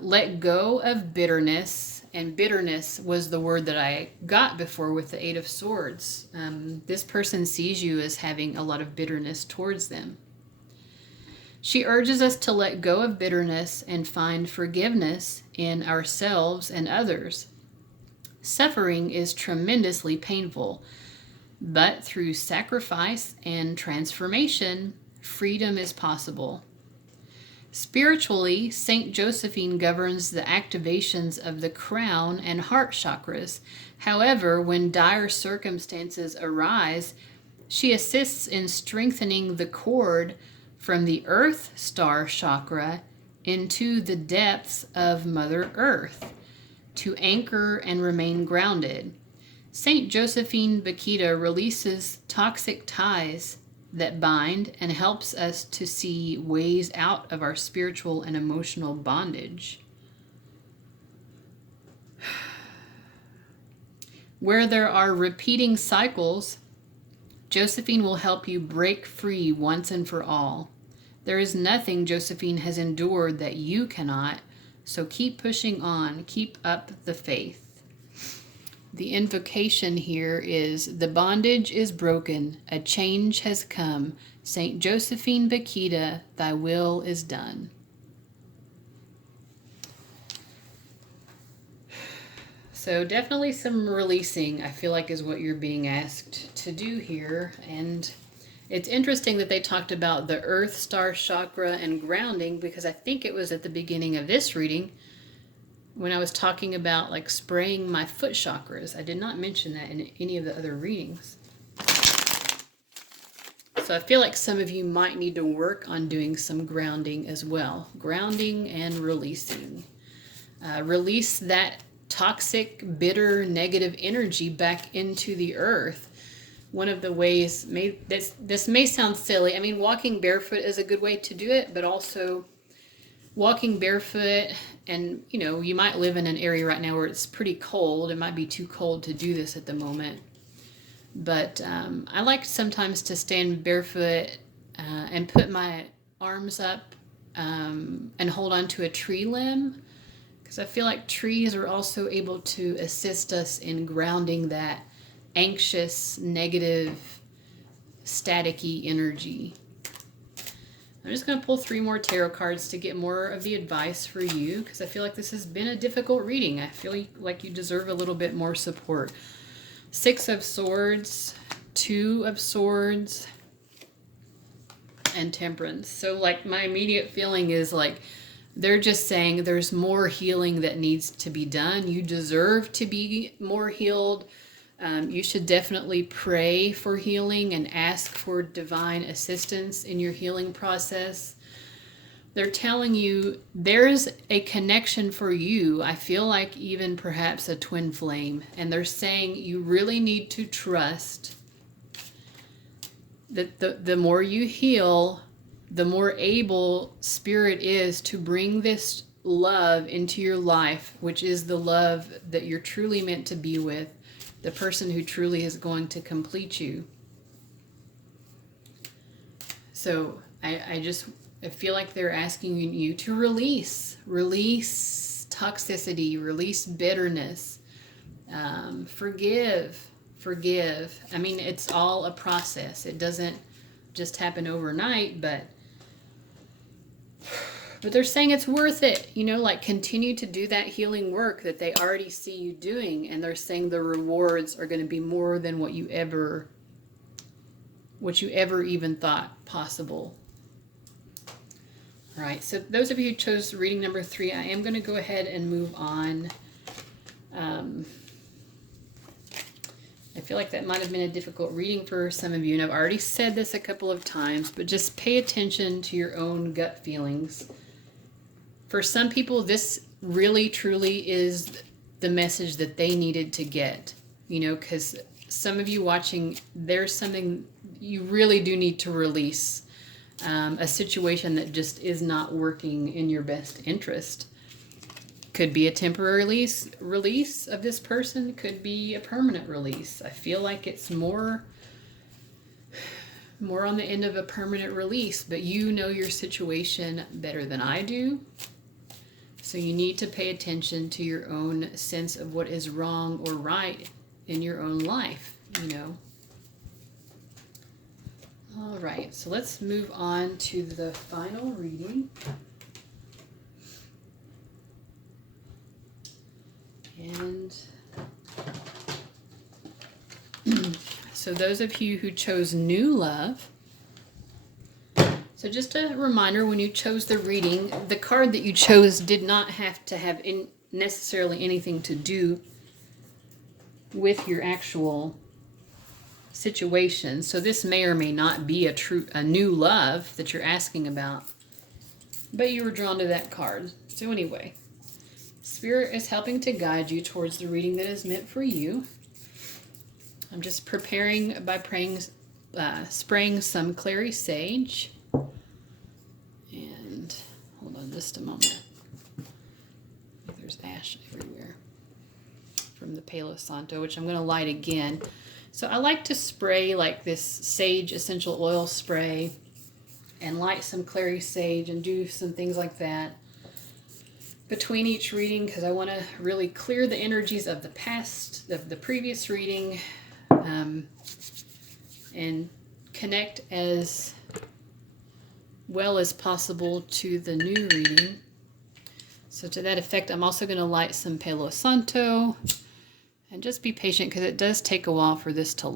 let go of bitterness, and bitterness was the word that I got before with the Eight of Swords. This person sees you as having a lot of bitterness towards them. She urges us to let go of bitterness and find forgiveness in ourselves and others. Suffering is tremendously painful, but through sacrifice and transformation, freedom is possible. Spiritually, Saint Josephine governs the activations of the crown and heart chakras. However, when dire circumstances arise, she assists in strengthening the cord from the Earth Star chakra into the depths of Mother Earth to anchor and remain grounded. Saint Josephine Bakita releases toxic ties that bind and helps us to see ways out of our spiritual and emotional bondage. Where there are repeating cycles, Josephine will help you break free once and for all. There is nothing Josephine has endured that you cannot, so keep pushing on, keep up the faith. The invocation here is, the bondage is broken, a change has come. Saint Josephine Bakita, thy will is done. So definitely some releasing, I feel like, is what you're being asked to do here. And it's interesting that they talked about the Earth Star chakra and grounding, because I think it was at the beginning of this reading when I was talking about like spraying my foot chakras. I did not mention that in any of the other readings. So I feel like some of you might need to work on doing some grounding as well. Grounding and releasing. Release that toxic, bitter, negative energy back into the earth. One of the ways, this may sound silly. I mean, walking barefoot is a good way to do it, but also walking barefoot, and you might live in an area right now where it's pretty cold. It might be too cold to do this at the moment. But I like sometimes to stand barefoot and put my arms up and hold on to a tree limb, because I feel like trees are also able to assist us in grounding that anxious, negative, staticky energy. I'm just going to pull 3 more tarot cards to get more of the advice for you, because I feel like this has been a difficult reading. I feel like you deserve a little bit more support. 6 of Swords, 2 of Swords, and Temperance. So like my immediate feeling is like they're just saying there's more healing that needs to be done. You deserve to be more healed. You should definitely pray for healing and ask for divine assistance in your healing process. They're telling you there's a connection for you. I feel like even perhaps a twin flame. And they're saying you really need to trust that the more you heal, the more able Spirit is to bring this love into your life, which is the love that you're truly meant to be with, the person who truly is going to complete you. So I feel like they're asking you to release toxicity, release bitterness, forgive. I mean, it's all a process. It doesn't just happen overnight, but they're saying it's worth it. You know, like continue to do that healing work that they already see you doing. And they're saying the rewards are going to be more than what you ever even thought possible. All right, so those of you who chose reading number 3, I am going to go ahead and move on. I feel like that might have been a difficult reading for some of you, and I've already said this a couple of times, but just pay attention to your own gut feelings. For some people, this really, truly is the message that they needed to get, you know, because some of you watching, there's something you really do need to release, a situation that just is not working in your best interest. Could be a temporary release of this person, could be a permanent release. I feel like it's more on the end of a permanent release, but you know your situation better than I do. So you need to pay attention to your own sense of what is wrong or right in your own life, you know. All right, so let's move on to the final reading. And so those of you who chose new love, so just a reminder, when you chose the reading, the card that you chose did not have to have necessarily anything to do with your actual situation. So this may or may not be a new love that you're asking about, but you were drawn to that card. So anyway, Spirit is helping to guide you towards the reading that is meant for you. I'm just preparing by spraying some clary sage. And hold on just a moment. There's ash everywhere from the Palo Santo, which I'm going to light again. So I like to spray like this sage essential oil spray and light some clary sage and do some things like that between each reading, because I want to really clear the energies of the past, of the previous reading, and connect as well as possible to the new reading. So to that effect, I'm also going to light some Palo Santo, and just be patient because it does take a while for this to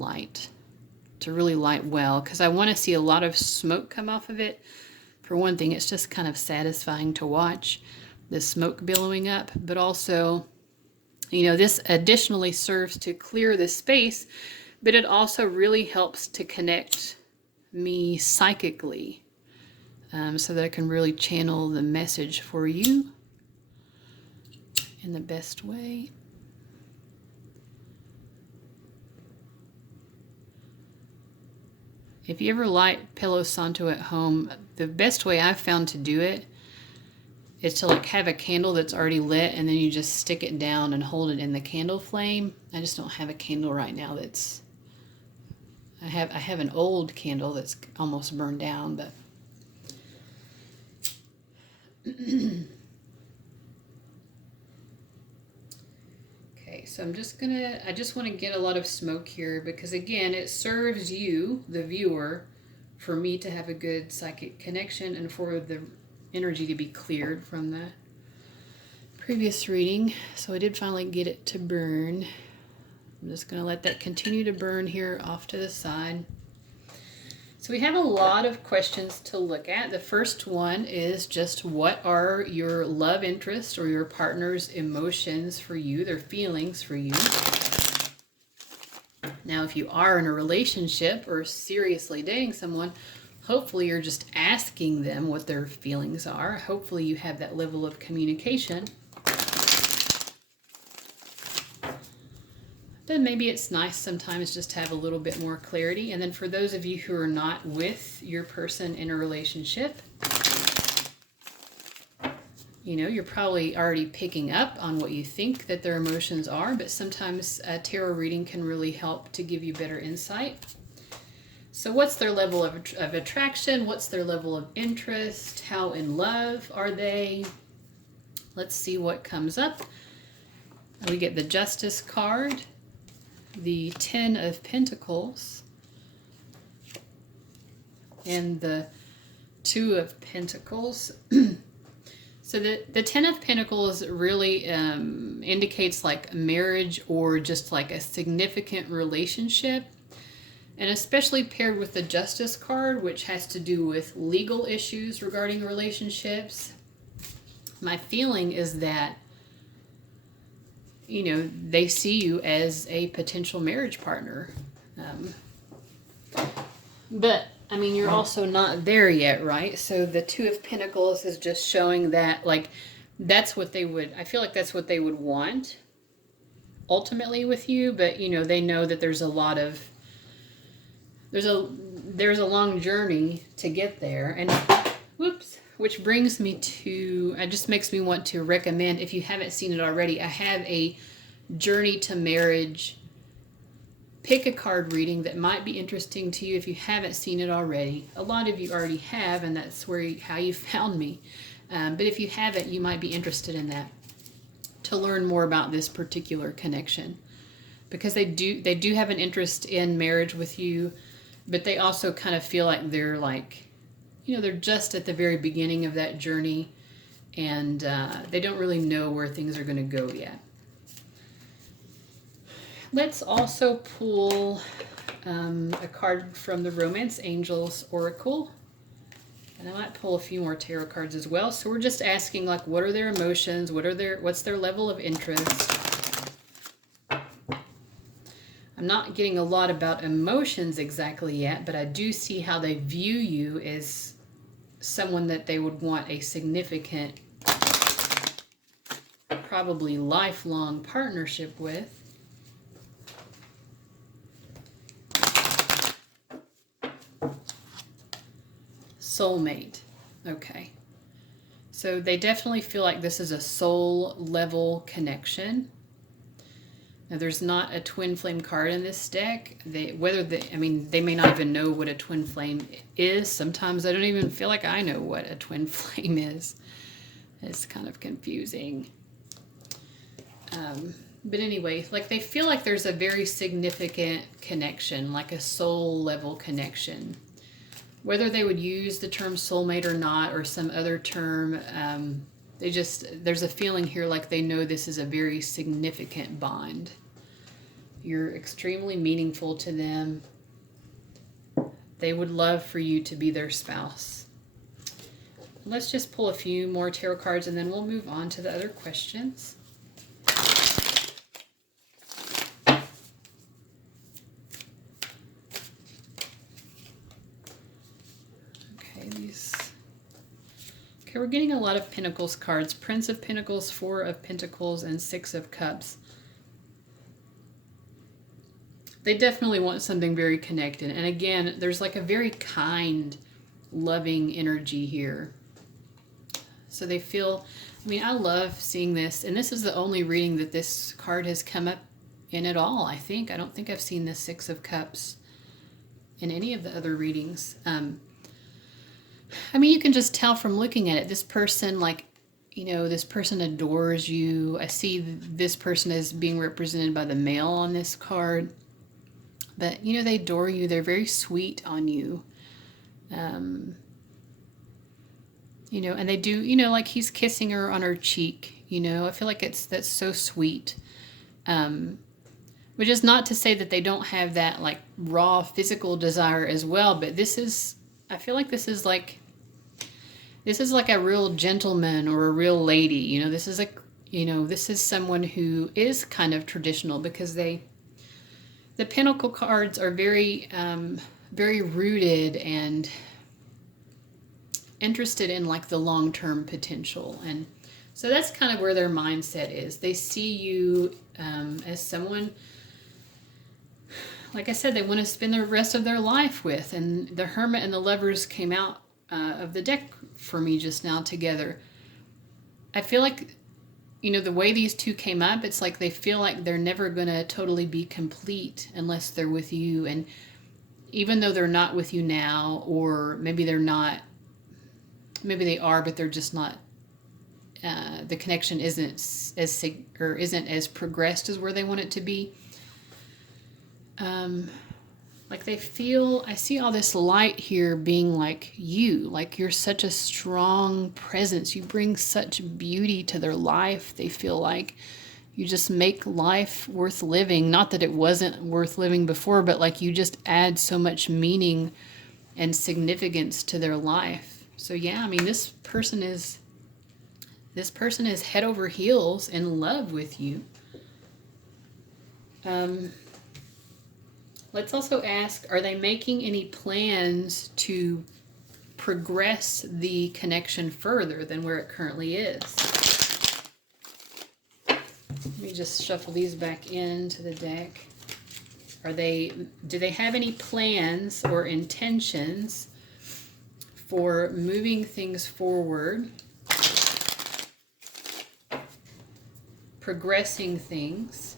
really light well, because I want to see a lot of smoke come off of it. For one thing, it's just kind of satisfying to watch the smoke billowing up, but also, you know, this additionally serves to clear the space, but it also really helps to connect me psychically, so that I can really channel the message for you in the best way. If you ever light Palo Santo at home, the best way I've found to do it is to like have a candle that's already lit, and then you just stick it down and hold it in the candle flame. I just don't have a candle right now that's, I have an old candle that's almost burned down, but okay, so I just want to get a lot of smoke here, because again, it serves you, the viewer, for me to have a good psychic connection and for the energy to be cleared from the previous reading. So I did finally get it to burn. I'm just going to let that continue to burn here off to the side. So we have a lot of questions to look at. The first one is just, what are your love interest or your partner's emotions for you, their feelings for you? Now, if you are in a relationship or seriously dating someone, hopefully you're just asking them what their feelings are. Hopefully you have that level of communication. Then maybe it's nice sometimes just to have a little bit more clarity. And then for those of you who are not with your person in a relationship, you know, you're probably already picking up on what you think that their emotions are, but sometimes a tarot reading can really help to give you better insight. So what's their level of attraction? What's their level of interest? How in love are they? Let's see what comes up. We get the Justice card, the Ten of Pentacles, and the Two of Pentacles. So the Ten of Pentacles really indicates like marriage or just like a significant relationship. And especially paired with the Justice card, which has to do with legal issues regarding relationships. My feeling is that, you know, they see you as a potential marriage partner. But, I mean, you're also not there yet, right? So the Two of Pentacles is just showing that, like, that's what they would, I feel like that's what they would want ultimately with you. But, you know, they know that there's a lot of, there's a long journey to get there. And, whoops. Which brings me to, it just makes me want to recommend, if you haven't seen it already, I have a Journey to Marriage pick a card reading that might be interesting to you if you haven't seen it already. A lot of you already have, and that's how you found me. But if you haven't, you might be interested in that to learn more about this particular connection. Because they do have an interest in marriage with you, but they also kind of feel like they're like, you know, they're just at the very beginning of that journey, and they don't really know where things are going to go yet. Let's also pull a card from the Romance Angels Oracle. And I might pull a few more tarot cards as well. So we're just asking, like, what are their emotions? What's their level of interest? I'm not getting a lot about emotions exactly yet, but I do see how they view you as someone that they would want a significant, probably lifelong partnership with. Soulmate. Okay. So they definitely feel like this is a soul level connection. Now, there's not a twin flame card in this deck. They may not even know what a twin flame is. Sometimes I don't even feel like I know what a twin flame is. It's kind of confusing. But anyway, like they feel like there's a very significant connection, like a soul level connection. Whether they would use the term soulmate or not, or some other term, there's a feeling here like they know this is a very significant bond. You're extremely meaningful to them. They would love for you to be their spouse. Let's just pull a few more tarot cards and then we'll move on to the other questions. Okay, we're getting a lot of Pentacles cards. Prince of Pentacles, Four of Pentacles, and Six of Cups. They definitely want something very connected. And again, there's like a very kind, loving energy here. So they feel, I mean, I love seeing this. And this is the only reading that this card has come up in at all, I think. I don't think I've seen the Six of Cups in any of the other readings. I mean, you can just tell from looking at it, this person, like, you know, this person adores you. I see this person as being represented by the male on this card. But, you know, they adore you. They're very sweet on you. You know, and they do, you know, like he's kissing her on her cheek, you know. I feel like that's so sweet. Which is not to say that they don't have that, like, raw physical desire as well. But this is, I feel like this is like a real gentleman or a real lady. You know, this is this is someone who is kind of traditional because the Pentacle cards are very, very rooted and interested in like the long-term potential. And so that's kind of where their mindset is. They see you as someone, like I said, they want to spend the rest of their life with. And the Hermit and the Lovers came out of the deck for me just now together. I feel like, you know, the way these two came up, it's like they feel like they're never going to totally be complete unless they're with you. And even though they're not with you now, or maybe they're not, maybe they are, but they're just not the connection isn't as progressed as where they want it to be. Like they feel, I see all this light here being like you're such a strong presence. You bring such beauty to their life. They feel like you just make life worth living. Not that it wasn't worth living before, but like you just add so much meaning and significance to their life. So yeah, I mean, this person is head over heels in love with you. Let's also ask, are they making any plans to progress the connection further than where it currently is? Let me just shuffle these back into the deck. Do they have any plans or intentions for moving things forward, progressing things?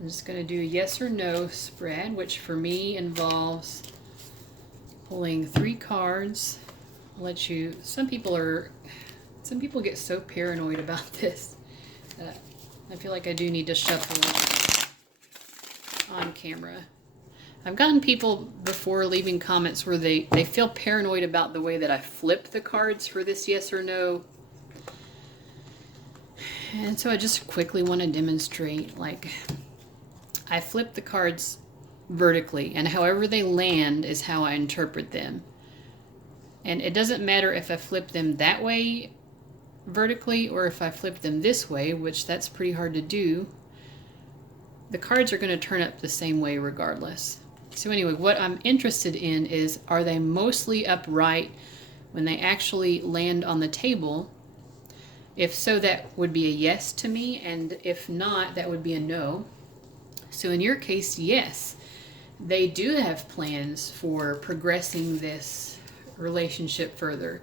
I'm just going to do a yes or no spread, which for me involves pulling 3 cards. I'll let you, some people get so paranoid about this. I feel like I do need to shuffle on camera. I've gotten people before leaving comments where they feel paranoid about the way that I flip the cards for this yes or no. And so I just quickly want to demonstrate, like, I flip the cards vertically, and however they land is how I interpret them. And it doesn't matter if I flip them that way vertically or if I flip them this way, which that's pretty hard to do. The cards are going to turn up the same way regardless. So anyway, what I'm interested in is, are they mostly upright when they actually land on the table? If so, that would be a yes to me, and if not, that would be a no. So in your case, yes, they do have plans for progressing this relationship further.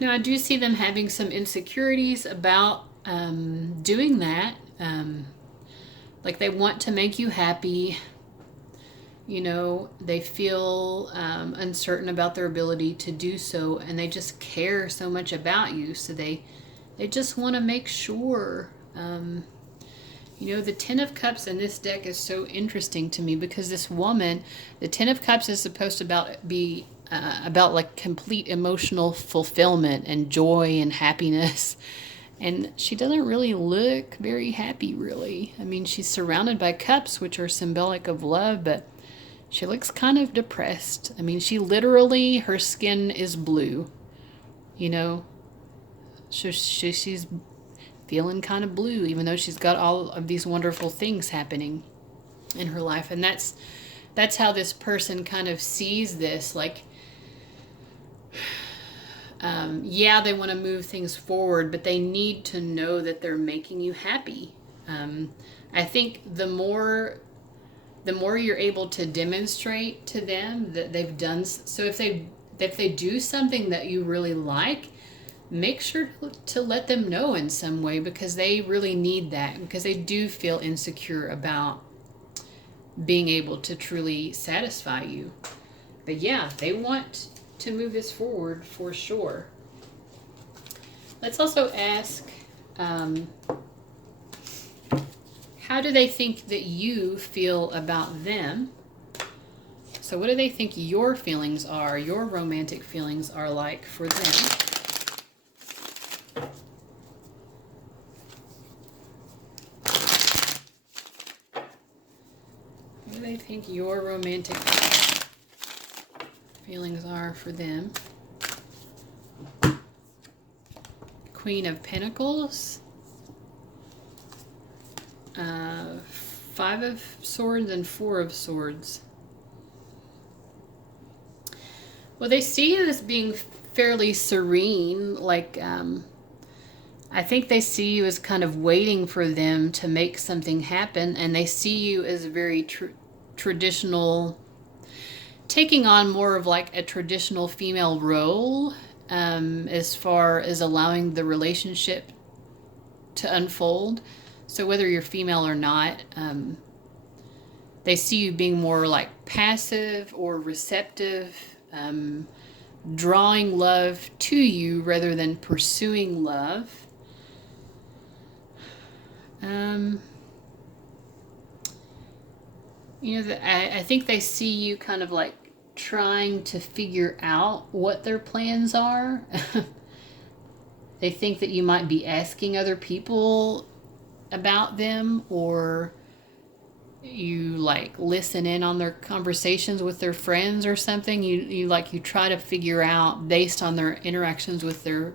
Now, I do see them having some insecurities about doing that. Like they want to make you happy. You know, they feel uncertain about their ability to do so, and they just care so much about you. So they just want to make sure. You know, the Ten of Cups in this deck is so interesting to me because this woman, the Ten of Cups is supposed to be about like complete emotional fulfillment and joy and happiness. And she doesn't really look very happy, really. I mean, she's surrounded by cups, which are symbolic of love, but she looks kind of depressed. I mean, she literally, her skin is blue, you know. So she's feeling kind of blue, even though she's got all of these wonderful things happening in her life. And that's how this person kind of sees this. Like, yeah, they want to move things forward, but they need to know that they're making you happy. I think the more you're able to demonstrate to them that they've done, so if they do something that you really like, make sure to let them know in some way, because they really need that, because they do feel insecure about being able to truly satisfy you. But yeah, they want to move this forward for sure. Let's also ask, how do they think that you feel about them? So what do they think your feelings are, your romantic feelings are like for them? What do they think your romantic feelings are for them? Queen of Pentacles, 5 of Swords, and 4 of Swords. Well, they see you as being fairly serene. Like, I think they see you as kind of waiting for them to make something happen, and they see you as very traditional, taking on more of like a traditional female role, as far as allowing the relationship to unfold. So whether you're female or not, They see you being more like passive or receptive, drawing love to you rather than pursuing love. You know, I think they see you kind of like trying to figure out what their plans are. They think that you might be asking other people about them, or you like listen in on their conversations with their friends or something. You try to figure out based on their interactions with their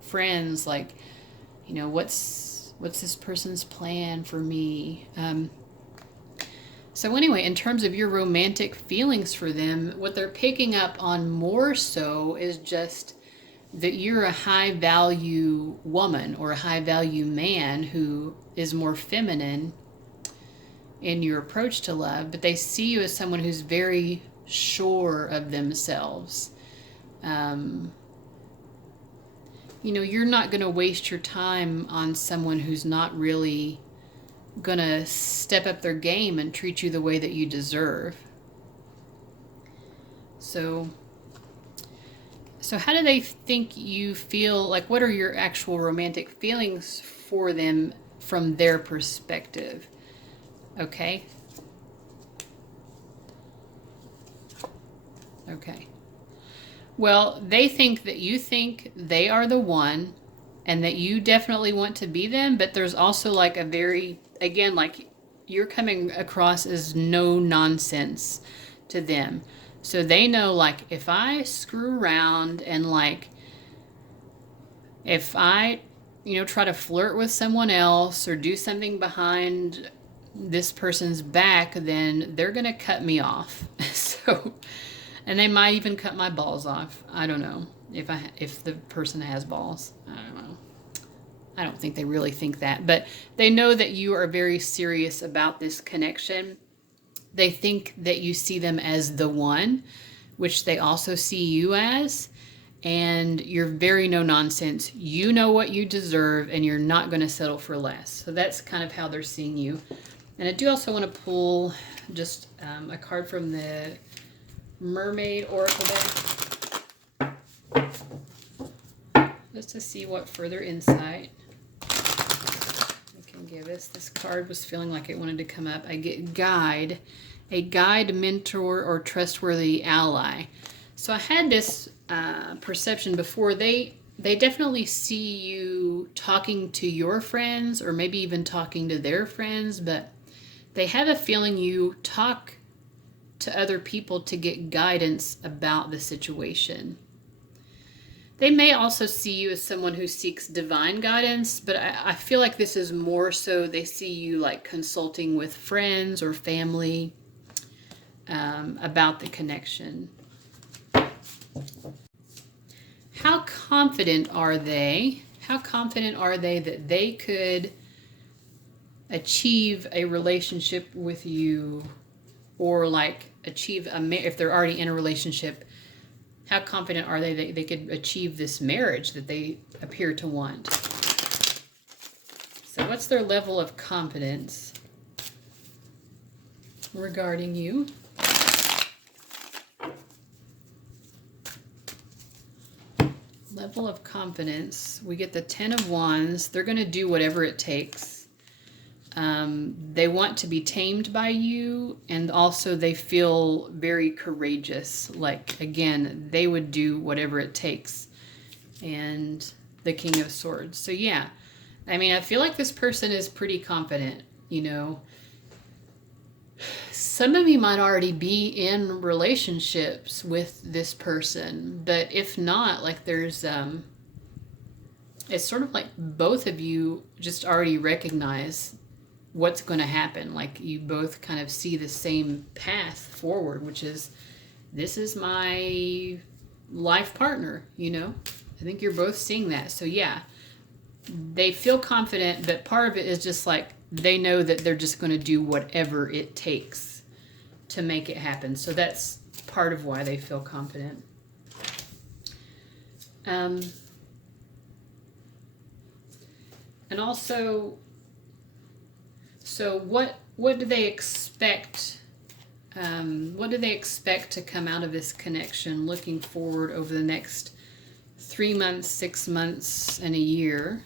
friends, like, you know, what's this person's plan for me. So anyway, in terms of your romantic feelings for them, what they're picking up on more so is just that you're a high value woman or a high value man who is more feminine in your approach to love, but they see you as someone who's very sure of themselves. You know, you're not going to waste your time on someone who's not really going to step up their game and treat you the way that you deserve. So how do they think you feel? Like, what are your actual romantic feelings for them from their perspective? Okay. Okay. Well, they think that you think they are the one and that you definitely want to be them, but there's also like a very, again, like you're coming across as no nonsense to them. So they know, like, if I screw around and like, if I, you know, try to flirt with someone else or do something behind this person's back, then they're going to cut me off. So, and they might even cut my balls off. I don't know if the person has balls. I don't know. I don't think they really think that, but they know that you are very serious about this connection. They think that you see them as the one, which they also see you as, and you're very no nonsense. You know what you deserve, and you're not going to settle for less. So that's kind of how they're seeing you. And I do also want to pull just a card from the Mermaid Oracle deck, just to see what further insight it can give us. This card was feeling like it wanted to come up. I get guide, a guide, mentor, or trustworthy ally. So I had this perception before. They definitely see you talking to your friends, or maybe even talking to their friends, but they have a feeling you talk to other people to get guidance about the situation. They may also see you as someone who seeks divine guidance, but I feel like this is more so they see you like consulting with friends or family about the connection. How confident are they? How confident are they that they could achieve a relationship with you, or like achieve if they're already in a relationship, how confident are they that they could achieve this marriage that they appear to want? So what's their level of confidence regarding you? Level of confidence. We get the 10 of Wands. They're going to do whatever it takes. They want to be tamed by you, and also they feel very courageous. Like, again, they would do whatever it takes. And the King of Swords. So yeah, I mean, I feel like this person is pretty confident, you know. Some of you might already be in relationships with this person, but if not, like there's, it's sort of like both of you just already recognize what's going to happen. Like you both kind of see the same path forward, which is, this is my life partner, you know. I think you're both seeing that. So yeah, they feel confident, but part of it is just like they know that they're just going to do whatever it takes to make it happen. So that's part of why they feel confident. And also, so what what do they expect? What do they expect to come out of this connection looking forward over the next 3 months, 6 months, and a year?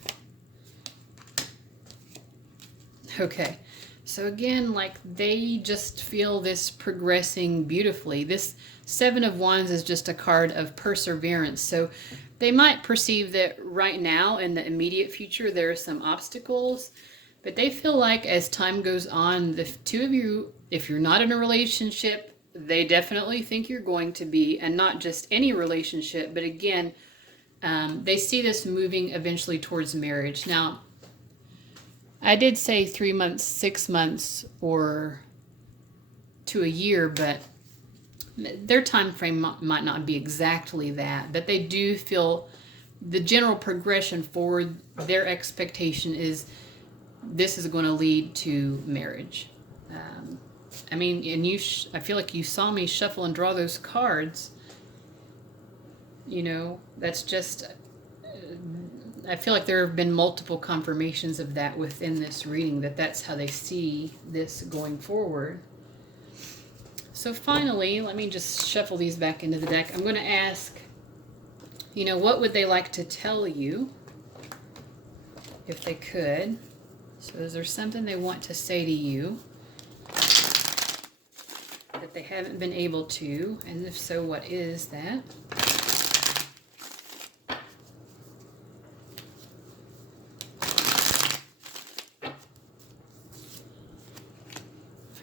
Okay, so again, like they just feel this progressing beautifully. This Seven of Wands is just a card of perseverance. So they might perceive that right now in the immediate future there are some obstacles, but they feel like as time goes on, the two of you, if you're not in a relationship, they definitely think you're going to be, and not just any relationship, but again, they see this moving eventually towards marriage. Now, I did say 3 months, 6 months, or to a year, but their time frame might not be exactly that, but they do feel the general progression forward. Their expectation is this is going to lead to marriage. I mean, and I feel like you saw me shuffle and draw those cards. You know, that's just, I feel like there have been multiple confirmations of that within this reading, that that's how they see this going forward. So finally, let me just shuffle these back into the deck. I'm going to ask, you know, what would they like to tell you if they could? So is there something they want to say to you that they haven't been able to? And if so, what is that?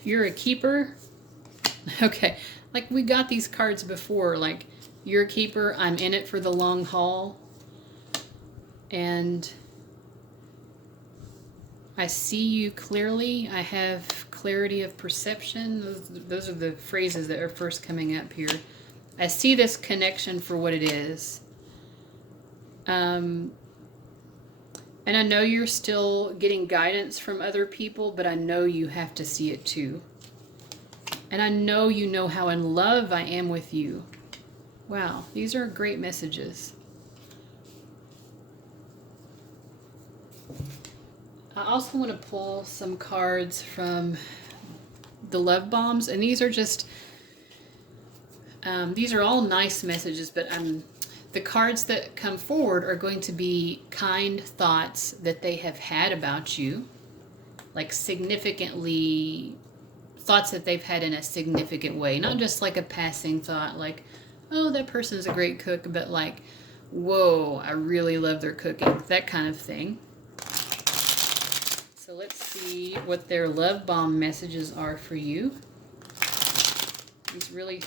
You're a keeper. Okay, like we got these cards before, like you're a keeper, I'm in it for the long haul, and I see you clearly. I have clarity of perception. Those are the phrases that are first coming up here. I see this connection for what it is. And I know you're still getting guidance from other people, but I know you have to see it too. And I know you know how in love I am with you. Wow, these are great messages. I also want to pull some cards from the Love Bombs, and these are just, these are all nice messages, but the cards that come forward are going to be kind thoughts that they have had about you, like significantly, thoughts that they've had in a significant way, not just like a passing thought, like, oh, that person's a great cook, but like, whoa, I really love their cooking, that kind of thing. So let's see what their love bomb messages are for you. These really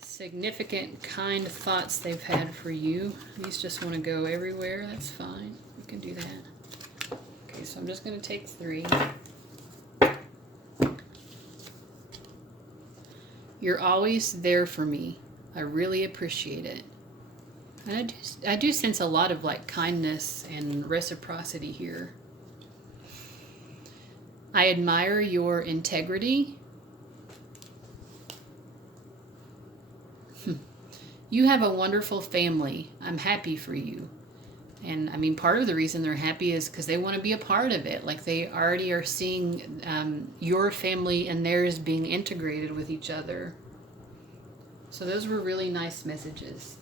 significant, kind thoughts they've had for you. These just want to go everywhere. That's fine. You can do that. Okay, so I'm just going to take 3. You're always there for me. I really appreciate it. And I do sense a lot of like kindness and reciprocity here. I admire your integrity. You have a wonderful family. I'm happy for you. And I mean, part of the reason they're happy is because they want to be a part of it. Like they already are seeing your family and theirs being integrated with each other. So those were really nice messages.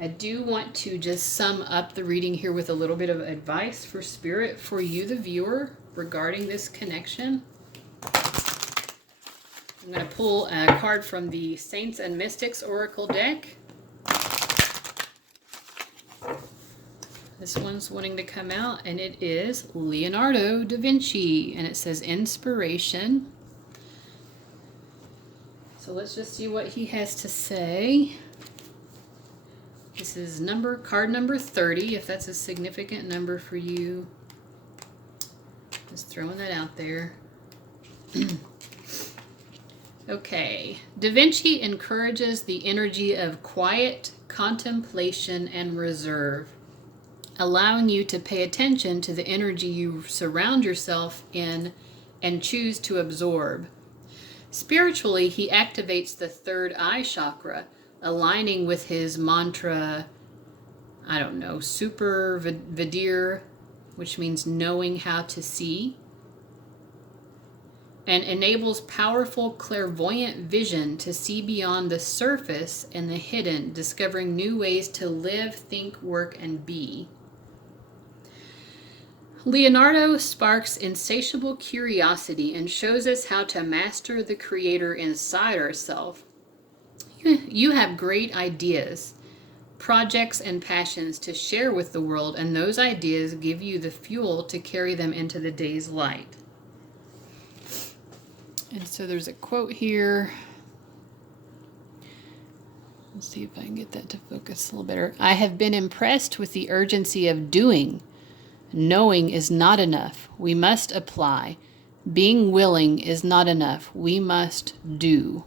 I do want to just sum up the reading here with a little bit of advice for Spirit for you, the viewer, regarding this connection. I'm going to pull a card from the Saints and Mystics Oracle deck. This one's wanting to come out, and it is Leonardo da Vinci, and it says inspiration. So let's just see what he has to say. This is card number 30, if that's a significant number for you. Just throwing that out there. Okay. Da Vinci encourages the energy of quiet contemplation and reserve, allowing you to pay attention to the energy you surround yourself in and choose to absorb. Spiritually, he activates the third eye chakra, aligning with his mantra, I don't know, Super Vidir, which means knowing how to see. and enables powerful clairvoyant vision to see beyond the surface and the hidden, discovering new ways to live, think, work, and be. Leonardo sparks insatiable curiosity and shows us how to master the creator inside ourselves. You have great ideas, projects, and passions to share with the world, and those ideas give you the fuel to carry them into the day's light. And so there's a quote here. Let's see if I can get that to focus a little better. I have been impressed with the urgency of doing. Knowing is not enough. We must apply. Being willing is not enough. We must do.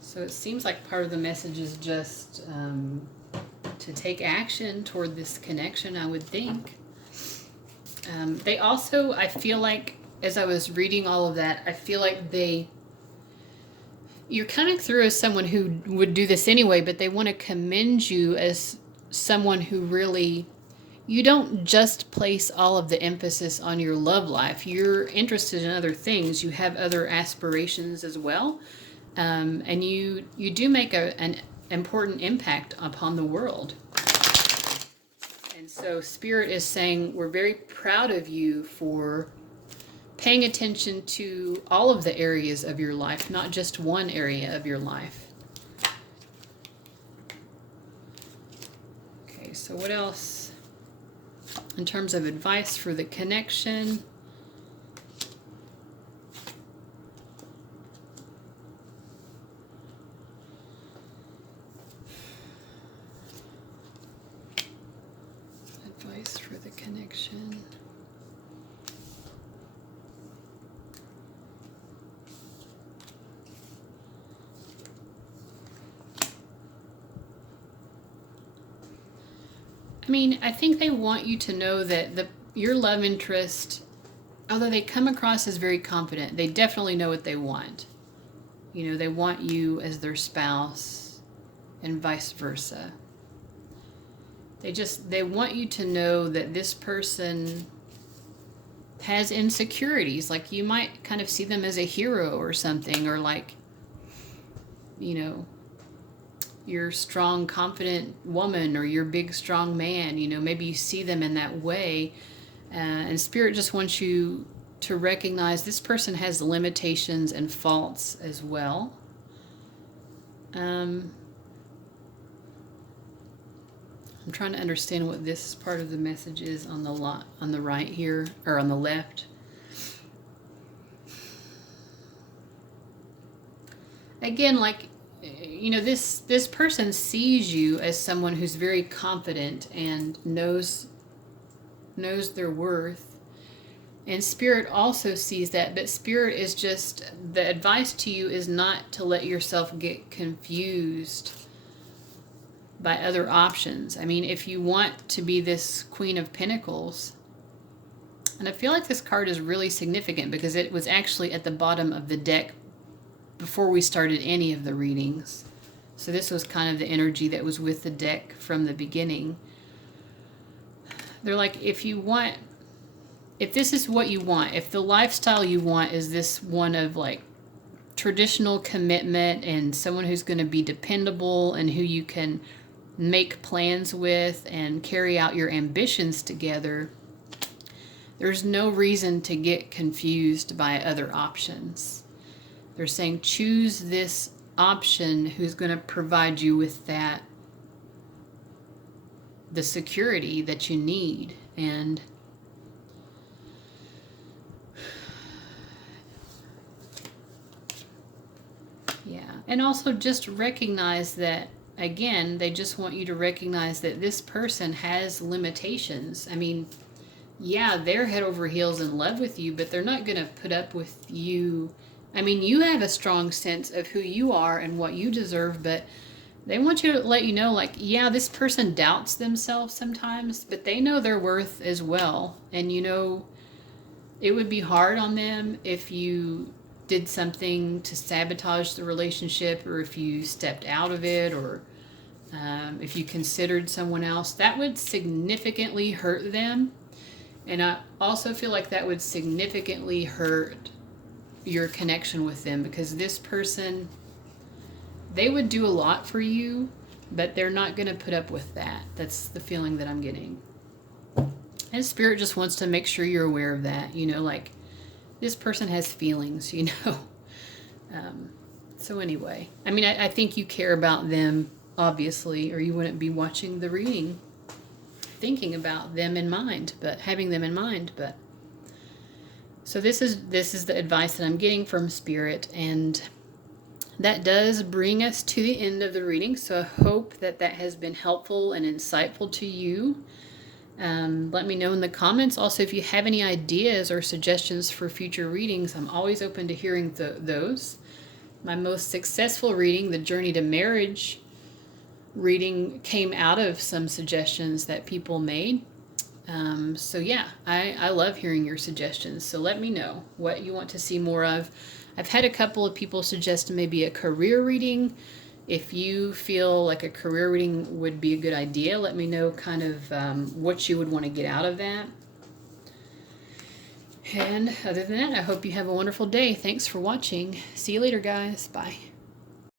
So it seems like part of the message is just to take action toward this connection, I would think. They also, I feel like, as I was reading all of that, I feel like you're coming through as someone who would do this anyway, but they want to commend you as someone who really, you don't just place all of the emphasis on your love life. You're interested in other things. You have other aspirations as well. And you do make an important impact upon the world. And so Spirit is saying, we're very proud of you for paying attention to all of the areas of your life, not just one area of your life. Okay, so what else in terms of advice for the connection? Advice for the connection. I mean, I think they want you to know that your love interest, although they come across as very confident, they definitely know what they want. You know, they want you as their spouse and vice versa. They want you to know that this person has insecurities. Like, you might kind of see them as a hero or something, or like, you know, your strong, confident woman or your big, strong man. You know, maybe you see them in that way. And Spirit just wants you to recognize this person has limitations and faults as well. I'm trying to understand what this part of the message is on the right here, or on the left. Again, like, you know, this person sees you as someone who's very confident and knows their worth. And Spirit also sees that, but Spirit is just, the advice to you is not to let yourself get confused by other options. I mean, if you want to be this Queen of Pentacles, and I feel like this card is really significant because it was actually at the bottom of the deck before we started any of the readings. So this was kind of the energy that was with the deck from the beginning. They're like, if this is what you want, if the lifestyle you want is this one of like traditional commitment and someone who's going to be dependable and who you can make plans with and carry out your ambitions together, there's no reason to get confused by other options. They're saying choose this option who's going to provide you with that, the security that you need. And yeah, and also just recognize that, again, they just want you to recognize that this person has limitations. I mean, yeah, they're head over heels in love with you, but they're not going to put up with you. I mean, you have a strong sense of who you are and what you deserve, but they want you to let you know, like, yeah, this person doubts themselves sometimes, but they know their worth as well. And, you know, it would be hard on them if you did something to sabotage the relationship, or if you stepped out of it, or if you considered someone else. That would significantly hurt them. And I also feel like that would significantly hurt your connection with them, because this person, they would do a lot for you, but they're not going to put up with that. That's the feeling that I'm getting. And Spirit just wants to make sure you're aware of that. You know, like, this person has feelings, you know. So anyway, I mean, I think you care about them, obviously, or you wouldn't be watching the reading thinking about them in mind, but having them in mind. But so this is the advice that I'm getting from Spirit, and that does bring us to the end of the reading. So I hope that that has been helpful and insightful to you. Let me know in the comments. Also, if you have any ideas or suggestions for future readings, I'm always open to hearing those. My most successful reading, the Journey to Marriage reading, came out of some suggestions that people made. So yeah, I love hearing your suggestions. So let me know what you want to see more of. I've had a couple of people suggest maybe a career reading. If you feel like a career reading would be a good idea, let me know kind of what you would want to get out of that. And other than that, I hope you have a wonderful day. Thanks for watching. See you later, guys. Bye.